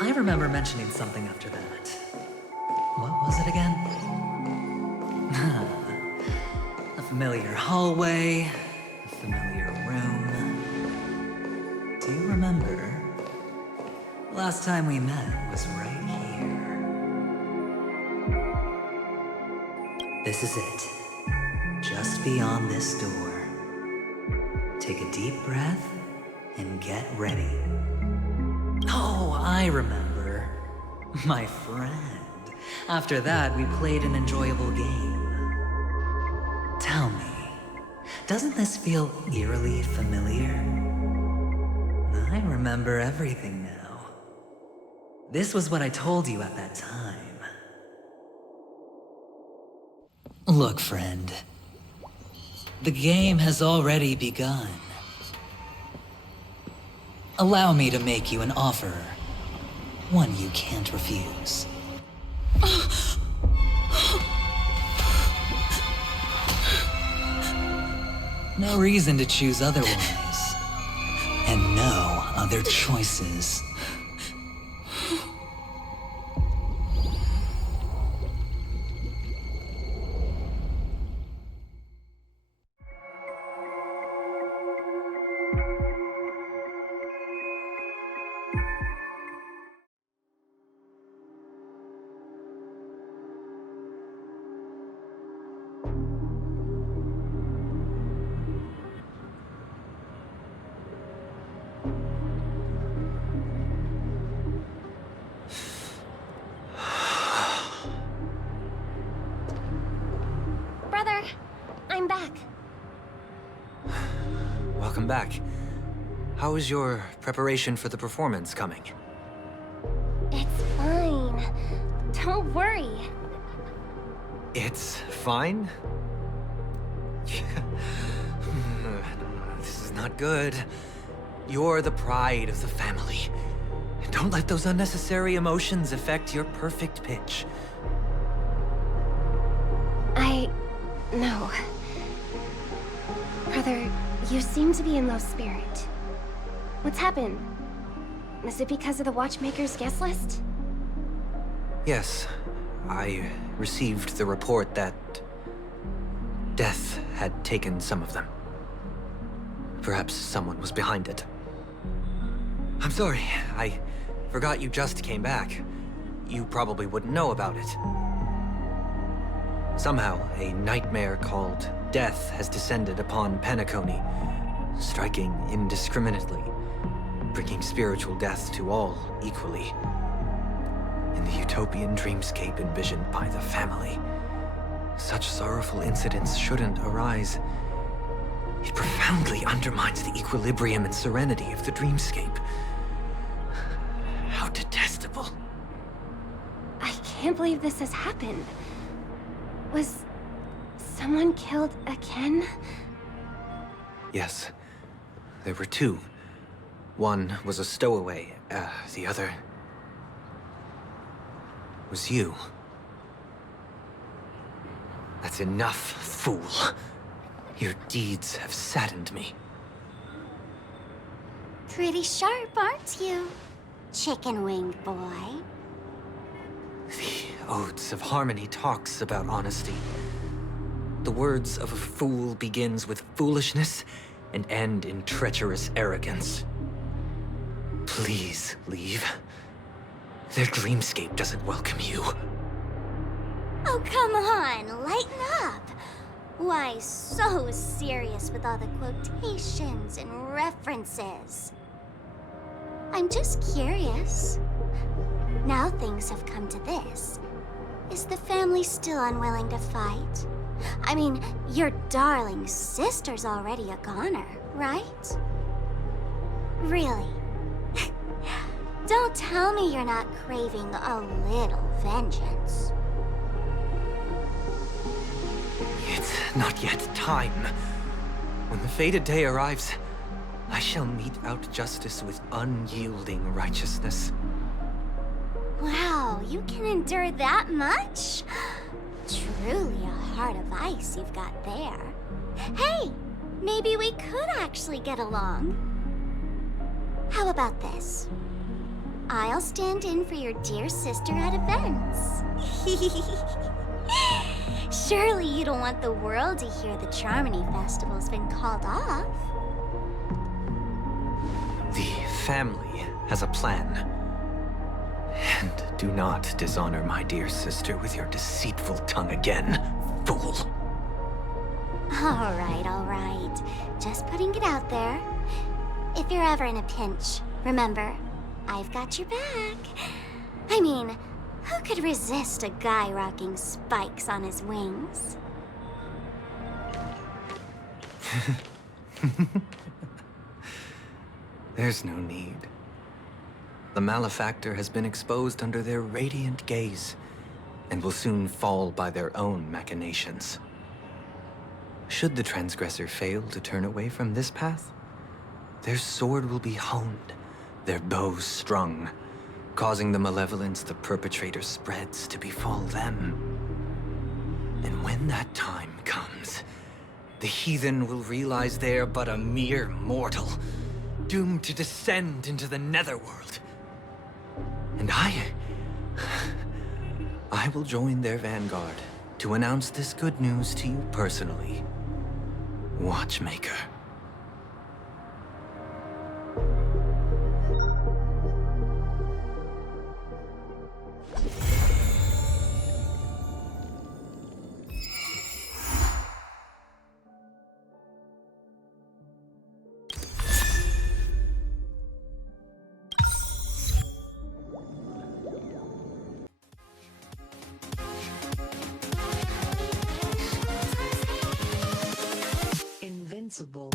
I remember mentioning something after that. What was it again? A familiar hallway, a familiar room. Do you remember? Last time we met was right here. This is it. Just beyond this door. Take a deep breath and get ready. Oh, I remember. My friend. After that, we played an enjoyable game. Tell me, doesn't this feel eerily familiar? I remember everything now. This was what I told you at that time. Look, friend. The game has already begun. Allow me to make you an offer. One you can't refuse. No reason to choose otherwise. And no other choices. I'm back. Welcome back. How is your preparation for the performance coming? It's fine. Don't worry. It's fine? This is not good. You're the pride of the family. Don't let those unnecessary emotions affect your perfect pitch. No. Brother, you seem to be in low spirit. What's happened? Is it because of the Watchmaker's guest list? Yes, I received the report that death had taken some of them. Perhaps someone was behind it. I'm sorry, I forgot you just came back. You probably wouldn't know about it. Somehow, a nightmare called death has descended upon Penacony, striking indiscriminately, bringing spiritual death to all equally. In the utopian dreamscape envisioned by the family, such sorrowful incidents shouldn't arise. It profoundly undermines the equilibrium and serenity of the dreamscape. How detestable. I can't believe this has happened. Was someone killed again? Yes. There were two. One was a stowaway, The other was you. That's enough, fool. Your deeds have saddened me. Pretty sharp, aren't you, chicken-winged boy? The Odes of Harmony talks about honesty. The words of a fool begins with foolishness and end in treacherous arrogance. Please leave. Their dreamscape doesn't welcome you. Oh, come on, lighten up. Why so serious with all the quotations and references? I'm just curious. Now things have come to this. Is the family still unwilling to fight? I mean, your darling sister's already a goner, right? Really? Don't tell me you're not craving a little vengeance. It's not yet time. When the fated day arrives, I shall mete out justice with unyielding righteousness. Wow, you can endure that much? Truly a heart of ice you've got there. Hey, maybe we could actually get along. How about this? I'll stand in for your dear sister at events. Surely you don't want the world to hear the Charmony Festival's been called off. The family has a plan. And do not dishonor my dear sister with your deceitful tongue again, fool. All right. Just putting it out there. If you're ever in a pinch, remember, I've got your back. I mean, who could resist a guy rocking spikes on his wings? There's no need. The malefactor has been exposed under their radiant gaze, and will soon fall by their own machinations. Should the transgressor fail to turn away from this path, their sword will be honed, their bow strung, causing the malevolence the perpetrator spreads to befall them. And when that time comes, the heathen will realize they're but a mere mortal, doomed to descend into the netherworld. And I will join their vanguard to announce this good news to you personally, Watchmaker. Invincible.